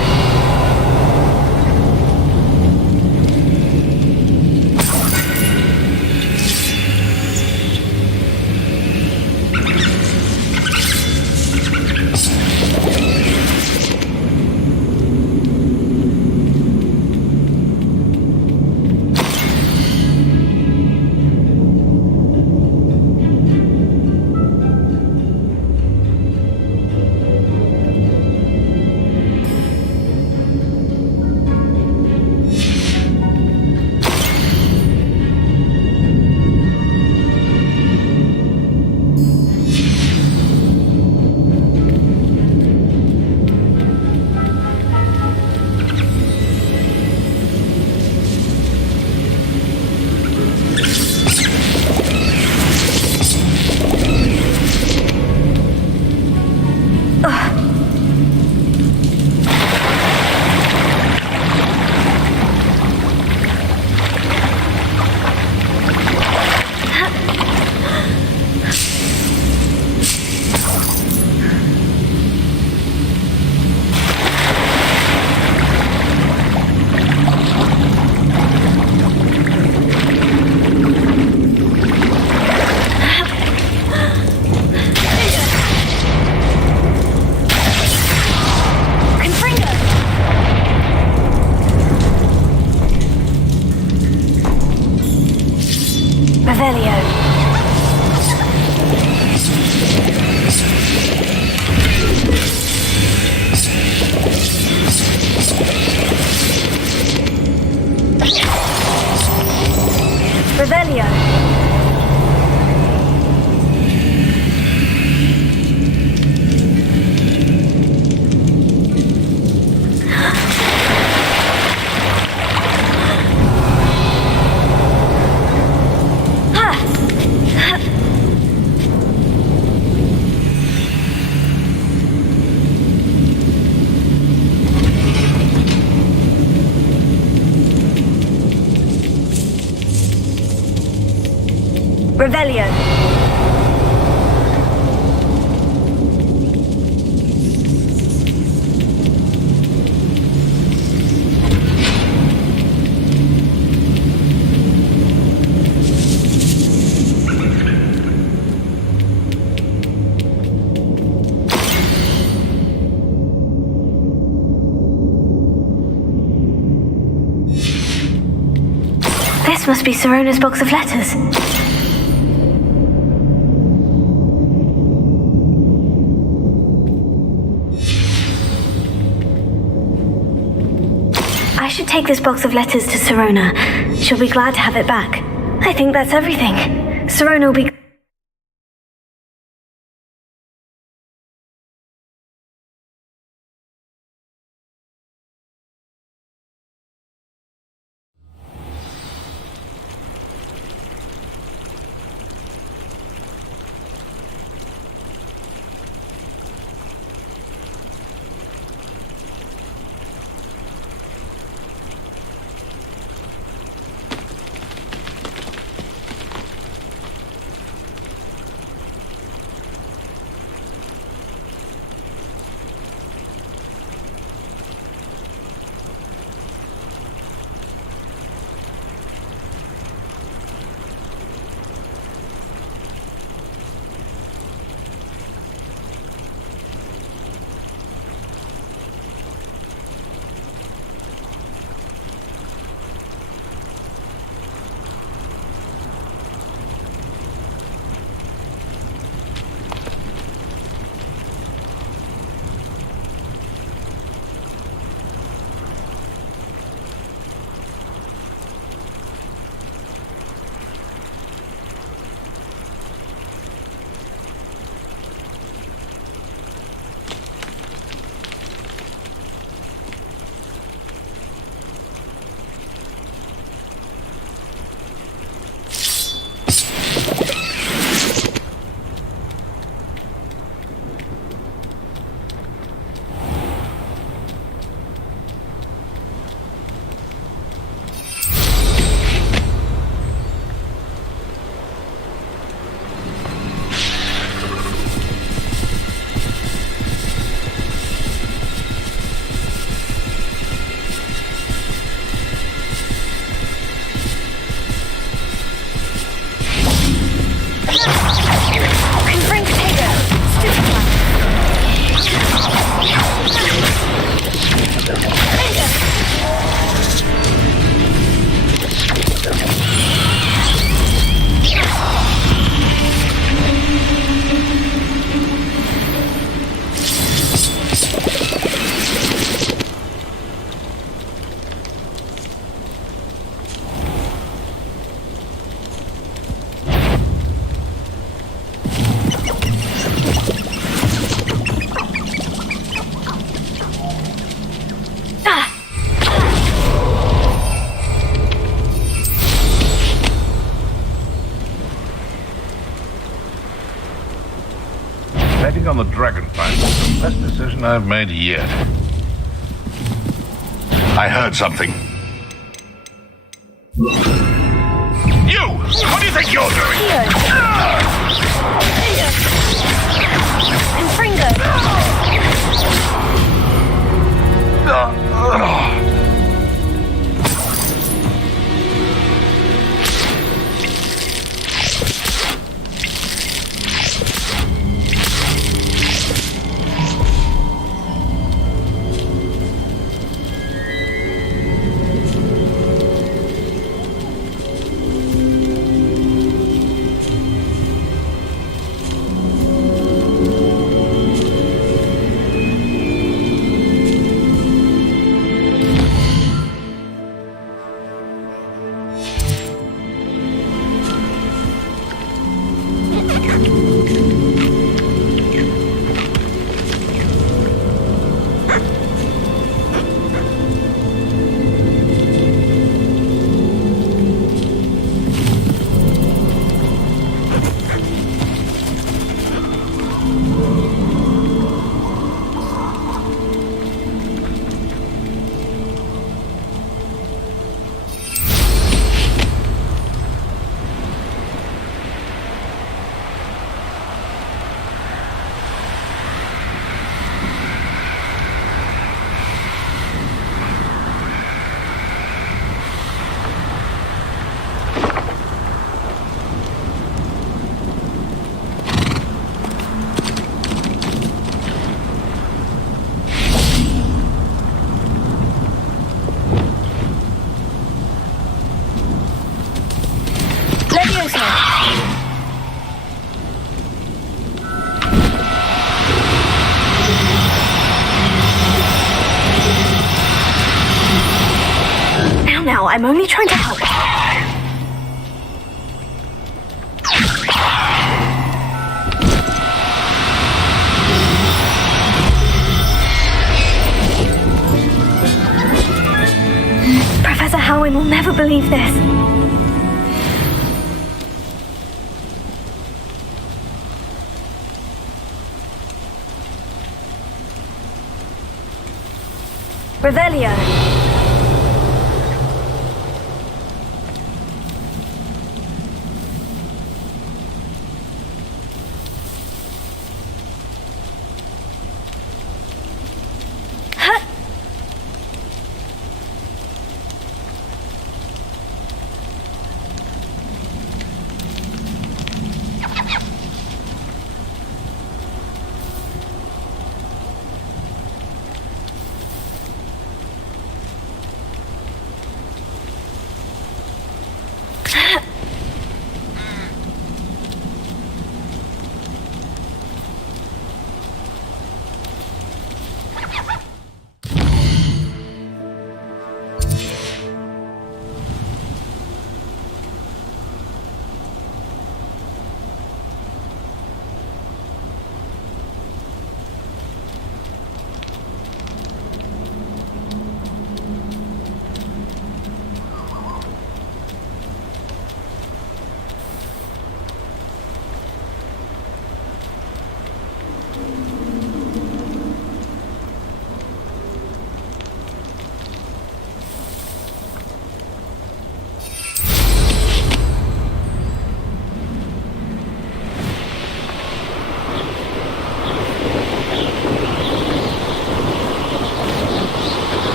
Revelio. Revelio. This must be Sirona's box of letters. I should take this box of letters to Sirona. She'll be glad to have it back. I think that's everything. Sirona will be... the dragonfly was the best decision I've made yet. I heard something. You! What do you think you're doing? And Fringo! Now, I'm only trying to help. Professor Howin will never believe this. Revelio.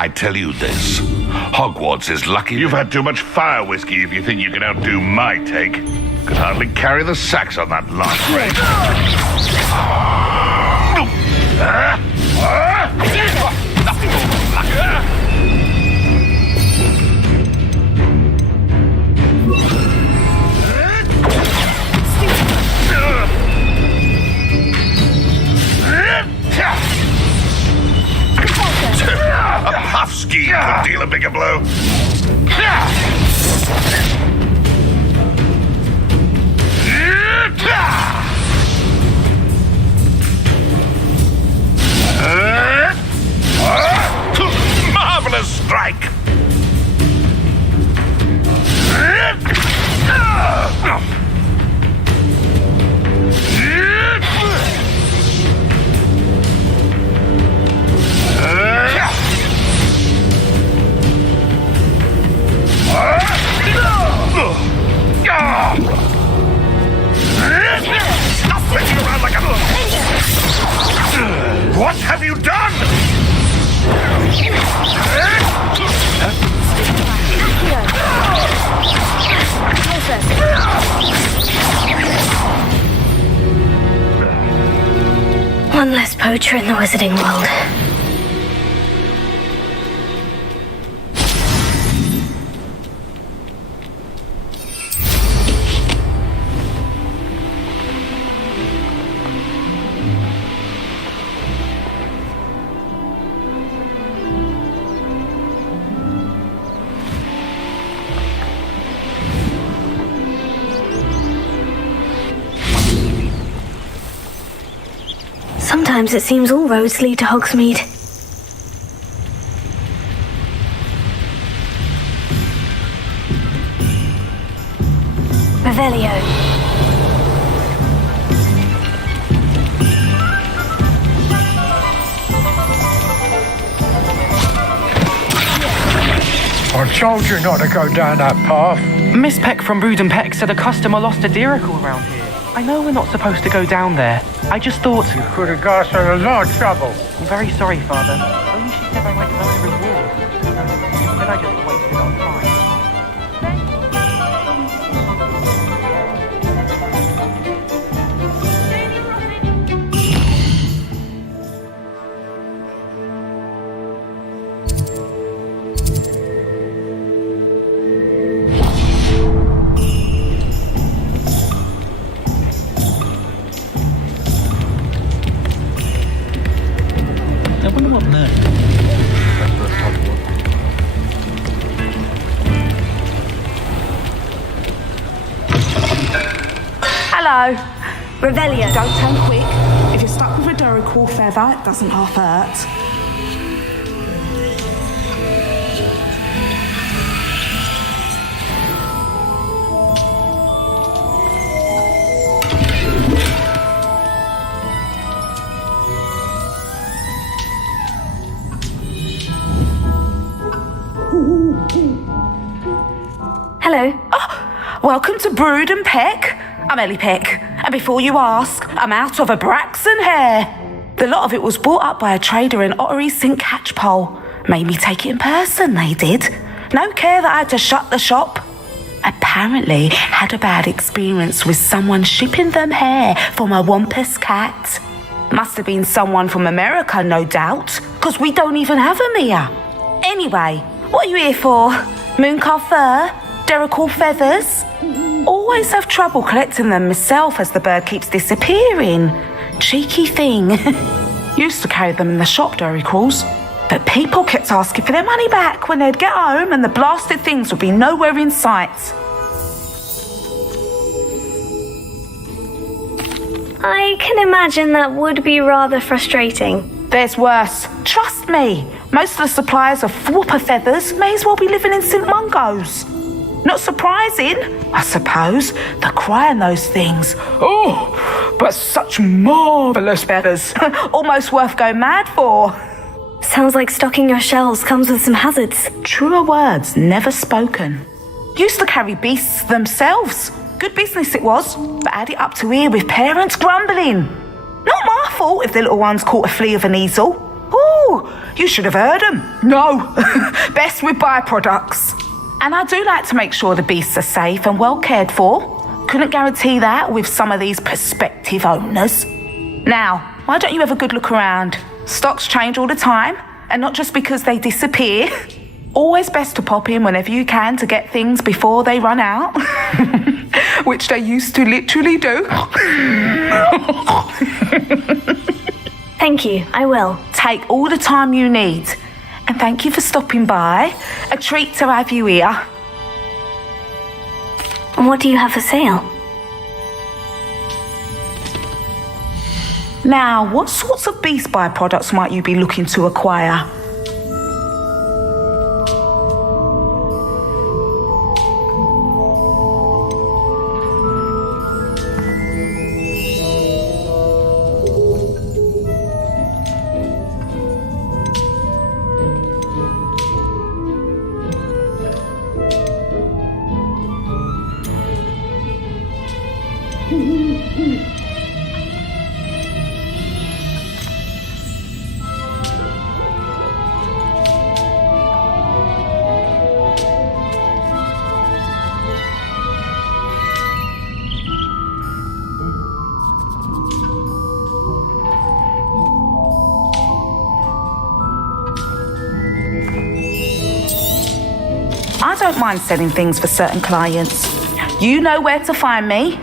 I tell you this, Hogwarts is lucky. You've had too much fire whiskey if you think you can outdo my take. Could hardly carry the sacks on that last race. A puff ski could deal a bigger blow. Marvelous strike! Stop flicking around like a... What have you done? One less poacher in the wizarding world. Sometimes it seems all roads lead to Hogsmeade. Revelio. I told you not to go down that path. Miss Peck from Brood and Peck said a customer lost a deeracle around here. I know we're not supposed to go down there. I just thought... You could have got us in a lot of trouble. I'm very sorry, Father. Only she said I might earn a reward. Then I just wasted our time. I wonder what next. Hello. Revelio. Don't turn quick. If you're stuck with a Duracell feather, it doesn't half hurt. Hello. Oh, welcome to Brood and Peck. I'm Ellie Peck, and before you ask, I'm out of a Braxton hair. The lot of it was bought up by a trader in Ottery St. Catchpole. Made me take it in person, they did. No care that I had to shut the shop. Apparently had a bad experience with someone shipping them hair from a Wampus cat. Must have been someone from America, no doubt, because we don't even have them here. Anyway, what are you here for? Mooncar fur? Duracell feathers? Always have trouble collecting them myself as the bird keeps disappearing. Cheeky thing. Used to carry them in the shop, Duracells. But people kept asking for their money back when they'd get home and the blasted things would be nowhere in sight. I can imagine that would be rather frustrating. There's worse. Trust me. Most of the suppliers of Whopper feathers may as well be living in St. Mungo's. Not surprising, I suppose, the cry in those things. Oh, but such marvellous feathers. Almost worth going mad for. Sounds like stocking your shelves comes with some hazards. Truer words never spoken. Used to carry beasts themselves. Good business it was, but add it up to here with parents grumbling. Not my fault if the little ones caught a flea of an easel. Ooh, You should have heard them. No, best with byproducts. And I do like to make sure the beasts are safe and well cared for. Couldn't guarantee that with some of these prospective owners. Now, why don't you have a good look around? Stocks change all the time, and not just because they disappear. Always best to pop in whenever you can to get things before they run out. Which they used to literally do. Thank you, I will. Take all the time you need. And thank you for stopping by. A treat to have you here. What do you have for sale? Now, what sorts of beast byproducts might you be looking to acquire? I don't mind selling things for certain clients. You know where to find me.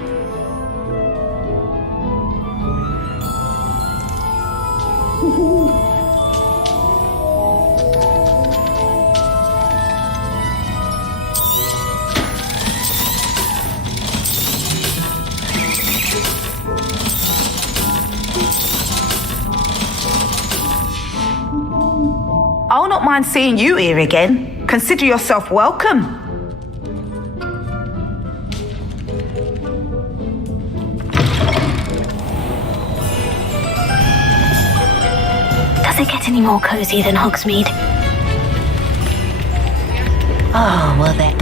I'll not mind seeing you here again. Consider yourself welcome. Does it get any more cozy than Hogsmeade? Oh, well, they're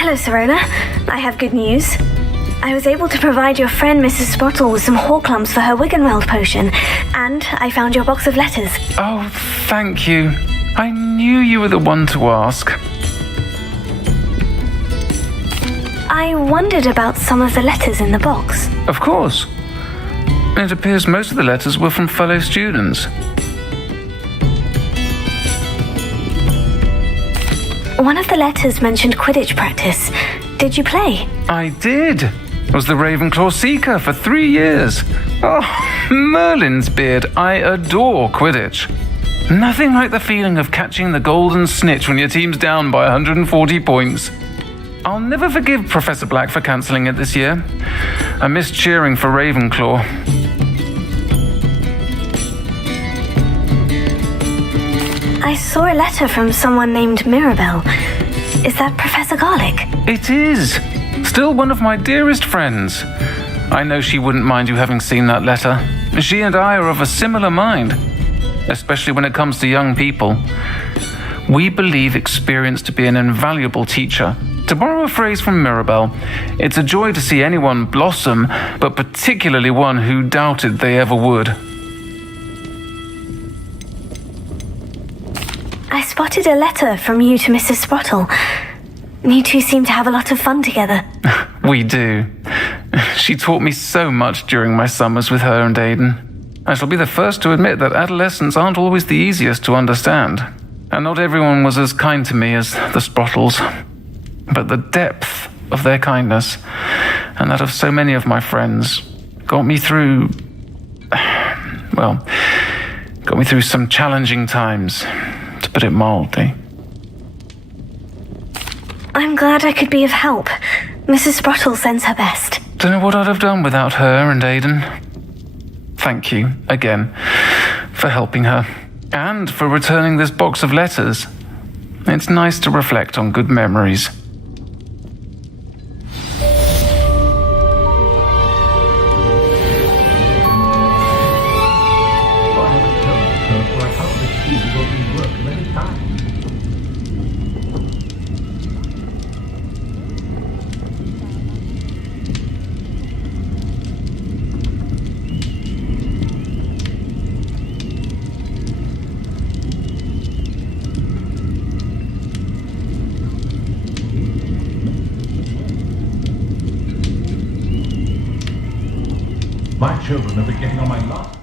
Hello, Serona. I have good news. I was able to provide your friend Mrs. Sprottle with some Horklumps for her Wiggenweld potion, and I found your box of letters. Oh, thank you. I knew you were the one to ask. I wondered about some of the letters in the box. Of course. It appears most of the letters were from fellow students. One of the letters mentioned Quidditch practice. Did you play? I did. I was the Ravenclaw Seeker for 3 years. Oh, Merlin's beard. I adore Quidditch. Nothing like the feeling of catching the golden snitch when your team's down by 140 points. I'll never forgive Professor Black for cancelling it this year. I missed cheering for Ravenclaw. I saw a letter from someone named Mirabelle. Is that Professor Garlick? It is. Still one of my dearest friends. I know she wouldn't mind you having seen that letter. She and I are of a similar mind, especially when it comes to young people. We believe experience to be an invaluable teacher. To borrow a phrase from Mirabelle, it's a joy to see anyone blossom, but particularly one who doubted they ever would. I spotted a letter from you to Mrs. Sprottle. You two seem to have a lot of fun together. We do. She taught me so much during my summers with her and Aiden. I shall be the first to admit that adolescents aren't always the easiest to understand. And not everyone was as kind to me as the Sprottles. But the depth of their kindness, and that of so many of my friends, got me through some challenging times, to put it mildly. I'm glad I could be of help. Mrs. Sprottle sends her best. Don't know what I'd have done without her and Aidan. Thank you, again, for helping her, and for returning this box of letters. It's nice to reflect on good memories. My children have been getting on my last.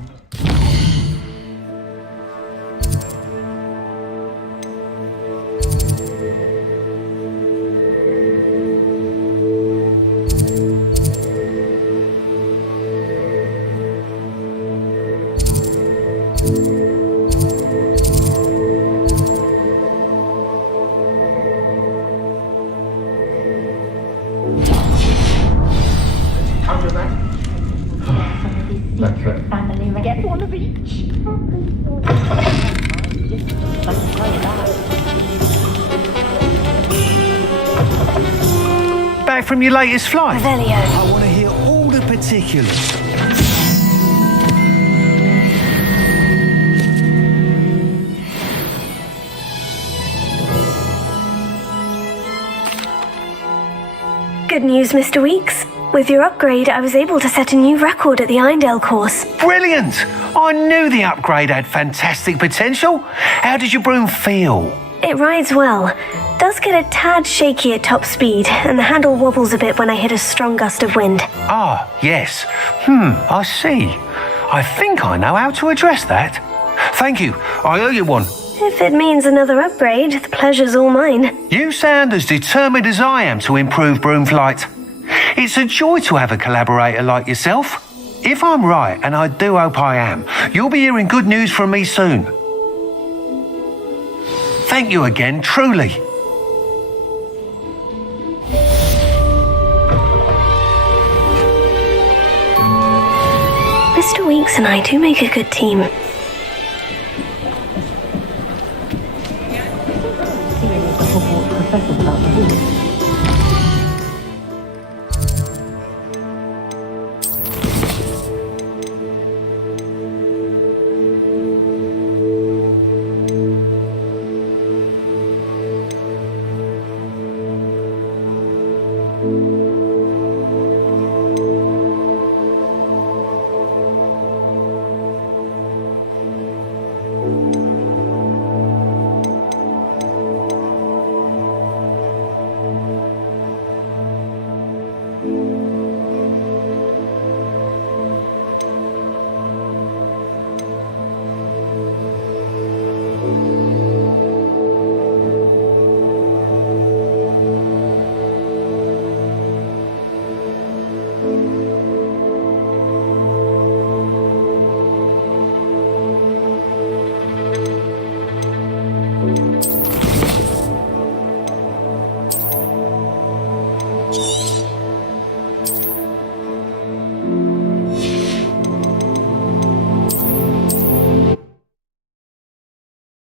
Get one of each. Back from your latest flight? Revelio. I want to hear all the particulars. Good news, Mr. Weeks. With your upgrade, I was able to set a new record at the Irondale course. Brilliant! I knew the upgrade had fantastic potential. How did your broom feel? It rides well. Does get a tad shaky at top speed, and the handle wobbles a bit when I hit a strong gust of wind. Ah, yes. I see. I think I know how to address that. Thank you. I owe you one. If it means another upgrade, the pleasure's all mine. You sound as determined as I am to improve broom flight. It's a joy to have a collaborator like yourself. If I'm right, and I do hope I am, you'll be hearing good news from me soon. Thank you again, truly. Mr. Weeks and I do make a good team. Hogwarts professors about the